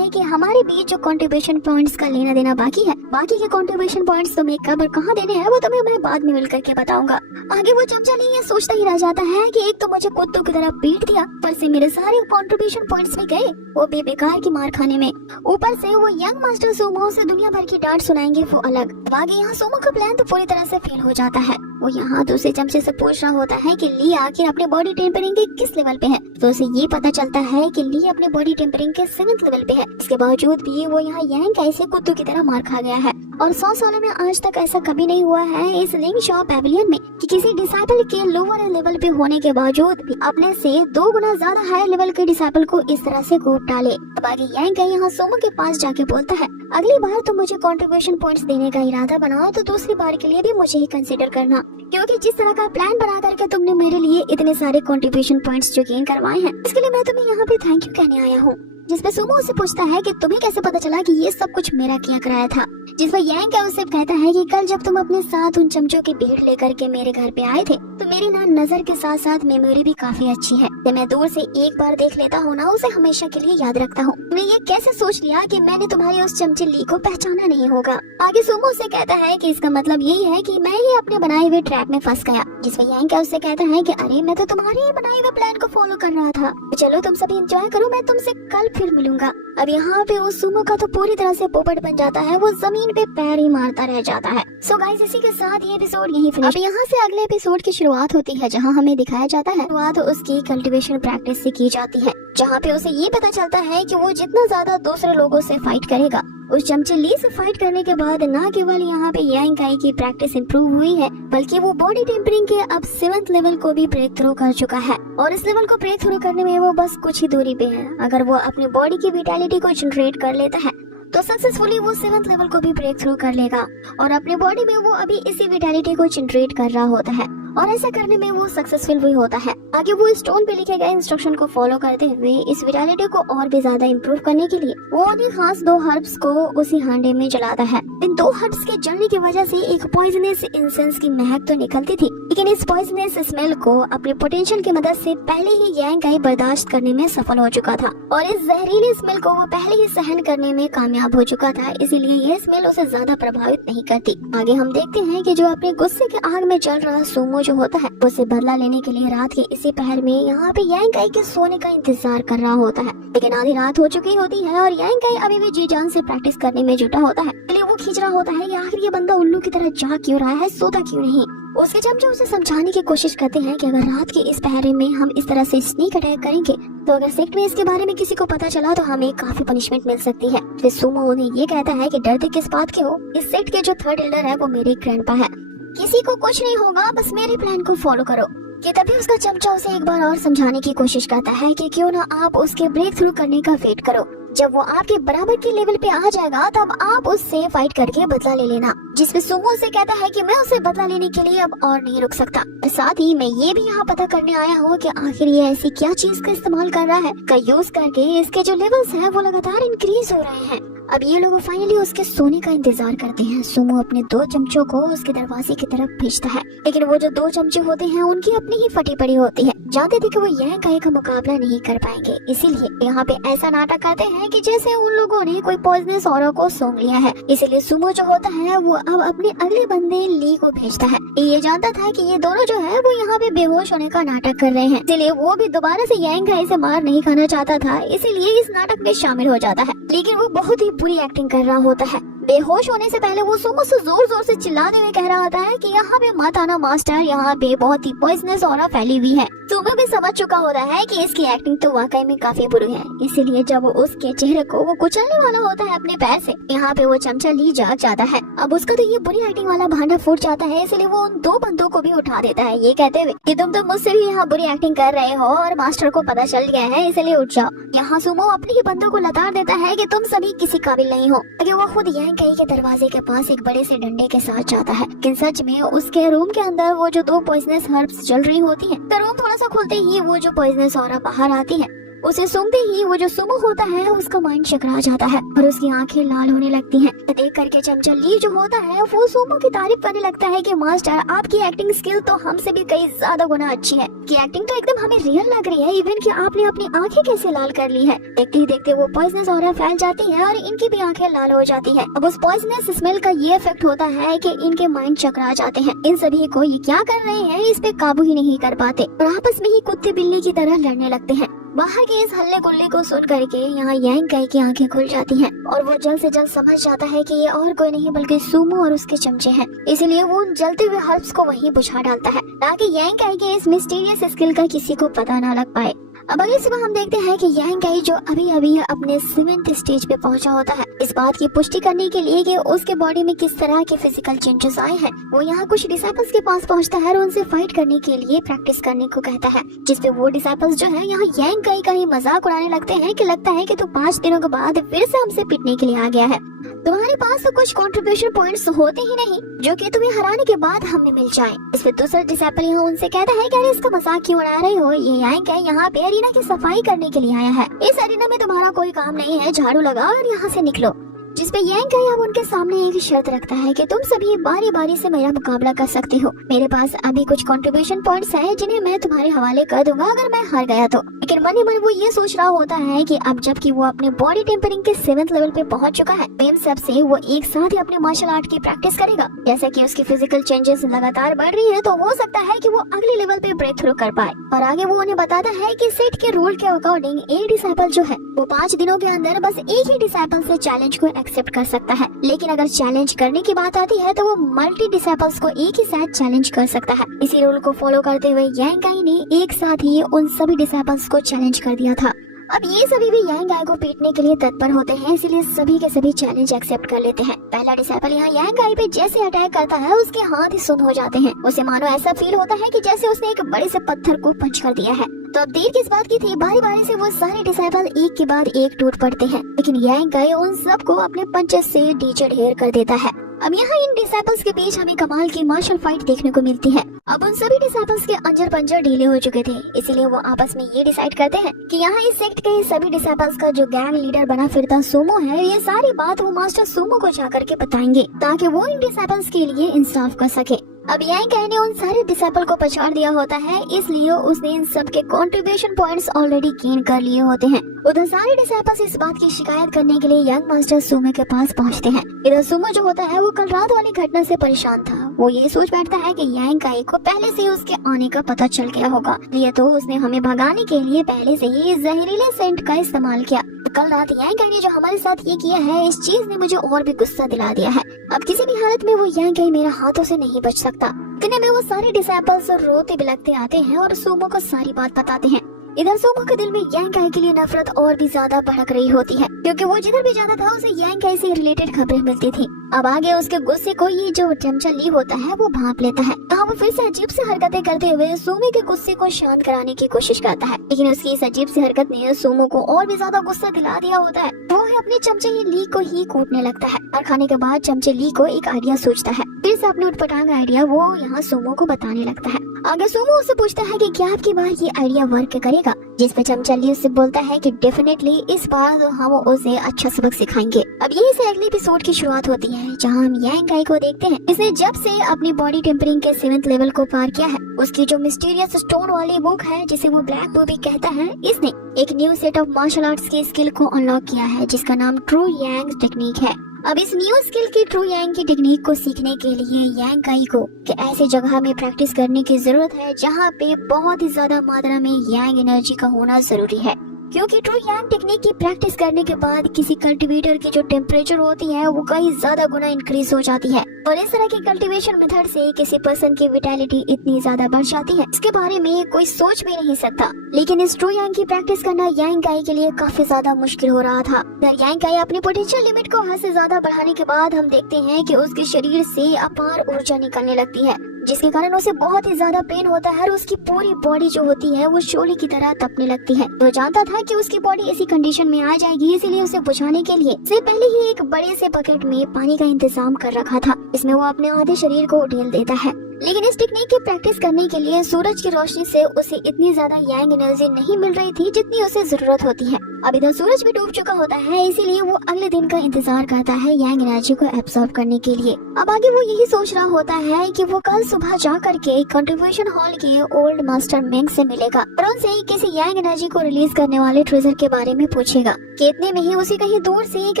हमारे बीच जो कंट्रीब्यूशन पॉइंट्स का लेना देना बाकी है, बाकी के कंट्रीब्यूशन पॉइंट्स तुम्हें कब और कहाँ देने हैं वो तुम्हें मैं बाद में मिल करके बताऊंगा। आगे वो चमचा ली ये सोचता ही रह जाता है कि एक तो मुझे कुत्तों की तरह पीट दिया, ऊपर से मेरे सारे कंट्रीब्यूशन पॉइंट्स भी गए वो बेकार की मार खाने में, ऊपर से वो यंग मास्टर सुमो से दुनिया भर की डांट सुनाएंगे वो अलग। आगे यहाँ सुमो का प्लान तो पूरी तरह से फेल हो जाता है। वो यहाँ दूसरे चमचे से पूछ रहा होता है कि ली आखिर अपने बॉडी टेम्परिंग के किस लेवल पे है, तो उसे ये पता चलता है कि ली अपने बॉडी टेम्परिंग के 7th लेवल पे है। इसके बावजूद भी वो यहाँ यांग काई से कुत्तों की तरह मार खा गया है और 100 सालों में आज तक ऐसा कभी नहीं हुआ है इस लिंग शॉ पैविलियन में कि किसी डिसाइपल के लोअर लेवल पे होने के बावजूद भी अपने से 2 गुना ज्यादा हायर लेवल के डिसाइपल को इस तरह से कूट डाले। अब आगे यांग काई यहाँ सुमो के पास जाके बोलता है, अगली बार तुम मुझे कंट्रीब्यूशन पॉइंट्स देने का इरादा बनाओ तो दूसरी बार के लिए भी मुझे ही कंसीडर करना, क्योंकि जिस तरह का प्लान बना करके तुमने मेरे लिए इतने सारे कंट्रीब्यूशन पॉइंट्स जो गेन करवाए हैं इसके लिए मैं तुम्हें यहाँ पे थैंक यू कहने आया हूँ। जिस पे सुमो उससे पूछता है कि तुम्हें कैसे पता चला कि ये सब कुछ मेरा किया कराया था। जिस पर यांग काई उससे कहता है कि कल जब तुम अपने साथ उन चमचों की भीड़ लेकर के मेरे घर पे आए थे तो मेरी ना नजर के साथ साथ मेमोरी भी काफी अच्छी है, तो मैं दूर से एक बार देख लेता हूँ ना उसे हमेशा के लिए याद रखता हूँ। तुमने ये कैसे सोच लिया कि मैंने तुम्हारी उस चमचे ली को पहचाना नहीं होगा। आगे सुमो उससे कहता है कि इसका मतलब यही है कि मैं ही अपने बनाए हुए ट्रैप में फंस गया। जिस पर यांग काई उससे कहता है कि अरे मैं तो तुम्हारे ही बनाए हुए प्लान को फॉलो कर रहा था, चलो तुम सभी एंजॉय करो, मैं तुमसे कल फिर मिलूंगा। अब यहाँ पे उस सुमो का तो पूरी तरह से पोपट बन जाता है, वो जमीन पे पैर ही मारता रह जाता है। सो गाइस इसी के साथ ये एपिसोड यही फिनिश। अब यहाँ से अगले एपिसोड की शुरुआत होती है जहाँ हमें दिखाया जाता है शुरुआत उसकी कल्टीवेशन प्रैक्टिस से की जाती है, जहाँ पे उसे ये पता चलता है कि वो जितना ज्यादा दूसरे लोगों से फाइट करेगा उस चमचे ली से फाइट करने के बाद न केवल यहाँ पे यांग काई की प्रैक्टिस इंप्रूव हुई है, बल्कि वो बॉडी टेम्परिंग के अब 7th लेवल को भी ब्रेक थ्रू कर चुका है। और इस लेवल को ब्रेक थ्रू करने में वो बस कुछ ही दूरी पे है। अगर वो अपनी बॉडी की विटालिटी को जनरेट कर लेता है तो सक्सेसफुली वो 7th लेवल को भी ब्रेक थ्रू कर लेगा। और अपने बॉडी में वो अभी इसी विटालिटी को जनरेट कर रहा होता है और ऐसा करने में वो सक्सेसफुल भी होता है। आगे वो स्टोन पे लिखे गए इंस्ट्रक्शन को फॉलो करते हुए इस विटालिटी को और भी ज्यादा इम्प्रूव करने के लिए वो उन्हीं खास 2 हर्ब्स को उसी हांडे में जलाता है। इन 2 हर्ब्स के जलने की वजह से एक पॉइजनस इंसेंस की महक तो निकलती थी, लेकिन इस पॉइजनस स्मेल को अपने पोटेंशियल की मदद से पहले ही यांग काई बर्दाश्त करने में सफल हो चुका था और इस जहरीली स्मेल को वो पहले ही सहन करने में कामयाब हो चुका था, इसीलिए यह स्मेल उसे ज्यादा प्रभावित नहीं करती। आगे हम देखते हैं कि जो अपने गुस्से के आग में जल रहा सूमो जो होता है, उससे बदला लेने के लिए रात के इसी पहर में यहाँ पे यांग काई के सोने का इंतजार कर रहा होता है। लेकिन आधी रात हो चुकी होती है और यांग काई अभी भी जी जान से प्रैक्टिस करने में जुटा होता है। इसलिए वो खींच रहा होता है कि आखिर ये बंदा उल्लू की तरह जाग क्यों रहा है, सोता क्यों नहीं। उसके चमचे उसे समझाने की कोशिश करते हैं कि अगर रात के इस पहरे में हम इस तरह से स्नीक अटैक करेंगे तो अगर सेक्ट में इसके बारे में किसी को पता चला तो हमें काफी पनिशमेंट मिल सकती है। फिर सुमो उन्हें ये कहता है कि डरते किस बात के हो, इस सेक्ट के जो 3rd एल्डर है वो मेरे ग्रैंडपा है, किसी को कुछ नहीं होगा, बस मेरे प्लान को फॉलो करो। कि तभी उसका चमचा उसे एक बार और समझाने की कोशिश करता है कि क्यों ना आप उसके ब्रेक थ्रू करने का वेट करो, जब वो आपके बराबर के लेवल पे आ जाएगा तब आप उससे फाइट करके बदला ले लेना। जिसमें सुमो से कहता है कि मैं उससे बदला लेने के लिए अब और नहीं रुक सकता। साथ ही मैं ये भी यहाँ पता करने आया हूँ कि आखिर ये ऐसी क्या चीज का इस्तेमाल कर रहा है का यूज करके इसके जो लेवल्स हैं वो लगातार इंक्रीज हो रहे हैं। अब ये लोग फाइनली उसके सोने का इंतजार करते हैं। सुमो अपने 2 चमचों को उसके दरवाजे की तरफ भेजता है, लेकिन वो जो 2 चमचे होते हैं उनकी अपनी ही फटी पड़ी होती है। जानते थे कि वो यांग काई का मुकाबला नहीं कर पाएंगे, इसीलिए यहाँ पे ऐसा नाटक करते हैं कि जैसे उन लोगों ने कोई पॉइजनस ऑरा को सूंघ लिया है। इसीलिए सुमो जो होता है वो अब अपने अगले बंदे ली को भेजता है। ये जानता था कि ये दोनों जो है वो यहाँ पे बेहोश होने का नाटक कर रहे हैं, इसीलिए वो भी दोबारा से यांग काई से मार नहीं खाना चाहता था, इसीलिए इस नाटक में शामिल हो जाता है। लेकिन वो बहुत ही बुरी एक्टिंग कर रहा होता है। बेहोश होने से पहले वो सुमो से जोर जोर से चिल्लाते हुए कह रहा होता है कि यहाँ पे मत आना मास्टर, यहाँ पे बहुत ही पॉइजनस ऑरा फैली हुई है। सुमो भी समझ चुका होता है कि इसकी एक्टिंग तो वाकई में काफी बुरी है, इसीलिए जब उसके चेहरे को वो कुचलने वाला होता है अपने पैर से, यहाँ पे वो चमचा ली जाग जाता है। अब उसका तो ये बुरी एक्टिंग वाला भांडा फूट जाता है, इसलिए वो उन 2 बंदों को भी उठा देता है, ये कहते हुए कि तुम तो मुझसे भी यहाँ बुरी एक्टिंग कर रहे हो और मास्टर को पता चल गया है, इसलिए उठ जाओ। यहाँ सुमो अपने ही बंदों को लताड़ देता है कि तुम सभी किसी काबिल नहीं हो। आगे वो खुद यांग काई के दरवाजे के पास एक बड़े से डंडे के साथ जाता है, लेकिन सच में उसके रूम के अंदर वो जो 2 पॉइजनस हर्ब्स जल रही होती हैं, तो रूम थोड़ा सा खुलते ही वो जो पॉइजनस ऑरा बाहर आती है, उसे सूंघते ही वो जो सुमो होता है उसका माइंड चकरा जाता है और उसकी आंखें लाल होने लगती हैं। देख करके चमचा ली जो होता है वो सुमो की तारीफ करने लगता है कि मास्टर आपकी एक्टिंग स्किल तो हमसे भी कई ज्यादा गुना अच्छी है, कि एक्टिंग तो एकदम हमें रियल लग रही है, इवन कि आपने अपनी आंखें कैसे लाल कर ली है। देखते ही देखते वो पॉइजनस ऑरा फैल जाती है और इनकी भी आंखें लाल हो जाती है। अब उस पॉइजनस स्मेल का ये इफेक्ट होता है कि इनके माइंड चकरा जाते हैं। इन सभी को ये क्या कर रहे हैं इस पे काबू ही नहीं कर पाते और आपस में ही कुत्ते बिल्ली की तरह लड़ने लगते हैं। बाहर के इस हल्ले गुल्ले को सुन करके यहाँ यांग काई की आंखें खुल जाती हैं और वो जल्द से जल्द समझ जाता है कि ये और कोई नहीं बल्कि सुमो और उसके चमचे हैं। इसलिए वो उन जलते हुए हर्ब्स को वहीं बुझा डालता है ताकि यांग काई के इस मिस्टीरियस स्किल का किसी को पता ना लग पाए। अब अगली सुबह हम देखते हैं कि यांग काई जो अभी अभी अपने 7th स्टेज पे पहुंचा होता है, इस बात की पुष्टि करने के लिए कि उसके बॉडी में किस तरह के फिजिकल चेंजेस आए हैं, वो यहाँ कुछ डिसाइपल्स के पास पहुंचता है और उनसे फाइट करने के लिए प्रैक्टिस करने को कहता है। जिसपे वो डिसाइपल्स जो है यहाँ यांग काई का ही मजाक उड़ाने लगते हैं कि लगता है कि तू 5 दिनों के बाद फिर से हमसे पिटने के लिए आ गया है, तुम्हारे पास तो कुछ कंट्रीब्यूशन पॉइंट्स होते ही नहीं जो कि तुम्हें हराने के बाद हमें मिल जाए। इस पे दूसरा डिसाइपल यहाँ उनसे कहता है कि अरे इसका मजाक क्यों उड़ा रहे हो, ये यांग काई यहाँ पे अरीना की सफाई करने के लिए आया है, इस अरीना में तुम्हारा कोई काम नहीं है, झाड़ू लगाओ और यहाँ से निकलो। जिसपे यांग काई अब उनके सामने एक शर्त रखता है कि तुम सभी बारी बारी से मेरा मुकाबला कर सकते हो, मेरे पास अभी कुछ कंट्रीब्यूशन पॉइंट्स हैं जिन्हें मैं तुम्हारे हवाले कर दूंगा अगर मैं हार गया तो। लेकिन मन ही मन वो ये सोच रहा होता है कि अब जबकि वो अपने बॉडी टेम्परिंग के 7th लेवल पे पहुंच चुका है, इन सब से वो एक साथ ही अपने मार्शल आर्ट की प्रैक्टिस करेगा। जैसा कि उसकी फिजिकल चेंजेस लगातार बढ़ रही है तो हो सकता है कि वो अगले लेवल पे ब्रेक थ्रू कर पाए। और आगे वो उन्हें बताता है कि सेट के रूल के अकॉर्डिंग एक डिसाइपल जो है वो 5 दिनों के अंदर बस एक ही डिसाइपल से चैलेंज को एक्सेप्ट कर सकता है, लेकिन अगर चैलेंज करने की बात आती है तो वो मल्टी डिसाइपल्स को एक ही साथ चैलेंज कर सकता है। इसी रूल को फॉलो करते हुए यांग काई ने एक साथ ही उन सभी डिसाइपल्स को चैलेंज कर दिया था। अब ये सभी भी यांग गाय को पीटने के लिए तत्पर होते हैं, इसीलिए सभी के सभी चैलेंज एक्सेप्ट कर लेते हैं। पहला डिसाइपल यहाँ यांग गाय पे जैसे अटैक करता है उसके हाथ ही सुन्न हो जाते हैं। उसे मानो ऐसा फील होता है कि जैसे उसने एक बड़े से पत्थर को पंच कर दिया है। तो अब देर किस बात की थी, बारी बारी से वो सारे डिसाइपल एक के बाद एक टूट पड़ते हैं, लेकिन यांग गाय उन सबको अपने पंचेस से नीचे ढेर कर देता है। अब यहाँ इन डिसाइपल्स के बीच हमें कमाल की मार्शल फाइट देखने को मिलती है। अब उन सभी डिसाइपल्स के अंजर पंजर ढीले हो चुके थे, इसीलिए वो आपस में ये डिसाइड करते हैं कि यहाँ इस सेक्ट के सभी डिसाइपल्स का जो गैंग लीडर बना फिरता सूमो है, ये सारी बात वो मास्टर सूमो को जाकर के बताएंगे ताकि वो इन डिसाइपल्स के लिए इंसाफ कर सके। अब यांग गाय ने उन सारे डिसाइपल को पछाड़ दिया होता है, इसलिए उसने इन सब के कंट्रीब्यूशन पॉइंट्स ऑलरेडी गेन कर लिए होते हैं। उधर सारे डिसाइपल्स इस बात की शिकायत करने के लिए यंग मास्टर सूमो के पास पहुंचते हैं। इधर सूमो जो होता है वो कल रात वाली घटना से परेशान था। वो ये सोच बैठता है कि यांग गाय को पहले से ही उसके आने का पता चल गया होगा, ये तो उसने हमें भगाने के लिए पहले से ही जहरीले सेंट का इस्तेमाल किया। कल रात यांग गाय ने जो हमारे साथ ये किया है, इस चीज ने मुझे और भी गुस्सा दिला दिया है। अब किसी भी हालत में वो यांग गाय मेरे हाथों से नहीं बच सकता। इतने में वो सारे डिसाइपल्स रोते बिलखते आते हैं और सूमो को सारी बात बताते हैं। इधर सूमो के दिल में यांग गाय के लिए नफरत और भी ज्यादा भड़क रही होती है, क्योंकि वो जिधर भी जाता था उसे यांग गाय से रिलेटेड खबरें मिलती थी। अब आगे उसके गुस्से को ये जो चमचा ली होता है वो भांप लेता है। वो फिर से अजीब सी हरकतें करते हुए सूमो के गुस्से को शांत कराने की कोशिश करता है, लेकिन उसकी इस अजीब सी हरकत ने सूमो को और भी ज्यादा गुस्सा दिला दिया होता है। वो अपने चमचे ही ली को ही कूटने लगता है और खाने के बाद चमचे ली को एक आइडिया सोचता है। फिर से अपने उठपटांग आइडिया वो यहाँ सूमो को बताने लगता है। आगे सूमो उससे पूछता है कि क्या आपकी बार ये आइडिया वर्क करेगा, जिस पे चमचा ली उससे बोलता है कि डेफिनेटली इस बार हम उसे अच्छा सबक सिखाएंगे। अब यही से अगले एपिसोड की शुरुआत होती है, जहाँ हम यांग गाय को देखते हैं। इसने जब से अपनी बॉडी टेम्परिंग के 7th लेवल को पार किया है, उसकी जो मिस्टीरियस स्टोन वाली बुक है जिसे वो ब्लैक बुक भी कहता है, इसने एक new set of martial arts की स्किल को अनलॉक किया है, जिसका नाम ट्रू यांग टेक्निक है। अब इस न्यू स्किल की ट्रू यांग की टेक्निक को सीखने के लिए यांग गाय को ऐसे जगह में प्रैक्टिस करने की जरूरत है जहाँ पे बहुत ही ज्यादा मात्रा में यांग एनर्जी का होना जरूरी है, क्योंकि ट्रू यांग टेक्निक की प्रैक्टिस करने के बाद किसी कल्टीवेटर की जो टेम्परेचर होती है वो कई ज्यादा गुना इंक्रीज हो जाती है, और इस तरह की कल्टीवेशन मेथड से किसी पर्सन की विटैलिटी इतनी ज्यादा बढ़ जाती है, इसके बारे में कोई सोच भी नहीं सकता। लेकिन इस ट्रू यांग की प्रैक्टिस करना यांग गाय के लिए काफी ज्यादा मुश्किल हो रहा था। यांग गाय अपनी पोटेंशियल लिमिट को हद से ज्यादा बढ़ाने के बाद हम देखते हैं कि उसके शरीर से अपार ऊर्जा निकलने लगती है, जिसके कारण उसे बहुत ही ज्यादा पेन होता है और उसकी पूरी बॉडी जो होती है वो शोले की तरह तपने लगती है। वो जानता था कि उसकी बॉडी ऐसी कंडीशन में आ जाएगी, इसीलिए उसे बुझाने के लिए से पहले ही एक बड़े से बकेट में पानी का इंतजाम कर रखा था। इसमें वो अपने आधे शरीर को ढेल देता है। लेकिन इस टेक्निक की प्रैक्टिस करने के लिए सूरज की रोशनी से उसे इतनी ज्यादा यांग एनर्जी नहीं मिल रही थी जितनी उसे जरूरत होती है। अब इधर सूरज भी डूब चुका होता है, इसीलिए वो अगले दिन का इंतजार करता है यांग एनर्जी को एब्सॉर्ब करने के लिए। अब आगे वो यही सोच रहा होता है कि वो कल सुबह जा करके कंट्रीब्यूशन हॉल के ओल्ड मास्टर मेंग से मिलेगा और उनसे किसी यांग एनर्जी को रिलीज करने वाले ट्रेजर के बारे में पूछेगा। कि इतने में ही उसे कहीं दूर से एक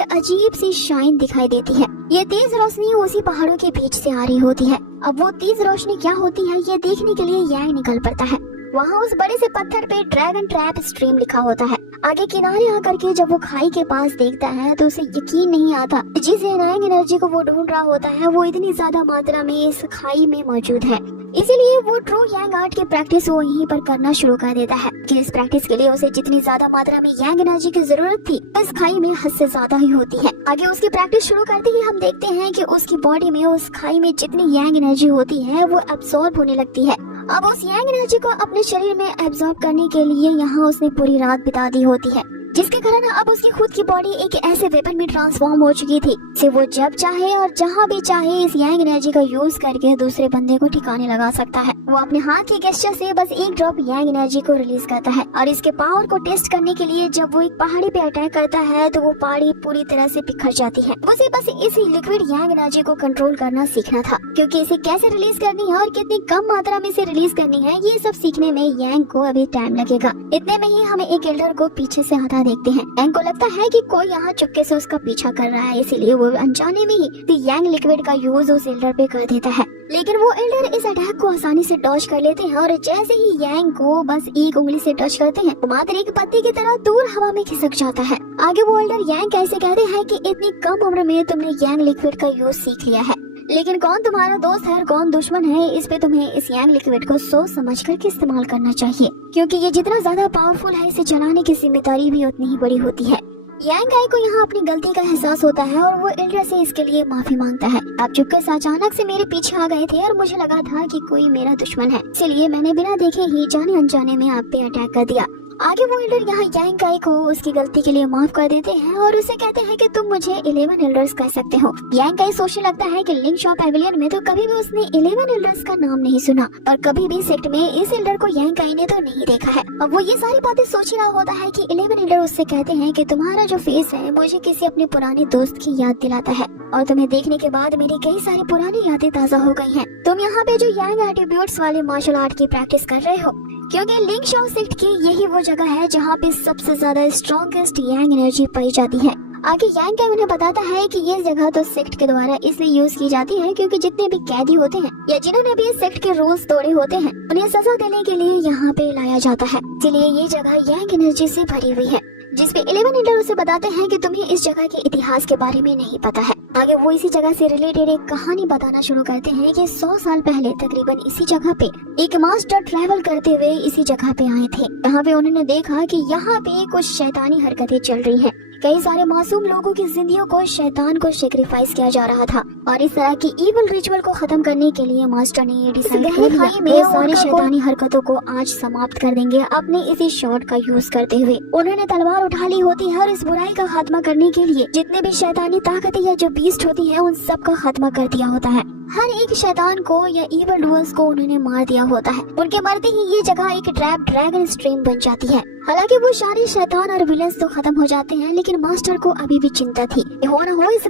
अजीब सी शाइन दिखाई देती है। ये तेज रोशनी उसी पहाड़ों के बीच से आ रही होती है। अब वो तेज रोशनी क्या होती है ये देखने के लिए यांग निकल पड़ता है। वहाँ उस बड़े से पत्थर पे ड्रैगन ट्रैप स्ट्रीम लिखा होता है। आगे किनारे आकर के जब वो खाई के पास देखता है तो उसे यकीन नहीं आता, जिस यांग एनर्जी को वो ढूंढ रहा होता है वो इतनी ज्यादा मात्रा में इस खाई में मौजूद है। इसीलिए वो ट्रू यांग आर्ट की प्रैक्टिस वो यहीं पर करना शुरू कर देता है कि इस प्रैक्टिस के लिए उसे जितनी ज्यादा मात्रा में यांग एनर्जी की जरूरत थी इस खाई में हद से ज्यादा ही होती है। आगे उसकी प्रैक्टिस शुरू करते ही हम देखते हैं कि उसकी बॉडी में उस खाई में जितनी यांग एनर्जी होती है वो एब्सॉर्ब होने लगती है। अब उस यांग एनर्जी को अपने शरीर में एब्सॉर्ब करने के लिए यहाँ उसने पूरी रात बिता दी होती है, जिसके कारण अब उसकी खुद की बॉडी एक ऐसे वेपन में ट्रांसफॉर्म हो चुकी थी से वो जब चाहे और जहाँ भी चाहे इस यांग एनर्जी का यूज करके दूसरे बंदे को ठिकाने लगा सकता है। वो अपने हाथ के गेस्चर से बस एक ड्रॉप यांग एनर्जी को रिलीज करता है और इसके पावर को टेस्ट करने के लिए जब वो एक पहाड़ी पे अटैक करता है तो वो पहाड़ी पूरी तरह से बिखर जाती है। उसे बस इस लिक्विड यांग एनर्जी को कंट्रोल करना सीखना था, क्योंकि इसे कैसे रिलीज करनी है और कितनी कम मात्रा में इसे रिलीज करनी है ये सब सीखने में यांग को अभी टाइम लगेगा। इतने में ही हमें एक एल्डर को पीछे से आता देखते हैं। यांग को लगता है कि कोई यहाँ चुपके से उसका पीछा कर रहा है, इसीलिए वो अनजाने में ही यांग लिक्विड का यूज उस एल्डर पे कर देता है। लेकिन वो एल्डर इस अटैक को आसानी से डॉज कर लेते हैं और जैसे ही यांग को बस एक उंगली से टच करते हैं तो मात्र एक पत्ती की तरह दूर हवा में खिसक जाता है। आगे वो एल्डर यांग कैसे कहते हैं कि इतनी कम उम्र में तुमने यांग लिक्विड का यूज सीख लिया है, लेकिन कौन तुम्हारा दोस्त है और कौन दुश्मन है, इस पे तुम्हें इस यांग लिक्विड को सोच समझ करके इस्तेमाल करना चाहिए, क्योंकि ये जितना ज्यादा पावरफुल है इसे चलाने की जिम्मेदारी भी उतनी ही बड़ी होती है। यांग काई को यहाँ अपनी गलती का एहसास होता है और वो एल्डर से इसके लिए माफी मांगता है। आप चुपके से अचानक से मेरे पीछे आ गए थे और मुझे लगा था कि कोई मेरा दुश्मन है, इसलिए मैंने बिना देखे ही जाने अनजाने में आप पे अटैक कर दिया। आगे वो एल्डर यहाँ यांग काई को उसकी गलती के लिए माफ कर देते हैं और उसे कहते हैं कि तुम मुझे 11 एल्डर्स कह सकते हो। यांग काई सोचने लगता है कि लिंग शॉ पैविलियन में तो कभी भी उसने 11 एल्डर्स का नाम नहीं सुना और कभी भी सेक्ट में इस एल्डर को यांग काई ने तो नहीं देखा है। अब वो ये सारी बातें सोच रहा होता है कि 11 एल्डर उससे कहते हैं कि तुम्हारा जो फेस है मुझे किसी अपने पुराने दोस्त की याद दिलाता है और तुम्हें देखने के बाद मेरी कई सारी पुरानी यादें ताज़ा हो गई हैं। तुम यहाँ पे जो यांग एट्रीब्यूट्स वाले मार्शल आर्ट की प्रैक्टिस कर रहे हो, क्योंकि लिंग शॉ सेक्ट की यही वो जगह है जहाँ पे सबसे ज्यादा स्ट्रॉन्गेस्ट यांग एनर्जी पाई जाती है। आगे यांग काई उन्हें बताता है कि ये जगह तो सेक्ट के द्वारा इसलिए यूज की जाती है क्योंकि जितने भी कैदी होते हैं या जिन्होंने भी सेक्ट के रूल्स तोड़े होते हैं उन्हें सजा देने के लिए यहाँ पे लाया जाता है, इसलिए ये जगह यांग एनर्जी से भरी हुई है। जिसपे 11 एल्डर उसे बताते हैं कि तुम्हें इस जगह के इतिहास के बारे में नहीं पता है। आगे वो इसी जगह से रिलेटेड एक कहानी बताना शुरू करते हैं कि 100 साल पहले तकरीबन इसी जगह पे एक मास्टर ट्रैवल करते हुए इसी जगह पे आए थे। यहाँ पे उन्होंने देखा कि यहाँ पे कुछ शैतानी हरकतें चल रही हैं। कई सारे मासूम लोगों की जिंदगियों को शैतान को सेक्रीफाइस किया जा रहा था और इस तरह की इवल रिचुअल को खत्म करने के लिए मास्टर ने ये डिसाइड किया कि सारी शैतानी हरकतों को आज समाप्त कर देंगे अपने इसी शॉट का यूज करते हुए। उन्होंने तलवार उठा ली होती है और इस बुराई का खात्मा करने के लिए जितने भी शैतानी ताकतें या जो बीस्ट होती है उन सब का खात्मा कर दिया होता है। हर एक शैतान को या इवल डुअल्स को उन्होंने मार दिया होता है। उनके मरते ही ये जगह एक ट्रैप ड्रैगन स्ट्रीम बन जाती है। हालांकि वो सारे शैतान और विलन्स तो खत्म हो जाते हैं, लेकिन मास्टर को अभी भी चिंता थी हो न हो इस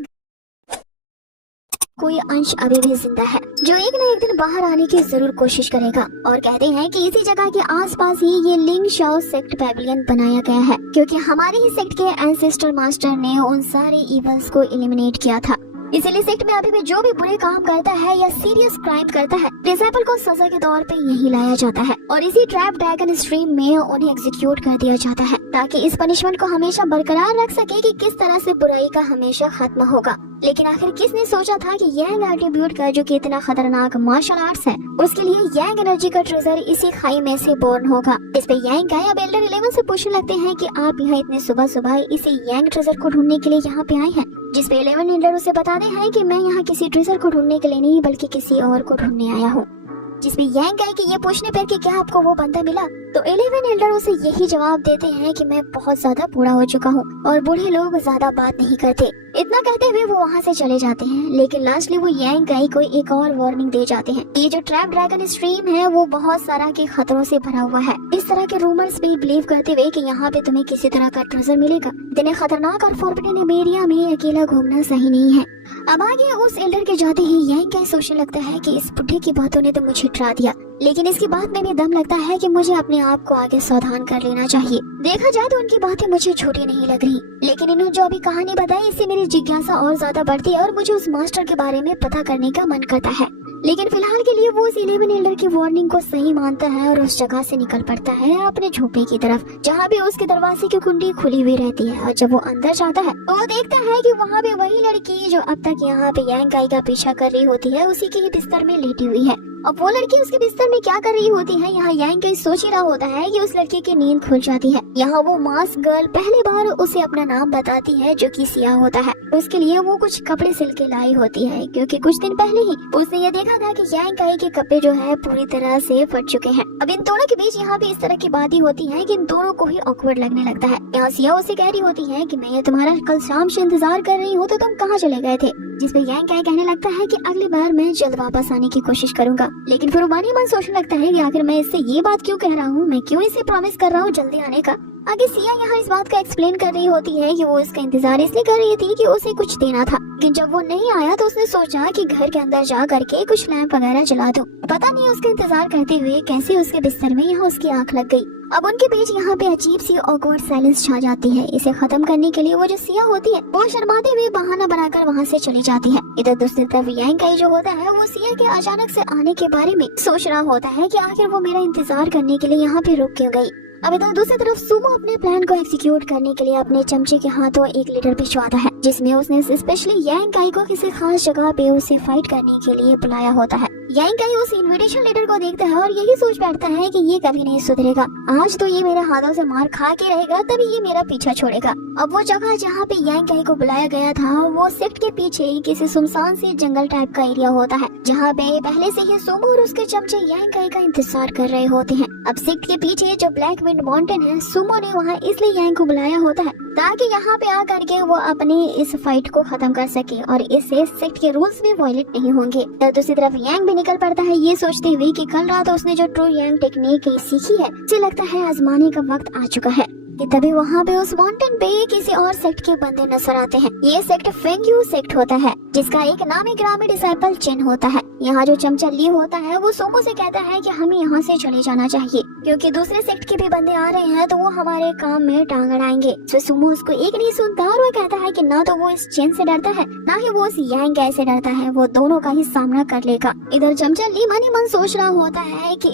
कोई अंश अभी भी जिंदा है जो एक न एक दिन बाहर आने की जरूर कोशिश करेगा। और कहते हैं कि इसी जगह के आसपास ही ये लिंग शॉ सेक्ट पैविलियन बनाया गया है, क्योंकि हमारे ही सेक्ट के एंसेस्टर मास्टर ने उन सारे इवल्स को एलिमिनेट किया था। इसीलिए सेक्ट में अभी भी जो भी बुरे काम करता है या सीरियस क्राइम करता है, डिसेबल को सजा के तौर पे यही लाया जाता है और इसी ट्रैप ड्रैगन स्ट्रीम में उन्हें एग्जीक्यूट कर दिया जाता है, ताकि इस पनिशमेंट को हमेशा बरकरार रख सके कि किस तरह से बुराई का हमेशा खात्मा होगा। लेकिन आखिर किसने सोचा था कि यांग एट्रीब्यूट का जो कि इतना खतरनाक मार्शल आर्ट्स है, उसके लिए यांग एनर्जी का ट्रेजर इसी खाई में से बोर्न होगा। इस पे यांग काई अब एल्डर 11 से पूछने लगते हैं कि आप यहाँ इतने सुबह सुबह इसी यांग ट्रेजर को ढूंढने के लिए यहाँ पे आए हैं। जिस पे 11 एल्डर उसे बताते हैं कि मैं यहाँ किसी ट्रेजर को ढूंढने के लिए नहीं बल्कि किसी और को ढूंढने आया हूँ। जिसमें यांग काई के ये पूछने पर कि क्या आपको वो बंदा मिला, तो 11 एल्डर उसे यही जवाब देते हैं कि मैं बहुत ज्यादा बूढ़ा हो चुका हूँ और बूढ़े लोग ज्यादा बात नहीं करते। इतना कहते हुए वो वहाँ से चले जाते हैं, लेकिन लास्टली वो यांग काई को एक और वार्निंग दे जाते हैं। ये जो ट्रैप ड्रैगन स्ट्रीम है वो बहुत सारा के खतरों से भरा हुआ है। इस तरह के रूमर्स भी बिलीव करते हुए कि यहाँ पे तुम्हें किसी तरह का ट्रेजर मिलेगा। इतने खतरनाक और फॉरबिडन एरिया में अकेला घूमना सही नहीं है। अब आगे उस एल्डर के जाते ही यांग काई सोचने लगता है कि इस बुढ़े की बातों ने तो मुझे डरा दिया, लेकिन इसकी बात में भी दम लगता है कि मुझे अपने आप को आगे सावधान कर लेना चाहिए। देखा जाए तो उनकी बातें मुझे झूठी नहीं लग रही, लेकिन इन्होंने जो अभी कहानी बताई इससे मेरी जिज्ञासा और ज्यादा बढ़ती है और मुझे उस मास्टर के बारे में पता करने का मन करता है। लेकिन फिलहाल के लिए वो उस 11 एल्डर की वार्निंग को सही मानता है और उस जगह से निकल पड़ता है अपने झोपड़े की तरफ, जहाँ भी उसके दरवाजे की कुंडी खुली हुई रहती है। और जब वो अंदर जाता है तो वो देखता है कि वहाँ पे वही लड़की जो अब तक यहाँ पे यांग काई का पीछा कर रही होती है उसी के ही बिस्तर में लेटी हुई है। अब वो लड़की उसके बिस्तर में क्या कर रही होती है, यहाँ यांग काई सोच ही रहा होता है कि उस लड़की की नींद खुल जाती है। यहाँ वो मास्क गर्ल पहली बार उसे अपना नाम बताती है जो कि सिया होता है। उसके लिए वो कुछ कपड़े सिल के लाई होती है, क्योंकि कुछ दिन पहले ही उसने ये देखा था कि यांग काई के कपड़े जो है पूरी तरह से फट चुके हैं। अब इन दोनों के बीच यहाँ पे इस तरह की बातें होती है कि इन दोनों को ही ऑकवर्ड लगने लगता है। यहाँ सिया उसे कह रही होती है कि मैं ये तुम्हारा कल शाम से इंतजार कर रही हूँ, तो तुम कहाँ चले गए थे। जिसपे यांग काई कहने लगता है कि अगली बार मैं जल्द वापस आने की कोशिश करूंगा। लेकिन फिर मन ही मन सोचने लगता है कि आखिर मैं इससे ये बात क्यों कह रहा हूँ, मैं क्यों इसे प्रॉमिस कर रहा हूँ जल्दी आने का। आगे सिया यहाँ इस बात का एक्सप्लेन कर रही होती है कि वो इसका इंतजार इसलिए कर रही थी कि उसे कुछ देना था, लेकिन जब वो नहीं आया तो उसने सोचा कि घर के अंदर जा करके कुछ लैंप वगैरह जला दूं। पता नहीं उसका इंतजार करते हुए कैसे उसके बिस्तर में यहाँ उसकी आंख लग गई। अब उनके बीच यहाँ पे अजीब सी ऑकवर्ड साइलेंस छा जाती है। इसे खत्म करने के लिए वो जो सिया होती है वो शर्माते हुए बहाना बनाकर वहाँ से चली जाती है। इधर दूसरी तरफ यांग काई जो होता है वो सिया के अचानक से आने के बारे में सोच रहा होता है कि आखिर वो मेरा इंतजार करने के लिए यहाँ पे रुक क्यों गई। अब इधर दूसरी तरफ सुमो अपने प्लान को एग्जीक्यूट करने के लिए अपने चमचे के हाथों एक लीडर भिजवाता है, जिसमें उसने स्पेशली यांग काई को किसी खास जगह पे उसे फाइट करने के लिए बुलाया होता है। यांग काई उस इन्विटेशन लीडर को देखता है और यही सोच बैठता है कि ये कभी नहीं सुधरेगा, आज तो ये मेरे हाथों से मार खा के रहेगा तभी ये मेरा पीछा छोड़ेगा। अब वो जगह जहाँ पे यांग काई को बुलाया गया था वो सेक्ट के पीछे ही किसी सुनसान से जंगल टाइप का एरिया होता है, जहाँ पे पहले से ही सुमो और उसके चमचे यांग काई का इंतजार कर रहे होते हैं। अब सेक्ट के पीछे जो ब्लैक विंड माउंटेन है, सुमो ने वहाँ इसलिए यांग को बुलाया होता है ताकि यहाँ पे आकर के वो अपनी इस फाइट को खत्म कर सके और इससे सेक्ट के रूल्स भी वायलेट नहीं होंगे। तो दूसरी तरफ यांग भी निकल पड़ता है ये सोचते हुए कि कल रात उसने जो ट्रू यांग टेक्निक सीखी है उसे लगता है आजमाने का वक्त आ चुका है। कि तभी वहाँ पे उस माउंटेन पे किसी और सेक्ट के बंदे नजर आते हैं। ये सेक्ट फेंग्यू सेक्ट होता है, जिसका एक नामी ग्रामी डिसाइपल चेन होता है। यहाँ जो चमचा ली होता है वो सुमो से कहता है कि हमें यहाँ से चले जाना चाहिए क्योंकि दूसरे सेक्ट के भी बंदे आ रहे हैं तो वो हमारे काम में टांग अड़ाएंगे। तो सुमो उसको एक नहीं सुनता और वो कहता है कि ना तो वो इस चेन से डरता है ना ही वो इस यांग काई से डरता है, वो दोनों का ही सामना कर लेगा। इधर चमचा ली मनी मन सोच रहा होता है कि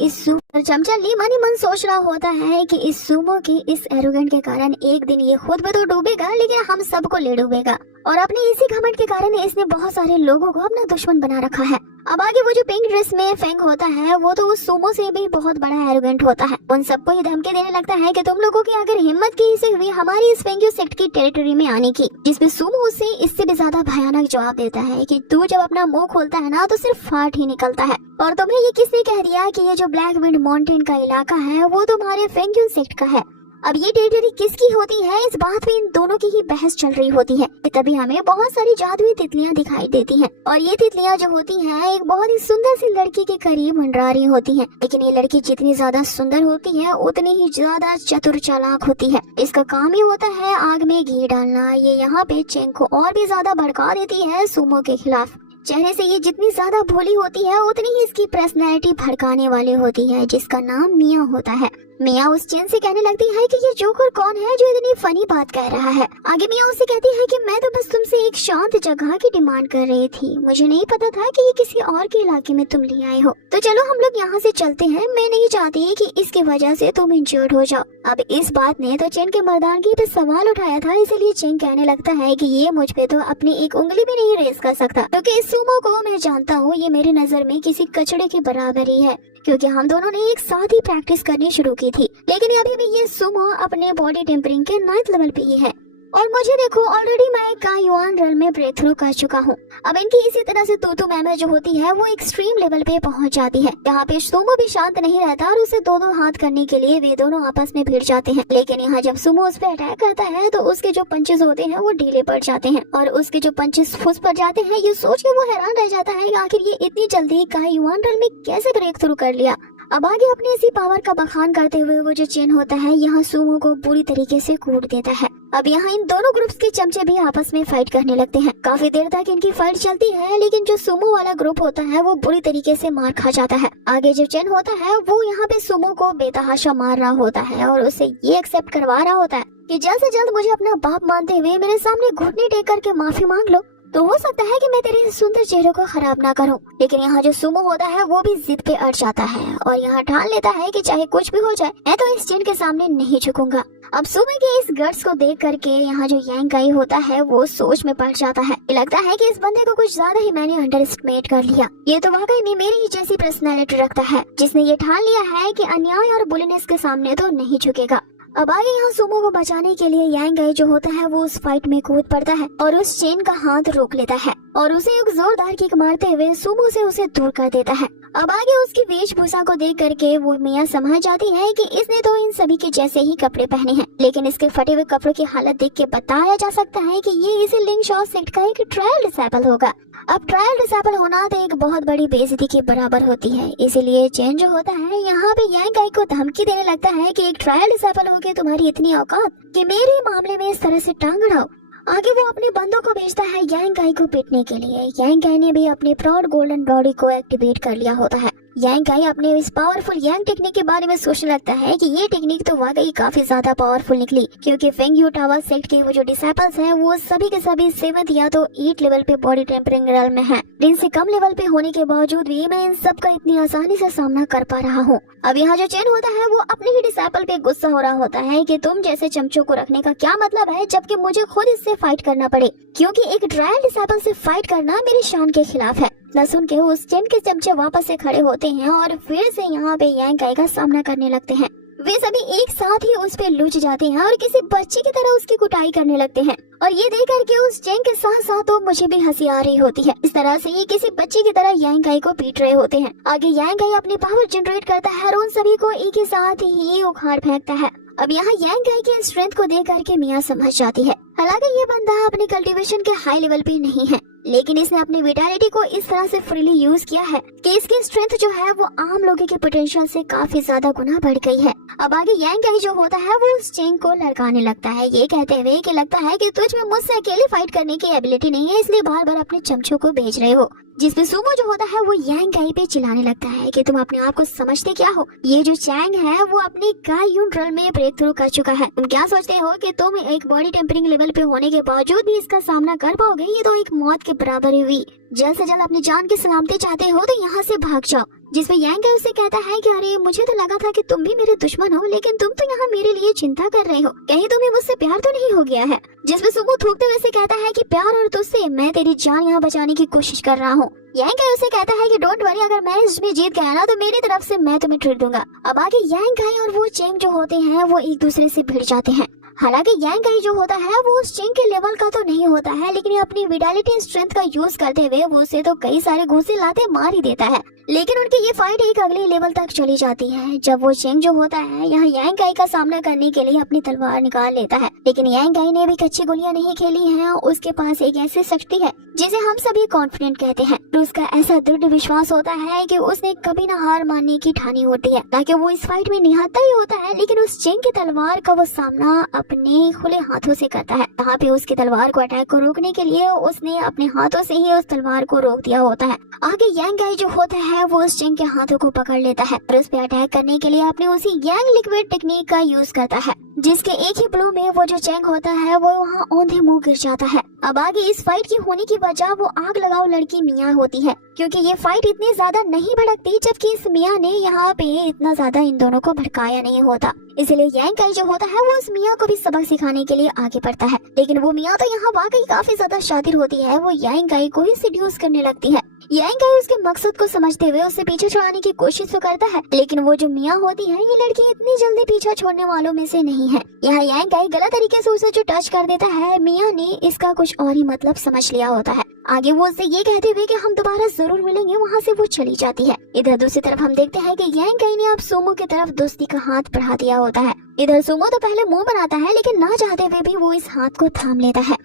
इस सुमो की इस एरोगेंट के कारण एक दिन ये खुद भी तो डूबेगा लेकिन हम सबको ले डूबेगा और अपने इसी घमंड के कारण इसने बहुत सारे लोगों को अपना दुश्मन बना रखा है। अब आगे वो जो पिंक ड्रेस में फेंग होता है वो तो उस सुमो से भी बहुत बड़ा एरोगेंट होता है। उन सबको ये धमकी देने लगता है कि तुम लोगों की अगर हिम्मत की से हुई हमारी इस फेंग्यू सेक्ट की टेरिटरी में आने की, जिसमें सुमो उससे इससे भी ज्यादा भयानक जवाब देता है कि तू जब अपना मुंह खोलता है ना तो सिर्फ फाट ही निकलता है और तुम्हें ये किसने कह दिया कि ये जो ब्लैक विंड माउंटेन का इलाका है वो तुम्हारे फेंग्यू सेक्ट का है। अब ये टेरिटरी किसकी होती है इस बात पे इन दोनों की ही बहस चल रही होती है। तभी हमें बहुत सारी जादुई तितलियां दिखाई देती हैं और ये तितलियां जो होती हैं एक बहुत ही सुंदर सी लड़की के करीब मंडरा रही होती हैं, लेकिन ये लड़की जितनी ज्यादा सुंदर होती है उतनी ही ज्यादा चतुर चालाक होती है। इसका काम ही होता है आग में घी डालना। ये यहाँ पे चेंग को और भी ज्यादा भड़का देती है सुमो के खिलाफ। चेहरे से ये जितनी ज्यादा भोली होती है उतनी ही इसकी पर्सनैलिटी भड़काने वाली होती है, जिसका नाम मिया होता है। मिया उस चेन से कहने लगती है कि ये जोकर कौन है जो इतनी फनी बात कह रहा है। आगे मिया उससे कहती है कि मैं तो बस तुमसे एक शांत जगह की डिमांड कर रही थी, मुझे नहीं पता था कि ये किसी और के इलाके में तुम ले आए हो। तो चलो हम लोग यहाँ से चलते हैं, मैं नहीं चाहती कि इसकी वजह से तुम इंजर्ड हो जाओ। अब इस बात ने तो चेन के मर्दानगी पे सवाल उठाया था, इसलिए चेन कहने लगता है कि ये मुझ पे तो अपनी एक उंगली भी नहीं रेस कर सकता क्योंकि इस सुमो को मैं जानता हूँ, ये मेरी नजर में किसी कचड़े के बराबर ही है क्योंकि हम दोनों ने एक साथ ही प्रैक्टिस करनी शुरू की थी। लेकिन अभी भी ये सुमो अपने बॉडी टेम्परिंग के 9th लेवल पे ही है और मुझे देखो ऑलरेडी मैं कायुआन रेल में ब्रेक थ्रू कर चुका हूँ। अब इनकी इसी तरह से तू मैमे जो होती है वो एक्सट्रीम लेवल पे पहुँच जाती है। यहाँ पे सुमो भी शांत नहीं रहता और उसे दो हाथ करने के लिए वे दोनों आपस में भिड़ जाते हैं। लेकिन यहाँ जब सुमो उस पर अटैक करता है तो उसके जो पंचेस होते हैं वो ढीले पड़ जाते हैं और उसके जो पंचेस फुस पड़ जाते हैं। ये सोच के वो हैरान रह जाता है आखिर ये इतनी जल्दी कायुआन रेल में कैसे ब्रेक थ्रू कर लिया। अब आगे अपने इसी पावर का बखान करते हुए वो जो चेन होता है यहाँ सुमो को बुरी तरीके से कूट देता है। अब यहाँ इन दोनों ग्रुप्स के चमचे भी आपस में फाइट करने लगते हैं। काफी देर तक इनकी फाइट चलती है लेकिन जो सुमो वाला ग्रुप होता है वो बुरी तरीके से मार खा जाता है। आगे जो चेन होता है वो यहाँ पे सुमो को बेतहाशा मार रहा होता है और उसे ये एक्सेप्ट करवा रहा होता है कि जल्द से जल्द मुझे अपना बाप मानते हुए मेरे सामने घुटने टेक करके माफी मांग लो, तो हो सकता है कि मैं तेरे सुंदर चेहरे को खराब ना करूं। लेकिन यहाँ जो सुमो होता है वो भी जिद पे अड़ जाता है और यहाँ ठान लेता है कि चाहे कुछ भी हो जाए मैं तो इस चेन के सामने नहीं झुकूंगा। अब सुमो के इस गट्स को देख करके यहाँ जो यांग काई होता है वो सोच में पड़ जाता है। लगता है कि इस बंदे को कुछ ज्यादा ही मैंने अंडर एस्टिमेट कर लिया। ये तो वाकई में मेरी ही जैसी पर्सनैलिटी रखता है जिसने ये ठान लिया है कि अन्याय और बुलिनेस के सामने तो नहीं झुकेगा। अब आगे यहाँ सुमो को बचाने के लिए यांग काई जो होता है वो उस फाइट में कूद पड़ता है और उस चेन का हाथ रोक लेता है और उसे एक जोरदार किक मारते हुए सुमो से उसे दूर कर देता है। अब आगे उसकी वेशभूषा को देख करके वो मिया समझ जाती है कि इसने तो इन सभी के जैसे ही कपड़े पहने हैं, लेकिन इसके फटे हुए कपड़ों की हालत देख के बताया जा सकता है कि ये इसी लिंग शॉ सेक्ट का एक ट्रायल डिसाइपल होगा। अब ट्रायल डिसाइपल होना तो एक बहुत बड़ी बेइज्जती के बराबर होती है, इसीलिए चेन जो होता है यहाँ पे यांग काई को धमकी देने लगता है कि एक ट्रायल डिसाइपल होके तुम्हारी इतनी औकात कि मेरे मामले में इस तरह से टांग अड़ाओ। आगे वो अपने बंदों को भेजता है यांग काई को पीटने के लिए। यांग काई ने भी अपनी प्राउड गोल्डन बॉडी को एक्टिवेट कर लिया होता है यांग काई अपने इस पावरफुल यांग टेक्निक के बारे में सोचने लगता है कि ये टेक्निक तो वाकई काफी ज्यादा पावरफुल निकली, क्योंकि फेंग यू टावर सेक्ट के वो जो डिसाइपल्स हैं वो सभी के सभी 7th या तो 8 लेवल पे बॉडी टेम्परिंग रेल में हैं। इनसे कम लेवल पे होने के बावजूद भी मैं इन सब का इतनी आसानी से सामना कर पा रहा हूँ। अब यहाँ जो चेन होता है वो अपने ही डिसाइपल पे गुस्सा हो रहा होता है कि तुम जैसे चमचों को रखने का क्या मतलब है, जबकि मुझे खुद इससे फाइट करना पड़े, क्योंकि एक ट्रायल डिसाइपल से फाइट करना मेरी शान के खिलाफ है। न सुन के उस चेन के चमचे वापस से खड़े होते हैं और फिर से यहाँ पे यांग काई का सामना करने लगते हैं। वे सभी एक साथ ही उस पे लुच जाते हैं और किसी बच्चे की तरह उसकी कुटाई करने लगते हैं। और ये देख करके उस चेंग के साथ साथ तो मुझे भी हंसी आ रही होती है। इस तरह से ये किसी बच्चे की तरह यांग काई को पीट रहे होते हैं। आगे यांग काई अपनी पावर जनरेट करता है और उन सभी को एक ही साथ ही उखाड़ फेंकता है। अब यहाँ यांग काई की स्ट्रेंथ को देख करके मिया समझ जाती है। हालांकि ये बंदा अपने कल्टीवेशन के हाई लेवल पे नहीं है, लेकिन इसने अपनी विटालिटी को इस तरह से फ्रीली यूज किया है कि इसकी स्ट्रेंथ जो है वो आम लोगों के पोटेंशियल से काफी ज्यादा गुना बढ़ गई है। अब आगे यांग काई जो होता है वो उस चेंग को लड़काने लगता है, ये कहते हुए कि लगता है कि तुझ में मुझसे अकेले फाइट करने की एबिलिटी नहीं है, इसलिए बार बार अपने चमचों को भेज रहे हो। जिसपे सुमो जो होता है वो यांग काई पे चिल्लाने लगता है कि तुम अपने आप को समझते क्या हो, ये जो चैंग है वो अपने काइयून ड्रिल में ब्रेक थ्रू कर चुका है। तुम क्या सोचते हो कि तुम एक बॉडी टेम्परिंग लेवल पे होने के बावजूद भी इसका सामना कर पाओगे? ये तो एक मौत के बराबर ही हुई। जल्द से जल्द अपनी जान की सलामती चाहते हो तो यहाँ से भाग जाओ। जिसपे यांग काई उसे कहता है कि अरे मुझे तो लगा था कि तुम भी मेरे दुश्मन हो, लेकिन तुम तो यहाँ मेरे लिए चिंता कर रहे हो, कहीं तुम्हें मुझसे प्यार तो नहीं हो गया है? जिसपे सुमो थूकते हुए से कहता है कि प्यार और तुझसे मैं तेरी जान यहाँ बचाने की कोशिश कर रहा हूँ। यांग काई उसे कहता है कि डोंट वरी, अगर मैं इसमें जीत गया ना तो मेरी तरफ से मैं तुम्हें ट्रीट दूंगा। अब आगे यांग काई और वो चेंग जो होते हैं वो एक दूसरे से भिड़ जाते हैं। हालांकि यांग काई जो होता है वो उस चेंग के लेवल का तो नहीं होता है, लेकिन अपनी विटालिटी स्ट्रेंथ का यूज करते हुए वो उसे तो कई सारे घूंसे लाते मार ही देता है। लेकिन उनकी ये फाइट एक अगले लेवल तक चली जाती है, जब वो चेंग जो होता है यहाँ यांग काई का सामना करने के लिए अपनी तलवार निकाल लेता है। लेकिन यांग काई ने भी कच्ची गोलियां नहीं खेली हैं, उसके पास एक ऐसी शक्ति है जिसे हम सभी कॉन्फिडेंट कहते हैं। तो उसका ऐसा दृढ़ विश्वास होता है कि उसने कभी ना हार मानने की ठानी होती है, ताकि वो इस फाइट में निहत्था ही होता है, लेकिन उस चेंग की तलवार का वो सामना अपने खुले हाथों से करता है। यहाँ पे उसकी तलवार को अटैक को रोकने के लिए उसने अपने हाथों से ही उस तलवार को रोक दिया होता है। आगे यांग काई जो होता है वो उस चेंग के हाथों को पकड़ लेता है और उस पे अटैक करने के लिए अपने उसी यांग लिक्विड टेक्निक का यूज करता है, जिसके एक ही ब्लो में वो जो चेंग होता है वो वहाँ औंधे मुंह गिर जाता है। अब आगे इस फाइट की होने की वजह वो आग लगाओ लड़की मिया होती है, क्योंकि ये फाइट इतनी ज्यादा नहीं भड़कती, जबकि इस मिया ने यहाँ पे इतना ज्यादा इन दोनों को भड़काया नहीं होता। इसलिए यांग काई जो होता है वो उस मिया को भी सबक सिखाने के लिए आगे बढ़ता है। लेकिन वो मिया तो यहाँ वाकई काफी ज्यादा शातिर होती है, वो यांग काई को ही सिड्यूस करने लगती है। यांग काई उसके मकसद को समझते हुए उससे पीछे छुड़ाने की कोशिश तो करता है, लेकिन वो जो मिया होती है ये लड़की इतनी जल्दी पीछा छोड़ने वालों में से नहीं है। यहाँ यांग काई गलत तरीके से उसे जो टच कर देता है, मिया ने इसका कुछ और ही मतलब समझ लिया होता है। आगे वो उससे ये कहते हुए कि हम दोबारा जरूर मिलेंगे, वहाँ से वो चली जाती है। इधर दूसरी तरफ हम देखते हैं कि यांग काई ने अब सुमो की तरफ दोस्ती का हाथ बढ़ा दिया होता है। इधर सुमो तो पहले मुंह बनाता है, लेकिन ना चाहते हुए भी वो इस हाथ को थाम लेता है।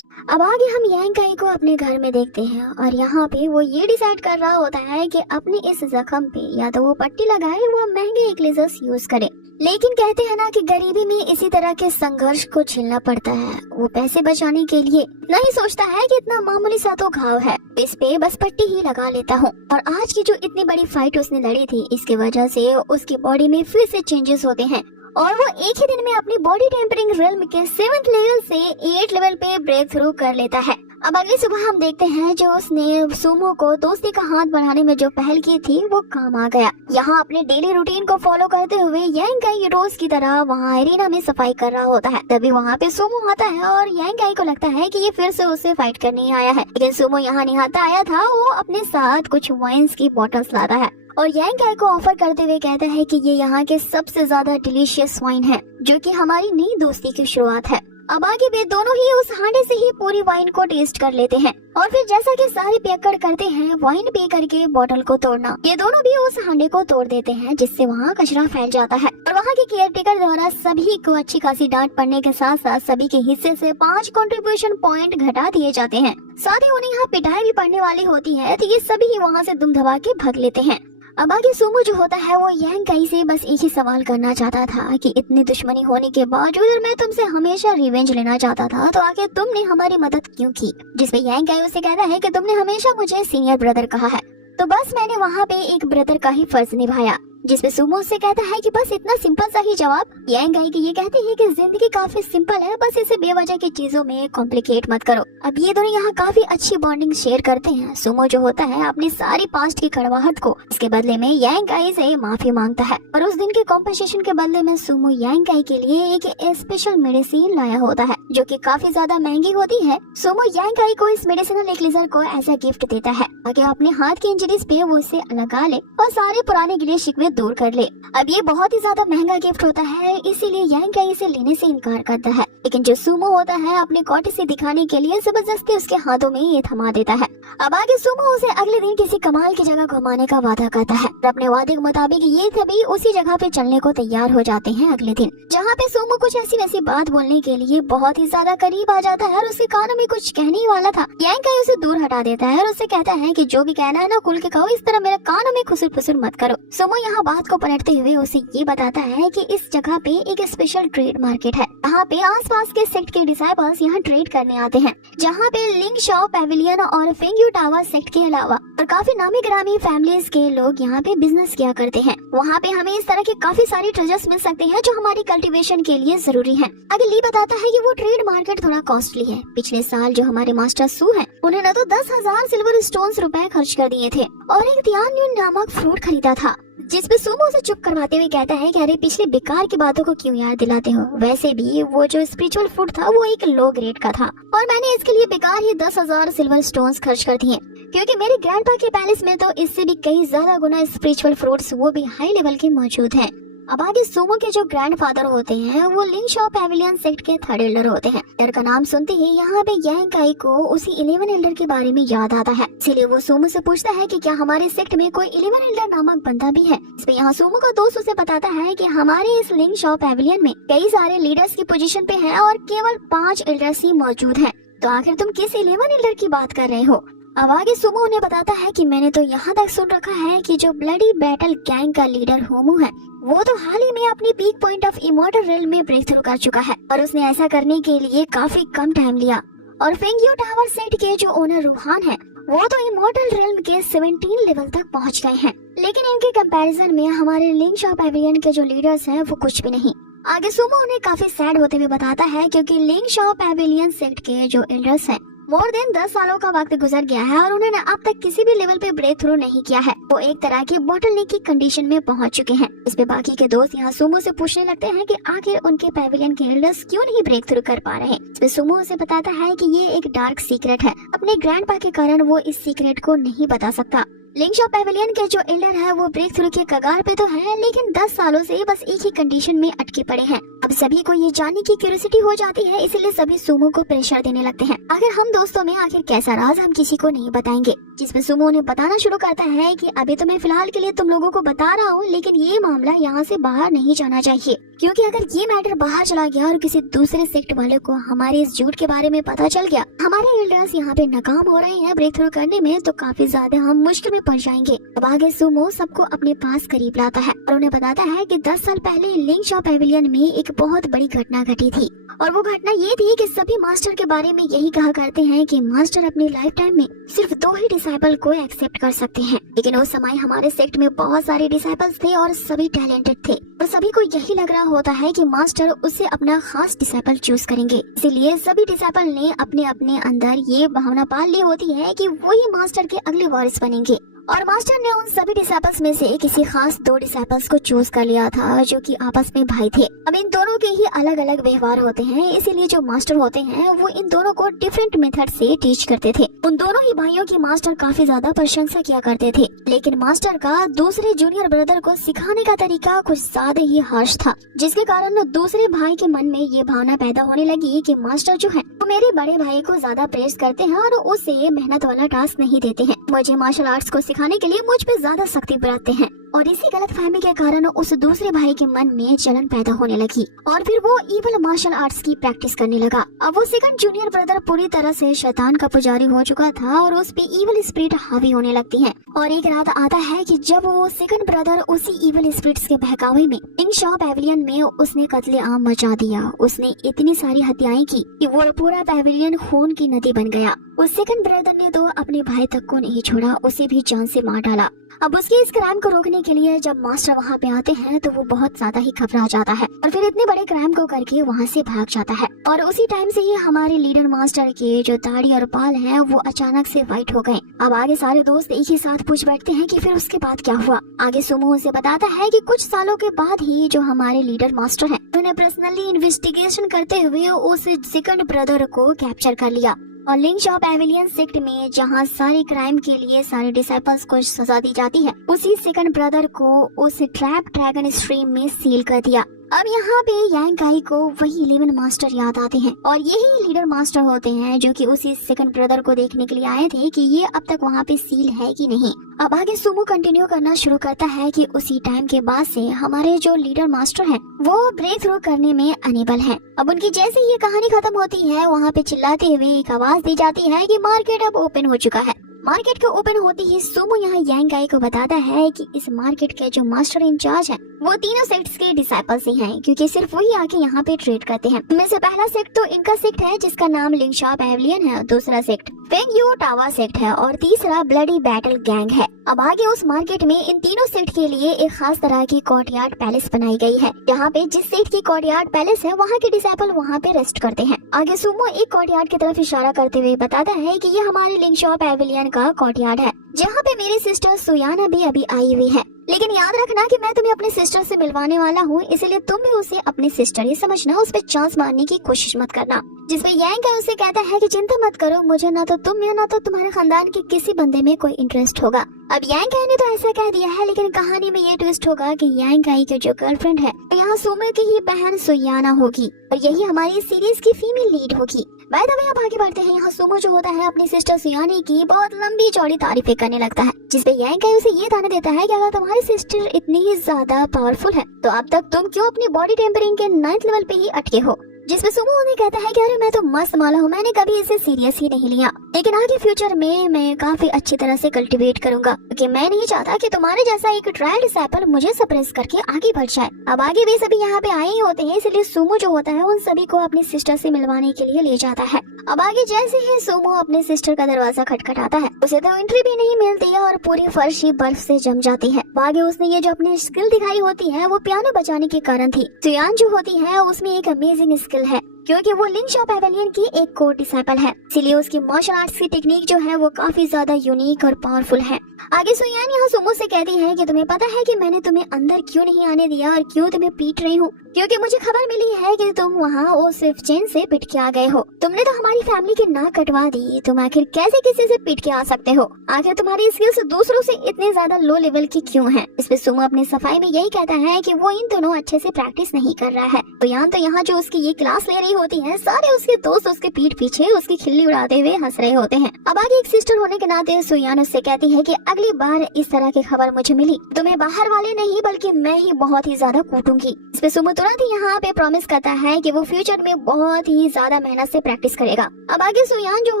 अब आगे हम यांग काई को अपने घर में देखते हैं और यहाँ पे वो ये डिसाइड कर रहा होता है कि अपने इस जख्म पे या तो वो पट्टी लगाए वो महंगे एक्लेजर्स यूज करे। लेकिन कहते हैं ना कि गरीबी में इसी तरह के संघर्ष को झेलना पड़ता है। वो पैसे बचाने के लिए नहीं सोचता है कि इतना मामूली सा तो घाव है, इस पे बस पट्टी ही लगा लेता हूँ। और आज की जो इतनी बड़ी फाइट उसने लड़ी थी, इसकी वजह से उसकी बॉडी में फिर से चेंजेस होते हैं और वो एक ही दिन में अपनी बॉडी टेम्परिंग रिल्म के 7th लेवल से 8 लेवल पे ब्रेक थ्रू कर लेता है। अब अगली सुबह हम देखते हैं जो उसने सुमो को दोस्ती का हाथ बढ़ाने में जो पहल की थी वो काम आ गया। यहाँ अपने डेली रूटीन को फॉलो करते हुए यांग काई रोज की तरह वहाँ एरिना में सफाई कर रहा होता है। तभी वहाँ पे सुमो आता है और यांग काई को लगता है कि ये फिर से उससे फाइट करने आया है, लेकिन सुमो यहाँ नहीं आता आया था, वो अपने साथ कुछ वाइन्स की बॉटल्स लाता है और यांग काई को ऑफर करते हुए कहता है कि ये यहाँ के सबसे ज्यादा डिलीशियस वाइन है, जो कि हमारी नई दोस्ती की शुरुआत है। अब आगे वे दोनों ही उस हांडे से ही पूरी वाइन को टेस्ट कर लेते हैं और फिर जैसा कि सारे पियक्कड़ करते हैं वाइन पी करके बोतल को तोड़ना, ये दोनों भी उस हांडे को तोड़ देते हैं, जिससे वहाँ कचरा फैल जाता है और वहाँ के केयरटेकर द्वारा सभी को अच्छी खासी डांट पड़ने के साथ साथ सभी के हिस्से से 5 कंट्रीब्यूशन पॉइंट घटा दिए जाते हैं। साथ ही उन्हें यहाँ पिटाई भी पड़ने वाली होती है, तो ये सभी ही वहाँ से दुम दबा के भाग लेते हैं। अब आगे सुमो जो होता है वो यांग काई से बस एक ही सवाल करना चाहता था कि इतनी दुश्मनी होने के बावजूद मैं तुमसे हमेशा रिवेंज लेना चाहता था, तो आगे तुमने हमारी मदद क्यों की? जिसपे यांग काई उसे कहता है कि तुमने हमेशा मुझे सीनियर ब्रदर कहा है, तो बस मैंने वहाँ पे एक ब्रदर का ही फर्ज निभाया। जिसपे सुमो उससे कहता है कि बस इतना सिंपल सा ही जवाब। यांग आई की ये कहती है कि जिंदगी काफी सिंपल है, बस इसे बेवजह की चीजों में कॉम्प्लिकेट मत करो। अब ये दोनों यहाँ काफी अच्छी बॉन्डिंग शेयर करते हैं। सुमो जो होता है अपनी सारी पास्ट की कड़वाहट को इसके बदले में यांग आई से माफी मांगता है और उस दिन के कॉम्पनसेशन के बदले में सुमो यांग आई के लिए एक स्पेशल मेडिसिन लाया होता है जो कि काफी ज्यादा महंगी होती है। सुमो यांग आई को इस मेडिसिनल एक्लेजर को एज अ गिफ्ट देता है ताकि अपने हाथ की इंजरीज पे वो इसे लगा ले और सारे पुराने गिले शिकवे दूर कर ले। अब ये बहुत ही ज्यादा महंगा गिफ्ट होता है, इसीलिए यांग आई इसे लेने से इनकार करता है। लेकिन जो सुमो होता है अपने कॉटी से दिखाने के लिए जबरदस्ती उसके हाथों में ये थमा देता है। अब आगे सुमो उसे अगले दिन किसी कमाल की जगह घुमाने का वादा करता है और अपने वादे के मुताबिक ये सभी उसी जगह पे चलने को तैयार हो जाते हैं अगले दिन, जहाँ पे सुमो कुछ ऐसी वैसी बात बोलने के लिए बहुत ही ज्यादा करीब आ जाता है और उसके कानों में कुछ कहने ही वाला था। यांग आई उसे दूर हटा देता है और उससे कहता है कि जो भी कहना है ना खुल के कहो, इस तरह मेरे कानों में खुसुर फुसुर मत करो। सुमो यहाँ बात को पलटते हुए उसे ये बताता है कि इस जगह पे एक स्पेशल ट्रेड मार्केट है, यहाँ पे आसपास के सेक्ट के डिसाइपल्स यहाँ ट्रेड करने आते हैं, जहाँ पे लिंग शाओ पैविलियन और फेंगयू टावर सेक्ट के अलावा और काफी नामी ग्रामी फैमिलीज के लोग यहाँ पे बिजनेस किया करते हैं। वहाँ पे हमें इस तरह के काफी सारे ट्रेजर्स मिल सकते हैं जो हमारी कल्टीवेशन के लिए जरूरी है। आगे ली बताता है कि वो ट्रेड मार्केट थोड़ा कॉस्टली है। पिछले साल जो हमारे मास्टर सू है उन्होंने तो 10,000 सिल्वर स्टोन्स रुपए खर्च कर दिए थे और एक तियान्युन नामक फ्रूट खरीदा था, जिसपे सुमो उसे चुप करवाते हुए कहता है कि अरे पिछले बेकार की बातों को क्यों याद दिलाते हो, वैसे भी वो जो स्पिरिचुअल फूड था वो एक लो ग्रेड का था और मैंने इसके लिए बेकार ही 10,000 सिल्वर स्टोन्स खर्च कर दिए, क्योंकि मेरे ग्रैंडपा के पैलेस में तो इससे भी कई ज्यादा गुना स्पिरिचुअल फ्रूट्स वो भी हाई लेवल के मौजूद हैं। अब आगे सुमो के जो ग्रैंडफादर होते हैं वो लिंग शाओ पैविलियन सेक्ट के 3rd एल्डर होते हैं। एल्डर का नाम सुनते ही यहाँ पे यांग आई को उसी 11 एल्डर के बारे में याद आता है, इसलिए वो सुमो से पूछता है कि क्या हमारे सेक्ट में कोई 11 एल्डर नामक बंदा भी है। इस पे यहाँ सुमो का दोस्त उसे बताता है कि हमारे इस लिंग शाओ पैविलियन में कई सारे लीडर्स की पोजीशन पे हैं और केवल 5 एल्डर्स ही मौजूद हैं। तो आखिर तुम किस 11 एल्डर की बात कर रहे हो। अब आगे सुमो उन्हें बताता है कि मैंने तो यहाँ तक सुन रखा है कि जो ब्लडी बैटल गैंग का लीडर होमू है वो तो हाल ही में अपनी peak point of immortal rail में ब्रेक थ्रू कर चुका है और उसने ऐसा करने के लिए काफी कम टाइम लिया। और फेंगयू टावर सेट के जो ओनर रूहान है वो तो इमॉर्टल रेल्म के 17 लेवल तक पहुँच गए हैं, लेकिन इनके कंपैरिजन में हमारे लिंग शाओ पैविलियन के जो लीडर्स हैं वो कुछ भी नहीं। आगे सुमो उन्हें काफी सैड होते हुए बताता है क्योंकि लिंग शाओ पैविलियन सेक्ट के जो एल्डर्स हैं मोर देन 10 सालों का वक्त गुजर गया है और उन्होंने अब तक किसी भी लेवल पे ब्रेक थ्रू नहीं किया है। वो एक तरह की बोटलनेक की कंडीशन में पहुंच चुके हैं। इस पे बाकी के दोस्त यहाँ सुमो से पूछने लगते हैं कि आखिर उनके पैविलियन के एल्डर्स क्यों नहीं ब्रेक थ्रू कर पा रहे। इस पे सुमो उसे बताता है कि ये एक डार्क सीक्रेट है, अपने ग्रैंडपा के कारण वो इस सीक्रेट को नहीं बता सकता। लिंग शाओ पैविलियन के जो एल्डर है वो ब्रेक थ्रू के कगार पे तो है, लेकिन 10 सालों से बस एक ही कंडीशन में अटके पड़े हैं। अब सभी को ये जानने की क्यूरियोसिटी हो जाती है, इसलिए सभी सुमो को प्रेशर देने लगते हैं। आखिर हम दोस्तों में आखिर कैसा राज हम किसी को नहीं बताएंगे, जिसमें सुमो उन्हें बताना शुरू करता है कि अभी तो मैं फिलहाल के लिए तुम लोगों को बता रहा हूँ, लेकिन ये मामला यहाँ से बाहर नहीं जाना चाहिए, क्योंकि अगर ये मैटर बाहर चला गया और किसी दूसरे सेक्ट वाले को हमारे इस झूठ के बारे में पता चल गया, हमारे एल्डर्स यहाँ पे नाकाम हो रहे हैं ब्रेक थ्रू करने में, तो काफी ज्यादा हम मुश्किल में पड़ जाएंगे। अब आगे सुमो सबको अपने पास करीब लाता है और उन्हें बताता है कि 10 साल पहले लिंग शाओ पैविलियन में एक बहुत बड़ी घटना घटी थी और वो घटना ये थी कि सभी मास्टर के बारे में यही कहा करते हैं कि मास्टर अपनी लाइफ टाइम में सिर्फ 2 ही डिसाइपल को एक्सेप्ट कर सकते हैं, लेकिन उस समय हमारे सेक्ट में बहुत सारे डिसाइपल्स थे और सभी टैलेंटेड थे और सभी को यही लग रहा होता है कि मास्टर उससे अपना खास डिसाइपल चूज करेंगे। इसीलिए सभी डिसाइपल ने अपने अपने अंदर ये भावना पाल ली होती है कि वो ही मास्टर के अगले वारिस बनेंगे और मास्टर ने उन सभी डिसाइपल्स में से किसी खास 2 डिसाइपल्स को चूज कर लिया था जो कि आपस में भाई थे। अब इन दोनों के ही अलग अलग व्यवहार होते हैं, इसीलिए जो मास्टर होते हैं वो इन दोनों को डिफरेंट मेथड से टीच करते थे। उन दोनों ही भाइयों की मास्टर काफी ज्यादा प्रशंसा किया करते थे, लेकिन मास्टर का दूसरे जूनियर ब्रदर को सिखाने का तरीका कुछ ज्यादा ही हार्श था, जिसके कारण दूसरे भाई के मन में ये भावना पैदा होने लगी कि मास्टर जो है वो मेरे बड़े भाई को ज्यादा प्रेस करते हैं और उससे मेहनत वाला टास्क नहीं देते हैं, मुझे मार्शल आर्ट्स को सिखाने के लिए मुझ पे ज्यादा सख्ती बरतते हैं। और इसी गलतफहमी के कारण उस दूसरे भाई के मन में जलन पैदा होने लगी और फिर वो इवल मार्शल आर्ट्स की प्रैक्टिस करने लगा। अब वो सेकंड जूनियर ब्रदर पूरी तरह से शैतान का पुजारी हो चुका था और उस पे इवल स्पिरिट हावी होने लगती है। और एक रात आता है कि जब वो सेकंड ब्रदर उसी इवल स्पिरिट्स के बहकावे में लिंग शाओ पैविलियन में उसने कत्लेआम मचा दिया। उसने इतनी सारी हत्याएं की कि वो पूरा पैविलियन खून की नदी बन गया। उस सेकंड ब्रदर ने तो अपने भाई तक को नहीं छोड़ा, उसे भी जान से मार डाला। अब उसके इस क्राइम को रोकने के लिए जब मास्टर वहाँ पे आते हैं तो वो बहुत ज्यादा ही घबरा जाता है और फिर इतने बड़े क्राइम को करके वहाँ से भाग जाता है। और उसी टाइम से ही हमारे लीडर मास्टर के जो दाढ़ी और बाल हैं वो अचानक से व्हाइट हो गए। अब आगे सारे दोस्त एक ही साथ पूछ बैठते हैं कि फिर उसके बाद क्या हुआ। आगे सुमो उसे बताता है कि कुछ सालों के बाद ही जो हमारे लीडर मास्टर हैं उन्हें पर्सनली इन्वेस्टिगेशन करते हुए उस सेकंड ब्रदर को कैप्चर कर लिया और लिंग शाओ पैविलियन सेक्ट में जहां सारे क्राइम के लिए सारे डिसाइपल्स को सजा दी जाती है उसी सेकंड ब्रदर को उस ट्रैप ड्रैगन स्ट्रीम में सील कर दिया। अब यहाँ पे यांग काई को वही 11 मास्टर याद आते हैं और यही लीडर मास्टर होते हैं जो कि उसी सेकंड ब्रदर को देखने के लिए आए थे कि ये अब तक वहाँ पे सील है कि नहीं। अब आगे सुमो कंटिन्यू करना शुरू करता है कि उसी टाइम के बाद से हमारे जो लीडर मास्टर हैं वो ब्रेक थ्रू करने में अनेबल हैं। अब उनकी जैसे ये कहानी खत्म होती है वहाँ पे चिल्लाते हुए एक आवाज दी जाती है कि मार्केट अब ओपन हो चुका है। मार्केट के ओपन होते ही सुमो यहाँ यांग काई को बताता है कि इस मार्केट के जो मास्टर इंचार्ज हैं वो तीनों सेक्ट्स के डिसाइपल्स ही हैं क्योंकि सिर्फ वही आके यहाँ पे ट्रेड करते हैं। इनमें से पहला सेक्ट तो इनका सेक्ट है जिसका नाम लिंग शाओ पैविलियन है, दूसरा sect Feng you tower sect है और तीसरा ब्लडी बैटल गैंग है। अब आगे उस मार्केट में इन तीनों सेक्ट के लिए एक खास तरह की कोर्टयार्ड पैलेस बनाई गई है जहाँ पे जिस सेक्ट की कोर्टयार्ड पैलेस है वहाँ के डिसाइपल वहाँ पे रेस्ट करते हैं। आगे सुमो एक कोर्टयार्ड की तरफ इशारा करते हुए बताता है कि ये हमारे लिंग शाओ पैविलियन का कोर्टयार्ड है जहाँ पे मेरी सिस्टर सुयाना भी अभी आई हुई है। लेकिन याद रखना कि मैं तुम्हें अपने सिस्टर से मिलवाने वाला हूँ, इसलिए तुम भी उसे अपनी सिस्टर ही समझना, उस पे चांस मारने की कोशिश मत करना। जिसपे यांग काई उसे कहता है कि चिंता मत करो, मुझे ना तो तुम में ना तो तुम्हारे खानदान के किसी बंदे में कोई इंटरेस्ट होगा। अब यांग काई ने तो ऐसा कह दिया है लेकिन कहानी में ये ट्विस्ट होगा कि यांग काई की जो गर्लफ्रेंड है यहाँ सुमो की ही बहन सुयाना होगी और यही हमारी सीरीज की फीमेल लीड होगी। बाय द वे अब आगे बढ़ते हैं। यहाँ सुमो जो होता है अपनी सिस्टर सुयानी की बहुत लंबी चौड़ी तारीफें करने लगता है जिसपे यांग काई उसे ये ताना देता है कि अगर तुम्हारी सिस्टर इतनी ही ज्यादा पावरफुल है तो अब तक तुम क्यों अपनी बॉडी टेम्परिंग के 9th लेवल पे ही अटके हो। जिसपे सुमो उन्हें कहता है कि अरे मैं तो मस्त मौला हूँ, मैंने कभी इसे सीरियस ही नहीं लिया, लेकिन आगे फ्यूचर में मैं काफी अच्छी तरह से कल्टीवेट करूंगा क्योंकि मैं नहीं चाहता कि तुम्हारे जैसा एक ट्रायल डिसाइपल मुझे सप्रेस करके आगे बढ़ जाए। अब आगे भी सभी यहाँ पे आए ही होते हैं इसलिए सुमो जो होता है उन सभी को अपनी सिस्टर से मिलवाने के लिए ले जाता है। अब आगे जैसे ही सुमो अपने सिस्टर का दरवाजा खटखटाता है उसे तो एंट्री भी नहीं मिलती है और पूरी फर्श ही बर्फ से जम जाती है। आगे उसने ये जो अपनी स्किल दिखाई होती है वो पियानो बजाने के कारण थी। सुयान जो होती है उसमें एक अमेजिंग स्किल है क्योंकि वो लिंग शाओ पैविलियन की एक कोर डिसाइपल है, इसीलिए उसकी मार्शल आर्ट्स की टेक्निक जो है वो काफी ज्यादा यूनिक और पावरफुल है। आगे सुयान यहाँ सुमो से कहती है कि तुम्हें पता है कि मैंने तुम्हें अंदर क्यों नहीं आने दिया और क्यों तुम्हें पीट रही हूँ, क्योंकि मुझे खबर मिली है कि तुम वहाँ उस चेन से पिट के आ गए हो। तुमने तो हमारी फैमिली की नाक कटवा दी, तुम आखिर कैसे किसी से पिट के आ सकते हो? आखिर तुम्हारी स्किल्स दूसरों से इतने ज्यादा लो लेवल की क्यों है? इसमें सुमो अपनी सफाई में यही कहता है कि वो इन दोनों अच्छे से प्रैक्टिस नहीं कर रहा है। तो यहाँ जो उसकी ये क्लास ले रही होती है सारे उसके दोस्त उसके पीठ पीछे उसकी खिल्ली उड़ाते हुए हंस रहे होते हैं। अब आगे एक सिस्टर होने के नाते सुयान उससे कहती है कि अगली बार इस तरह की खबर मुझे मिली तुम्हें बाहर वाले नहीं बल्कि मैं ही बहुत ही ज्यादा कूटूंगी। इसमें सुमो तुरंत ही यहाँ पे प्रॉमिस करता है कि वो फ्यूचर में बहुत ही ज्यादा मेहनत से प्रैक्टिस करेगा। अब आगे सुयान जो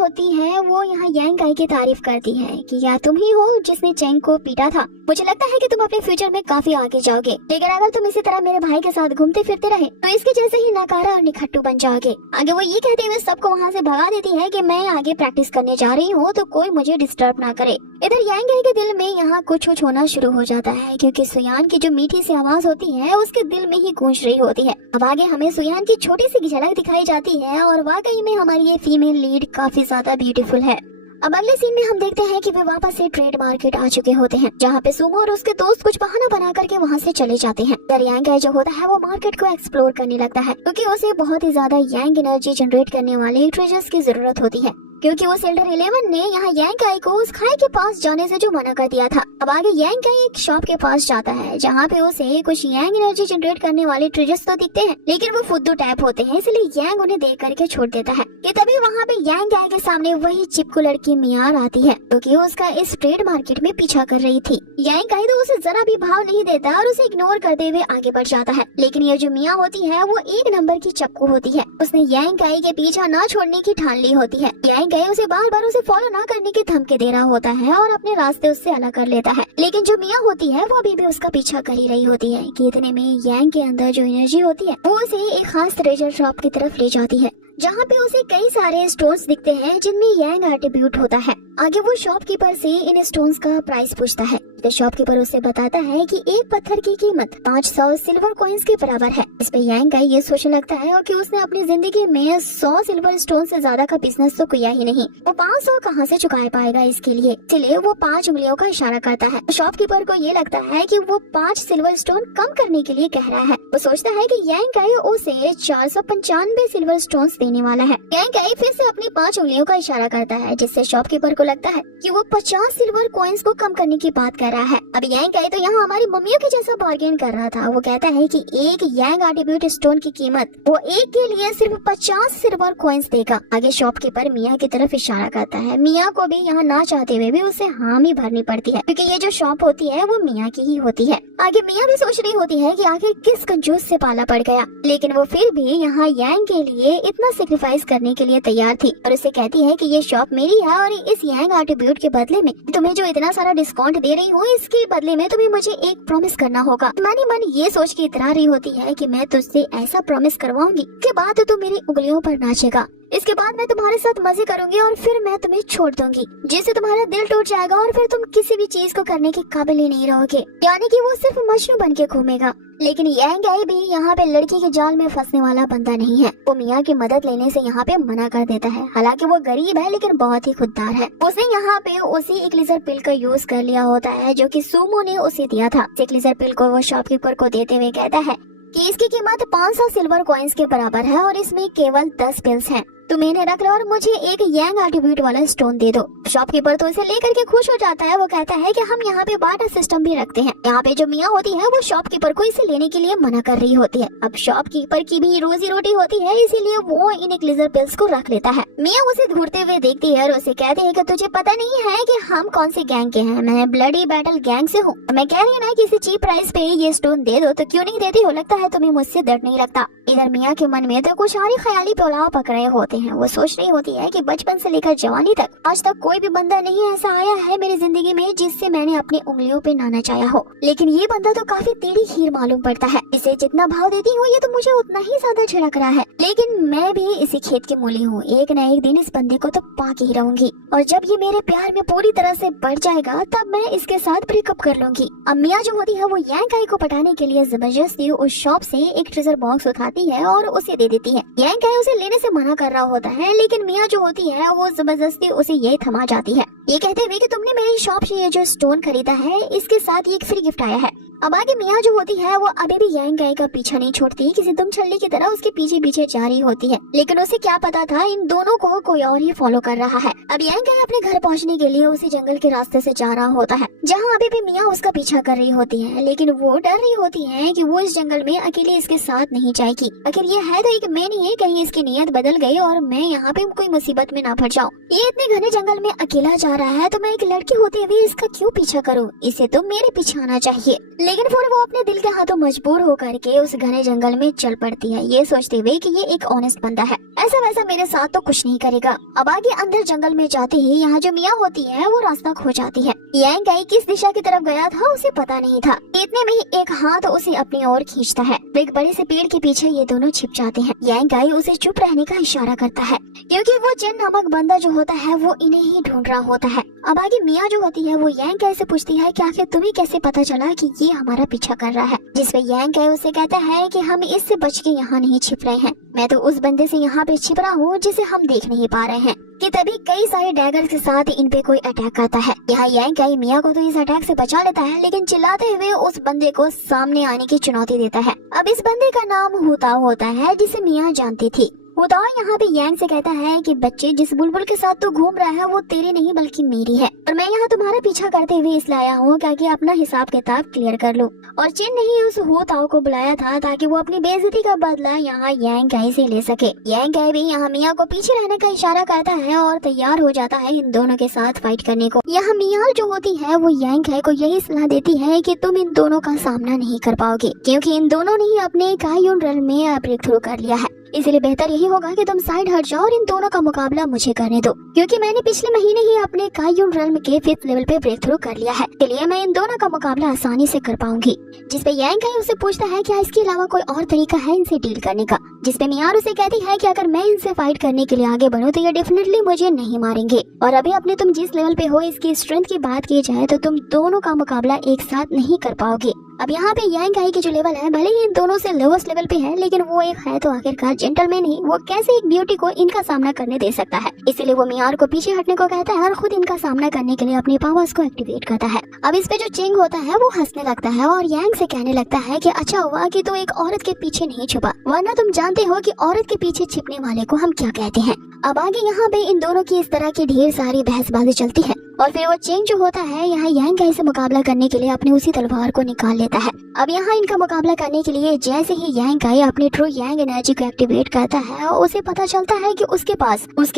होती है वो यहाँ यांग काई की तारीफ करती है कि या तुम ही हो जिसने चेंग को पीटा था, मुझे लगता है कि तुम अपने फ्यूचर में काफी आगे जाओगे, लेकिन अगर तुम इसी तरह मेरे भाई के साथ घूमते फिरते रहे तो इसके जैसे ही नकारा और निखट्टू बन जाओगे। आगे वो ये कहते हुए सबको वहाँ से भगा देती है कि मैं आगे प्रैक्टिस करने जा रही हूँ तो कोई मुझे डिस्टर्ब ना करे। इधर यांग काई के दिल में यहाँ कुछ होना शुरू हो जाता है क्योंकि सुयान की जो मीठी सी आवाज होती है उसके दिल में ही गूंज रही होती है। अब आगे हमें सुयान की छोटी सी झलक दिखाई जाती है और वाकई में हमारी ये फीमेल लीड काफी ज्यादा ब्यूटीफुल है। अब अगले सीन में हम देखते हैं कि वे वापस से ट्रेड मार्केट आ चुके होते हैं जहाँ पे सुमो और उसके दोस्त कुछ बहाना बना करके वहाँ से चले जाते हैं। यांग काई जो होता है वो मार्केट को एक्सप्लोर करने लगता है क्योंकि उसे बहुत ही ज्यादा यांग एनर्जी जनरेट करने वाले ट्रेजर्स की जरूरत होती है। क्योंकि उस एल्डर 11 ने यहाँ यांग काई को उस खाई के पास जाने से जो मना कर दिया था। अब आगे यांग काई एक शॉप के पास जाता है जहाँ पे उसे कुछ यांग एनर्जी जनरेट करने वाले ट्रिजर्स तो दिखते हैं, लेकिन वो फुद्दू टाइप होते हैं, इसलिए यांग उन्हें देख करके छोड़ देता है। कि तभी वहाँ पे यांग काई के सामने वही चिपकू लड़की मियार आती है, क्योंकि उसका इस ट्रेड मार्केट में पीछा कर रही थी। यांग काई तो उसे जरा भी भाव नहीं देता और उसे इग्नोर करते हुए आगे बढ़ जाता है। लेकिन ये जो मिया होती है वो एक नंबर की चक्कू होती है। उसने यांग काई के पीछा न छोड़ने की ठान ली होती है। यांग काई उसे बार बार उसे फॉलो न करने की धमकी दे रहा होता है और अपने रास्ते उससे अलग कर लेता है। लेकिन जो मिया होती है वो अभी भी उसका पीछा कर ही रही होती है कि इतने में यांग के अंदर जो एनर्जी होती है वो उसे एक खास ट्रेजर शॉप की तरफ ले जाती है, जहाँ पे उसे कई सारे स्टोन्स दिखते हैं जिनमें यांग एट्रीब्यूट होता है। आगे वो शॉपकीपर से इन स्टोन्स का प्राइस पूछता है। तो शॉपकीपर उसे बताता है कि एक पत्थर की कीमत 500 सिल्वर कॉइन्स के बराबर है। इस पे यांग काई ये सोचने लगता है और कि उसने अपनी जिंदगी में 100 सिल्वर स्टोन से ज्यादा का बिजनेस तो किया ही नहीं, वो 500 कहाँ से चुका पाएगा इसके लिए। इसलिए वो 5 उंगलियों का इशारा करता है। शॉपकीपर को ये लगता है कि वो 5 सिल्वर स्टोन कम करने के लिए कह रहा है। वो सोचता है कि यांग काई उसे 495 सिल्वर स्टोन देने वाला है। यांग काई फिर से अपनी 5 उंगलियों का इशारा करता है, जिससे शॉपकीपर को लगता है कि वो 50 सिल्वर कॉइन्स को कम करने की बात कर रहा है। अब यांग काई तो यहाँ हमारी मम्मियों के जैसा बार्गेन कर रहा था। वो कहता है कि एक यांग एट्रीब्यूट स्टोन की कीमत वो एक के लिए सिर्फ 50 सिल्वर कॉइन्स देगा। आगे शॉपकीपर मिया की तरफ इशारा करता है। मिया को भी यहाँ ना चाहते हुए भी उसे हामी भरनी पड़ती है, क्योंकि ये जो शॉप होती है वो मिया की ही होती है। आगे मिया भी सोच रही होती है कि आखिर किस कंजूस से पाला पड़ गया, लेकिन वो फिर भी यहाँ यांग के लिए इतना सेक्रीफाइस करने के लिए तैयार थी और उसे कहती है कि ये शॉप मेरी है और इस यांग एट्रीब्यूट के बदले में तुम्हें जो इतना सारा डिस्काउंट दे रही हूँ, इसके बदले में तुम्हें मुझे एक प्रॉमिस करना होगा। मन ही मन ये सोच के इतरा रही होती है कि मैं तुझसे ऐसा प्रॉमिस करवाऊंगी के बाद तू मेरी उंगलियों पर नाचेगा, इसके बाद मैं तुम्हारे साथ मजे करूंगी और फिर मैं तुम्हें छोड़ दूंगी, जिससे तुम्हारा दिल टूट जाएगा और फिर तुम किसी भी चीज को करने के काबिल ही नहीं रहोगे, यानी कि वो सिर्फ मजनू बन के घूमेगा। लेकिन यांग काई भी यहाँ पे लड़की के जाल में फंसने वाला बंदा नहीं है। वो मिया की मदद लेने से यहाँ पे मना कर देता है। हालांकि वो गरीब है लेकिन बहुत ही खुददार है। उसने यहाँ पे उसी इक्लिजर पिल का यूज कर लिया होता है जो कि सुमो ने उसे दिया था। इक्लिजर पिल को वो शॉपकीपर को देते हुए कहता है कि इसकी कीमत 500 सिल्वर कॉइन्स के बराबर है और इसमें केवल 10 पिल्स हैं। तुम इन्हें रख लो और मुझे एक यांग एट्रीब्यूट वाला स्टोन दे दो। शॉपकीपर तो इसे लेकर के खुश हो जाता है। वो कहता है कि हम यहाँ पे बार्टर सिस्टम भी रखते हैं। यहाँ पे जो मियाँ होती है वो शॉपकीपर को इसे लेने के लिए मना कर रही होती है। अब शॉपकीपर की भी रोजी रोटी होती है, इसीलिए वो इन ग्लिजर पिल्स को रख लेता है। मियाँ उसे घूरते हुए देखती है और उसे कहती है कि तुझे पता नहीं है कि हम कौन से गैंग के हैं, मैं ब्लडी बैटल गैंग से हूँ। मैं कह रही हूँ ना किसी चीप प्राइस पे ये स्टोन दे दो, तो क्यों नहीं देती हो? लगता है तुम्हें मुझसे डर नहीं लगता। इधर मियाँ के मन में तो कुछ और ही ख्याली पुलाव पक रहे होते हैं। वो सोच रही होती है कि बचपन से लेकर जवानी तक आज तक कोई भी बंदा नहीं ऐसा आया है मेरी जिंदगी में जिससे मैंने अपनी उंगलियों पे ना नचाया हो, लेकिन ये बंदा तो काफी टेढ़ी खीर मालूम पड़ता है। इसे जितना भाव देती हूँ ये तो मुझे उतना ही ज्यादा झिड़क रहा है, लेकिन मैं भी इसी खेत की मूली हूँ। एक न एक दिन इस बंदे को तो पा के ही रहूंगी और जब ये मेरे प्यार में पूरी तरह से बढ़ जाएगा तब मैं इसके साथ ब्रेकअप कर लूंगी। अब मिया जो होती है वो यांग काई को पटाने के लिए जबरदस्ती उस शॉप से एक ट्रेजर बॉक्स उठाती है और उसे दे देती है। यांग काई उसे लेने से मना कर रहा होता है, लेकिन मिया जो होती है वो जबरदस्ती उसे ये थमा जाती है, ये कहते हुए कि तुमने मेरी शॉप से ये जो स्टोन खरीदा है इसके साथ ये एक फ्री गिफ्ट आया है। अब आगे मिया जो होती है वो अभी भी यांग काई का पीछा नहीं छोड़ती, किसी दुम छल्ली की तरह उसके पीछे पीछे जा रही होती है, लेकिन उसे क्या पता था इन दोनों को कोई और ही फॉलो कर रहा है। अब यांग काई अपने घर पहुंचने के लिए उसी जंगल के रास्ते से जा रहा होता है जहाँ अभी भी मिया उसका पीछा कर रही होती है, लेकिन वो डर रही होती है कि वो इस जंगल में अकेले इसके साथ नहीं जाएगी। आखिर ये है तो एक मैं नहीं है, कहीं इसकी नीयत बदल गई और मैं यहाँ पे कोई मुसीबत में ना फंस जाऊँ। ये इतने घने जंगल में अकेला जा रहा है तो मैं एक लड़की होते हुए इसका क्यों पीछा करूँ, इसे तो मेरे पीछे आना चाहिए। लेकिन फिर वो अपने दिल के हाथों मजबूर होकर के उस घने जंगल में चल पड़ती है, ये सोचते हुए कि ये एक ऑनेस्ट बंदा है, ऐसा वैसा मेरे साथ तो कुछ नहीं करेगा। अब आगे अंदर जंगल में जाते ही यहाँ जो मिया होती है वो रास्ता खो जाती है। यांग काई किस दिशा की तरफ गया था उसे पता नहीं था। इतने में ही एक हाथ उसे अपनी ओर खींचता है। एक बड़े से पेड़ के पीछे ये दोनों छिप जाते हैं। यांग काई उसे चुप रहने का इशारा करता है, क्योंकि वो जिन नामक बंदा जो होता है वो इन्हें ही ढूंढ रहा होता है। अब आगे मिया जो होती है वो यांग काई से पूछती है कि आखिर तुम्हें कैसे पता चला कि ये हमारा पीछा कर रहा है, जिसपे यांग काई उसे कहता है कि हम इससे बच के यहाँ नहीं छिप रहे हैं, मैं तो उस बंदे से यहाँ पे छिप रहा हूँ जिसे हम देख नहीं पा रहे हैं। कि तभी कई सारे डैगर्स के साथ इन पे कोई अटैक करता है। यहाँ यांग काई मिया को तो इस अटैक से बचा लेता है, लेकिन चिल्लाते हुए उस बंदे को सामने आने की चुनौती देता है। अब इस बंदे का नाम हुता होता है जिसे मिया जानती थी। हुताओ यहाँ पे यांग से कहता है कि बच्चे, जिस बुलबुल के साथ तू घूम रहा है वो तेरी नहीं बल्कि मेरी है, और मैं यहाँ तुम्हारा पीछा करते हुए इसलिए आया हूँ ताकि अपना हिसाब किताब क्लियर कर लूँ। और चिन ने ही उस हुताओ को बुलाया था ताकि वो अपनी बेइज्जती का बदला यहाँ यांग काई से ले सके। यांग काई भी यहाँ मिया को पीछे रहने का इशारा करता है और तैयार हो जाता है इन दोनों के साथ फाइट करने को। यहाँ मिया जो होती है वो यांग काई को यही सलाह देती है कि तुम इन दोनों का सामना नहीं कर पाओगे, क्योंकि इन दोनों ने ही अपने काईयून रेल्म में ब्रेक थ्रू कर लिया है। इसलिए बेहतर यही होगा कि तुम साइड हट जाओ और इन दोनों का मुकाबला मुझे करने दो, क्योंकि मैंने पिछले महीने ही अपने काईयून रेल्म के 5th लेवल पे ब्रेक थ्रू कर लिया है। इसलिए मैं इन दोनों का मुकाबला आसानी से कर पाऊंगी। जिसपे यांग काई उससे पूछता है क्या इसके अलावा कोई और तरीका है इनसे डील करने का। जिसपे मियार उसे कहती है कि अगर मैं इनसे फाइट करने के लिए आगे बढ़ूं तो ये डेफिनेटली मुझे नहीं मारेंगे, और अभी अपने तुम जिस लेवल पे हो इसकी स्ट्रेंथ की बात की जाए तो तुम दोनों का मुकाबला एक साथ नहीं कर पाओगे। अब यहाँ पे यांग काई की जो लेवल है भले ही इन दोनों से लोवेस्ट लेवल पे है, लेकिन वो एक है तो आखिरकार जेंटलमैन ही, वो कैसे एक ब्यूटी को इनका सामना करने दे सकता है। इसीलिए वो मियार को पीछे हटने को कहता है और खुद इनका सामना करने के लिए अपनी पावर्स को एक्टिवेट करता है। अब इस पे जो चिंग होता है वो हंसने लगता है और यांग से कहने लगता है कि अच्छा हुआ कि तू एक औरत के पीछे नहीं छुपा, वरना तुम जानते हो कि औरत के पीछे छिपने वाले को हम क्या कहते हैं। अब आगे यहाँ पे इन दोनों की इस तरह की ढेर सारी बहसबाजी चलती है और फिर वो चिंग जो होता है यहाँ यांग काई से मुकाबला करने के लिए अपनी उसी तलवार को निकाल लेता है। अब यहाँ इनका मुकाबला करने के लिए जैसे ही यांग काई अपनी ट्रू यांग एनर्जी को एक्टिवेट करता है, उसे पता चलता है कि उसके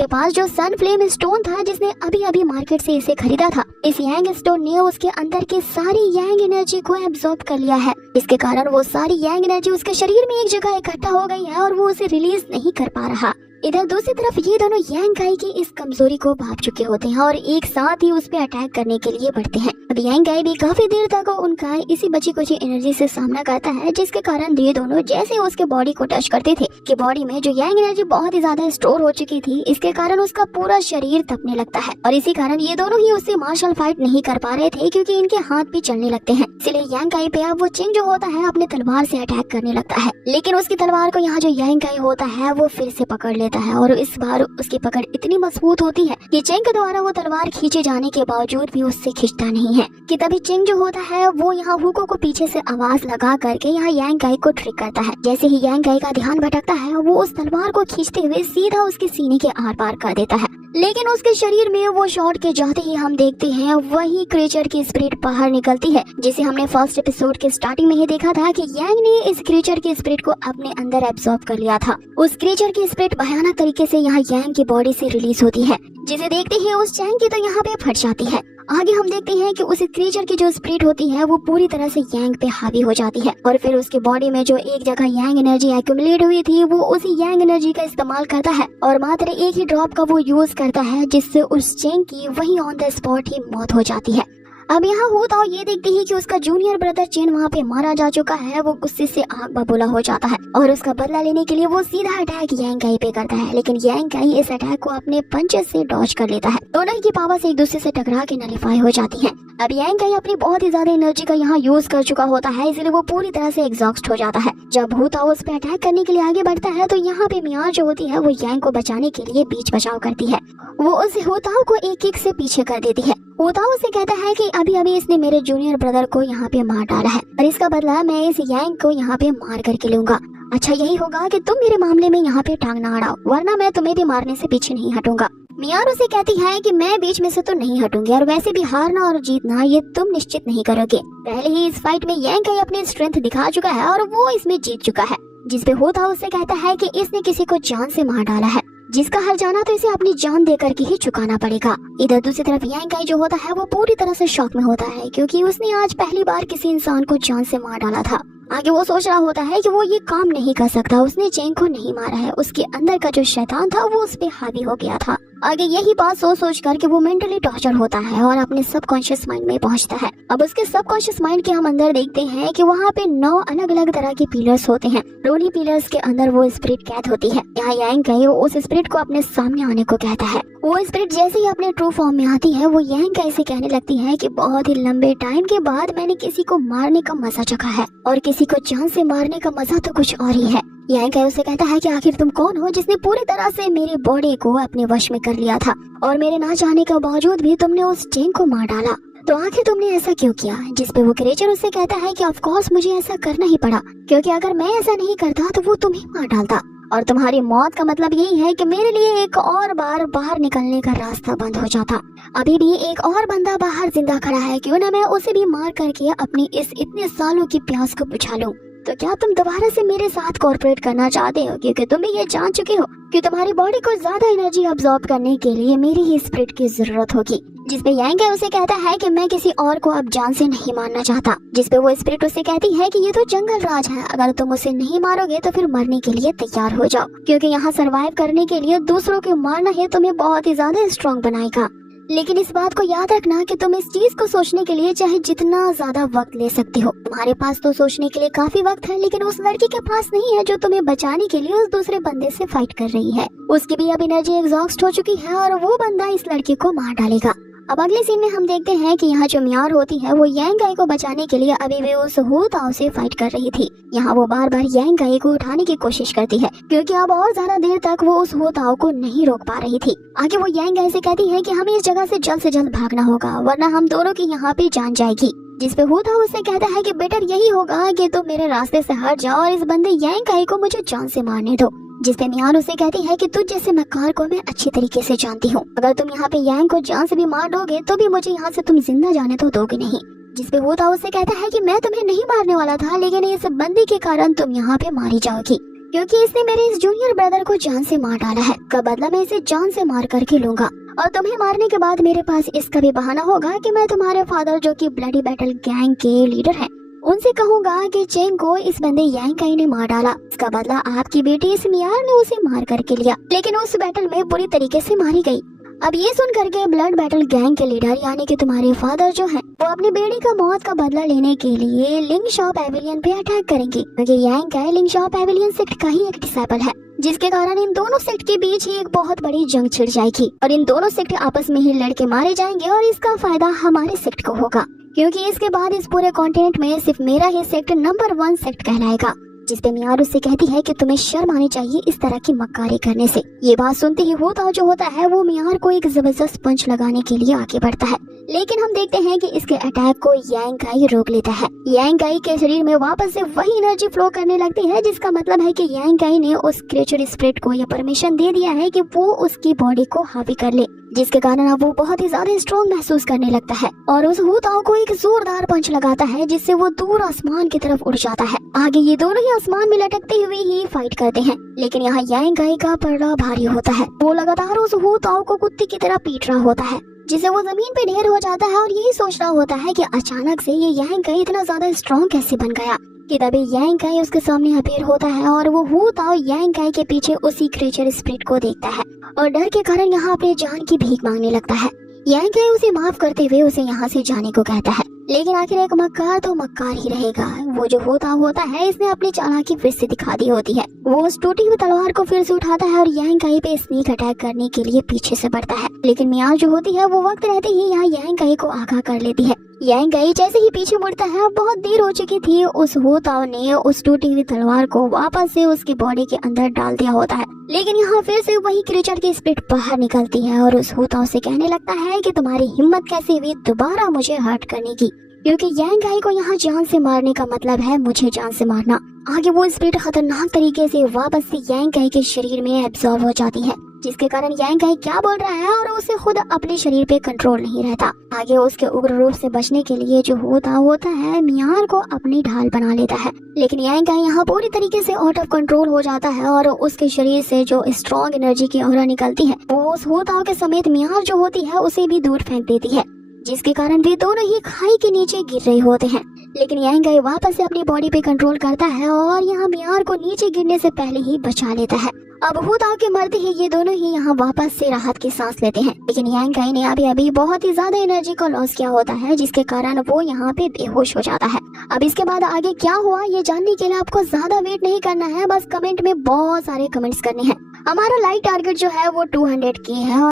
पास जो सन फ्लेम स्टोन था जिसने अभी अभी मार्केट से इसे खरीदा था, इस यांग स्टोन ने उसके अंदर की सारी यांग एनर्जी को एब्जॉर्ब कर लिया है। इसके कारण वो सारी यांग एनर्जी उसके शरीर में एक जगह इकट्ठा हो गई है और वो उसे रिलीज नहीं कर पा रहा। इधर दूसरी तरफ ये दोनों यांग काई की इस कमजोरी को भाप चुके होते हैं और एक साथ ही उस पे अटैक करने के लिए बढ़ते हैं। अब यांग काई भी काफी देर तक उनका इसी बची कुची एनर्जी से सामना करता है, जिसके कारण ये दोनों जैसे उसके बॉडी को टच करते थे कि बॉडी में जो यांग एनर्जी बहुत ही ज्यादा स्टोर हो चुकी थी, इसके कारण उसका पूरा शरीर तपने लगता है और इसी कारण ये दोनों ही उससे मार्शल फाइट नहीं कर पा रहे थे, क्योंकि इनके हाथ भी चलने लगते हैं। इसलिए यांग काई पे अब वो चिंग जो होता है अपने तलवार से अटैक करने लगता है, लेकिन उसकी तलवार को यहाँ जो यांग काई होता है वो फिर से पकड़ लेता है और इस बार उसकी पकड़ इतनी मजबूत होती है कि चिंग के द्वारा वो तलवार खींचे जाने के बावजूद भी उससे खिंचता नहीं है। कि तभी चिंग जो होता है वो यहाँ हुको को पीछे से आवाज लगा करके यहाँ यांग काई को ट्रिक करता है। जैसे ही यांग काई का ध्यान भटकता है, वो उस तलवार को खींचते हुए सीधा उसके सीने के आर पार कर देता है, लेकिन उसके शरीर में वो शॉट के जाते ही हम देखते हैं वही क्रीचर की स्पिरिट बाहर निकलती है, जिसे हमने फर्स्ट एपिसोड के स्टार्टिंग में ही देखा था कि यांग ने इस क्रीचर की स्पिरिट को अपने अंदर एब्सॉर्ब कर लिया था। उस क्रीचर की स्पिरिट भयानक तरीके से यहाँ यांग की बॉडी से रिलीज होती है, जिसे देखते ही उस चैंग की तो यहाँ पे फट जाती है। आगे हम देखते हैं कि उस क्रीचर की जो स्पिरिट होती है वो पूरी तरह से यांग पे हावी हो जाती है और फिर उसके बॉडी में जो एक जगह यांग एनर्जी एक्यूमुलेट हुई थी वो उसी यांग एनर्जी का इस्तेमाल करता है और मात्र एक ही ड्रॉप का वो यूज करता है, जिससे उस चैंग की वही ऑन द स्पॉट ही मौत हो जाती है। अब यहाँ हुताओ ये देखते ही कि उसका जूनियर ब्रदर चेन वहाँ पे मारा जा चुका है, वो गुस्से से आग बबूला हो जाता है और उसका बदला लेने के लिए वो सीधा अटैक यांग काई पे करता है, लेकिन यांग काई इस अटैक को अपने पंचेस से डॉज कर लेता है। दोनों की पावर्स एक दूसरे से टकरा के नलिफाई हो जाती है। अब यांग काई अपनी बहुत ही ज्यादा एनर्जी का यहाँ यूज कर चुका होता है, इसलिए वो पूरी तरह से एग्जॉस्ट हो जाता है। जब हुताओ उस पे अटैक करने के लिए आगे बढ़ता है तो यहाँ पे मियार जो होती है वो यांग को बचाने के लिए बीच बचाव करती है। वो उस हुताओ को एक किक से पीछे कर देती है। हुताओ उसे कहता है कि अभी अभी इसने मेरे जूनियर ब्रदर को यहाँ पे मार डाला है और इसका बदला मैं इस यांग को यहाँ पे मार करके लूंगा। अच्छा यही होगा कि तुम मेरे मामले में यहाँ पे टांग ना अड़ाओ, वरना मैं तुम्हें भी मारने से पीछे नहीं हटूंगा। मियार उसे कहती है कि मैं बीच में से तो नहीं हटूंगी और वैसे भी हारना और जीतना ये तुम निश्चित नहीं करोगे। पहले ही इस फाइट में यांग काई अपनी स्ट्रेंथ दिखा चुका है और वो इसमें जीत चुका है। जिसपे हुताओ उससे कहता है कि इसने किसी को जान से मार डाला है, जिसका हर जाना तो इसे अपनी जान देकर के ही चुकाना पड़ेगा। इधर दूसरी तरफ यांग काई जो होता है वो पूरी तरह से शॉक में होता है, क्योंकि उसने आज पहली बार किसी इंसान को जान से मार डाला था। आगे वो सोच रहा होता है कि वो ये काम नहीं कर सकता, उसने चेंग को नहीं मारा है, उसके अंदर का जो शैतान था वो उस पे हावी हो गया था। आगे यही बात सोच कर के वो मेंटली टॉर्चर होता है और अपने सबकॉन्शियस माइंड में पहुंचता है। अब उसके सबकॉन्शियस माइंड के हम अंदर देखते हैं कि वहाँ पे 9 अलग अलग तरह के पिलर्स होते हैं। उन्हीं पिलर्स के अंदर वो स्पिरिट कैद होती है। यहाँ यांग काई उस स्पिरिट को अपने सामने आने को कहता है। वो स्पिरिट जैसे ही अपने ट्रू फॉर्म में आती है वो यांग काई से कहने लगती है कि बहुत ही लंबे टाइम के बाद मैंने किसी को मारने का मजा चखा है और किसी को जान से मारने का मजा तो कुछ और ही है। यांग काई उसे कहता है कि आखिर तुम कौन हो जिसने पूरी तरह से मेरी बॉडी को अपने वश में कर लिया था और मेरे ना चाहने के बावजूद भी तुमने उस चेंग को मार डाला, तो आखिर तुमने ऐसा क्यों किया। जिसपे वो क्रीचर उससे कहता है कि ऑफ कोर्स मुझे ऐसा करना ही पड़ा, क्योंकि अगर मैं ऐसा नहीं करता तो वो तुम्हें मार डालता। और तुम्हारी मौत का मतलब यही है कि मेरे लिए एक और बार बाहर निकलने का रास्ता बंद हो जाता। अभी भी एक और बंदा बाहर जिंदा खड़ा है, क्यों ना मैं उसे भी मार करके अपनी इस इतने सालों की प्यास को बुझा लूं। तो क्या तुम दोबारा से मेरे साथ कोऑपरेट करना चाहते हो, क्योंकि तुम भी ये जान चुके हो कि तुम्हारी बॉडी को ज्यादा एनर्जी अब्सॉर्ब करने के लिए मेरी ही स्पिरिट की जरूरत होगी। जिसपे यांग उसे कहता है कि मैं किसी और को अब जान से नहीं मारना चाहता। जिसपे वो स्पिरिट उसे कहती है कि ये तो जंगल राज है, अगर तुम उसे नहीं मारोगे तो फिर मरने के लिए तैयार हो जाओ, क्योंकि यहाँ सरवाइव करने के लिए दूसरों को मारना ही तुम्हें बहुत ही ज्यादा स्ट्रॉन्ग बनाएगा। लेकिन इस बात को याद रखना कि तुम इस चीज को सोचने के लिए चाहे जितना ज्यादा वक्त ले सकते हो। तुम्हारे पास तो सोचने के लिए काफी वक्त है, लेकिन उस लड़की के पास नहीं है जो तुम्हें बचाने के लिए उस दूसरे बंदे से फाइट कर रही है। उसकी भी अब एनर्जी एग्जॉस्ट हो चुकी है और वो बंदा इस लड़की को मार डालेगा। अब अगले सीन में हम देखते हैं कि यहाँ जो मियार होती है वो यांग गाई को बचाने के लिए अभी भी उस हू ताओ से फाइट कर रही थी। यहाँ वो बार बार यांग गाई को उठाने की कोशिश करती है, क्योंकि अब और ज्यादा देर तक वो उस हू ताओ को नहीं रोक पा रही थी। आगे वो यांग गाई से कहती है कि हमें इस जगह से जल्द भागना होगा, वरना हम दोनों की यहाँ पे जान जाएगी। जिसपे हू ताओ उससे कहता है कि बेटर यही होगा कि तुम मेरे रास्ते से हट जाओ और इस बंदे यांग गाई को मुझे जान से मारने दो। जिसपे मियार उसे कहती है कि तुझ जैसे मक्कार को मैं अच्छी तरीके से जानती हूँ, अगर तुम यहाँ पे यांग को जान से भी मार दोगे तो भी मुझे यहाँ से तुम जिंदा जाने तो दोगे नहीं। जिसपे हू ताओ उसे कहता है कि मैं तुम्हें नहीं मारने वाला था, लेकिन इस बंदी के कारण तुम यहाँ पे मारी जाओगी, क्योंकि इसने मेरे इस जूनियर ब्रदर को जान से मार डाला है। का बदला मैं इसे जान से मार करके लूंगा, और तुम्हें मारने के बाद मेरे पास इसका भी बहाना होगा कि मैं तुम्हारे फादर जो कि ब्लडी बैटल गैंग के लीडर हैं, उनसे कहूँगा कि चेंग को इस बंदे यांग काई ने मार डाला। इसका बदला आपकी बेटी इस मियार ने उसे मार करके लिया, लेकिन उस बैटल में बुरी तरीके से मारी गई। अब ये सुन करके ब्लड बैटल गैंग के लीडर यानी कि तुम्हारे फादर जो हैं, वो अपनी बेटी का मौत का बदला लेने के लिए लिंग शॉ पैविलियन पे अटैक करेंगे, क्योंकि यांग काई लिंग शॉ पैविलियन सेक्ट का ही एक डिसाइपल है, जिसके कारण इन दोनों सेक्ट के बीच ही एक बहुत बड़ी जंग छिड़ जाएगी और इन दोनों सेक्ट आपस में ही लड़के मारे जाएंगे और इसका फायदा हमारे सेक्ट को होगा, क्योंकि इसके बाद इस पूरे कॉन्टिनेंट में सिर्फ मेरा ही सेक्ट नंबर 1 सेक्ट कहलाएगा। जिसपे मियार उससे कहती है कि तुम्हें शर्म आनी चाहिए इस तरह की मक्कारी करने से। ये बात सुनते ही हू ताओ जो होता है वो मियार को एक जबरदस्त पंच लगाने के लिए आगे बढ़ता है, लेकिन हम देखते हैं कि इसके अटैक को यांग काई रोक लेता है। यांग काई के शरीर में वापस से वही एनर्जी फ्लो करने लगती है, जिसका मतलब है कि यांग काई ने उस क्रिएचर स्पिरिट को ये परमिशन दे दिया है कि वो उसकी बॉडी को हावी कर ले, जिसके कारण अब वो बहुत ही ज्यादा स्ट्रॉन्ग महसूस करने लगता है और उस हू ताओ को एक जोरदार पंच लगाता है, जिससे वो दूर आसमान की तरफ उड़ जाता है। आगे ये दोनों ही आसमान में लटकते हुए ही फाइट करते हैं, लेकिन यहाँ यांग काई का पलड़ा भारी होता है। वो लगातार उस हू ताओ को कुत्ते की तरह पीट रहा होता है, जिसे वो जमीन पे ढेर हो जाता है और यही सोच रहा होता है कि अचानक से ये यांग काई इतना ज्यादा स्ट्रॉन्ग कैसे बन गया। कि तभी यांग काई उसके सामने अपीयर होता है और वो हू ताओ यांग काई के पीछे उसी क्रिएचर स्पिरिट को देखता है और डर के कारण यहाँ अपने जान की भीख मांगने लगता है। यांग काई उसे माफ करते हुए उसे यहाँ से जाने को कहता है, लेकिन आखिर एक मक्कार तो मक्कार ही रहेगा। वो जो होता है इसने अपनी चालाकी फिर से दिखा दी होती है। वो उस टूटी हुई तलवार को फिर से उठाता है और यांग काई पे स्नीक अटैक करने के लिए पीछे से बढ़ता है, लेकिन मियार जो होती है वो वक्त रहते ही यहाँ यांग काई को आगाह कर लेती है। यांग काई जैसे ही पीछे मुड़ता है, बहुत देर हो चुकी थी, उस हू ताओ ने उस टूटी हुई तलवार को वापस से उसकी बॉडी के अंदर डाल दिया होता है, लेकिन यहाँ फिर से वही क्रिएचर की स्पिरिट बाहर निकलती है और उस हू ताओ से कहने लगता है कि तुम्हारी हिम्मत कैसे हुई दोबारा मुझे हर्ट करने की, क्योंकि यांग काई को यहाँ जान से मारने का मतलब है मुझे जान से मारना। आगे वो स्पिरिट खतरनाक तरीके से वापस से यांग काई के शरीर में एब्सॉर्ब हो जाती है, जिसके कारण यांग काई क्या बोल रहा है और उसे खुद अपने शरीर पे कंट्रोल नहीं रहता। आगे उसके उग्र रूप से बचने के लिए जो होता है मियार को अपनी ढाल बना लेता है, लेकिन यांग काई यहाँ पूरी तरीके से आउट ऑफ कंट्रोल हो जाता है और उसके शरीर से जो स्ट्रॉन्ग एनर्जी की ऑरा निकलती है वो उस हू ताओ के समेत मियार जो होती है उसे भी दूर फेंक देती है, जिसके कारण वे दोनों ही खाई के नीचे गिर रहे होते हैं। लेकिन यांग काई वापस से अपनी बॉडी पे कंट्रोल करता है और यहाँ मियार को नीचे गिरने से पहले ही बचा लेता है। अब हू ताओ के मरते ही ये दोनों ही यहाँ वापस से राहत की सांस लेते हैं, लेकिन यांग काई ने अभी बहुत ही ज्यादा एनर्जी को लॉस किया होता है, जिसके कारण वो यहाँ पे बेहोश हो जाता है। अब इसके बाद आगे क्या हुआ ये जानने के लिए आपको ज्यादा वेट नहीं करना है, बस कमेंट में बहुत सारे कमेंट्स करने हैं। हमारा लाइक टारगेट जो है वो 200 के है।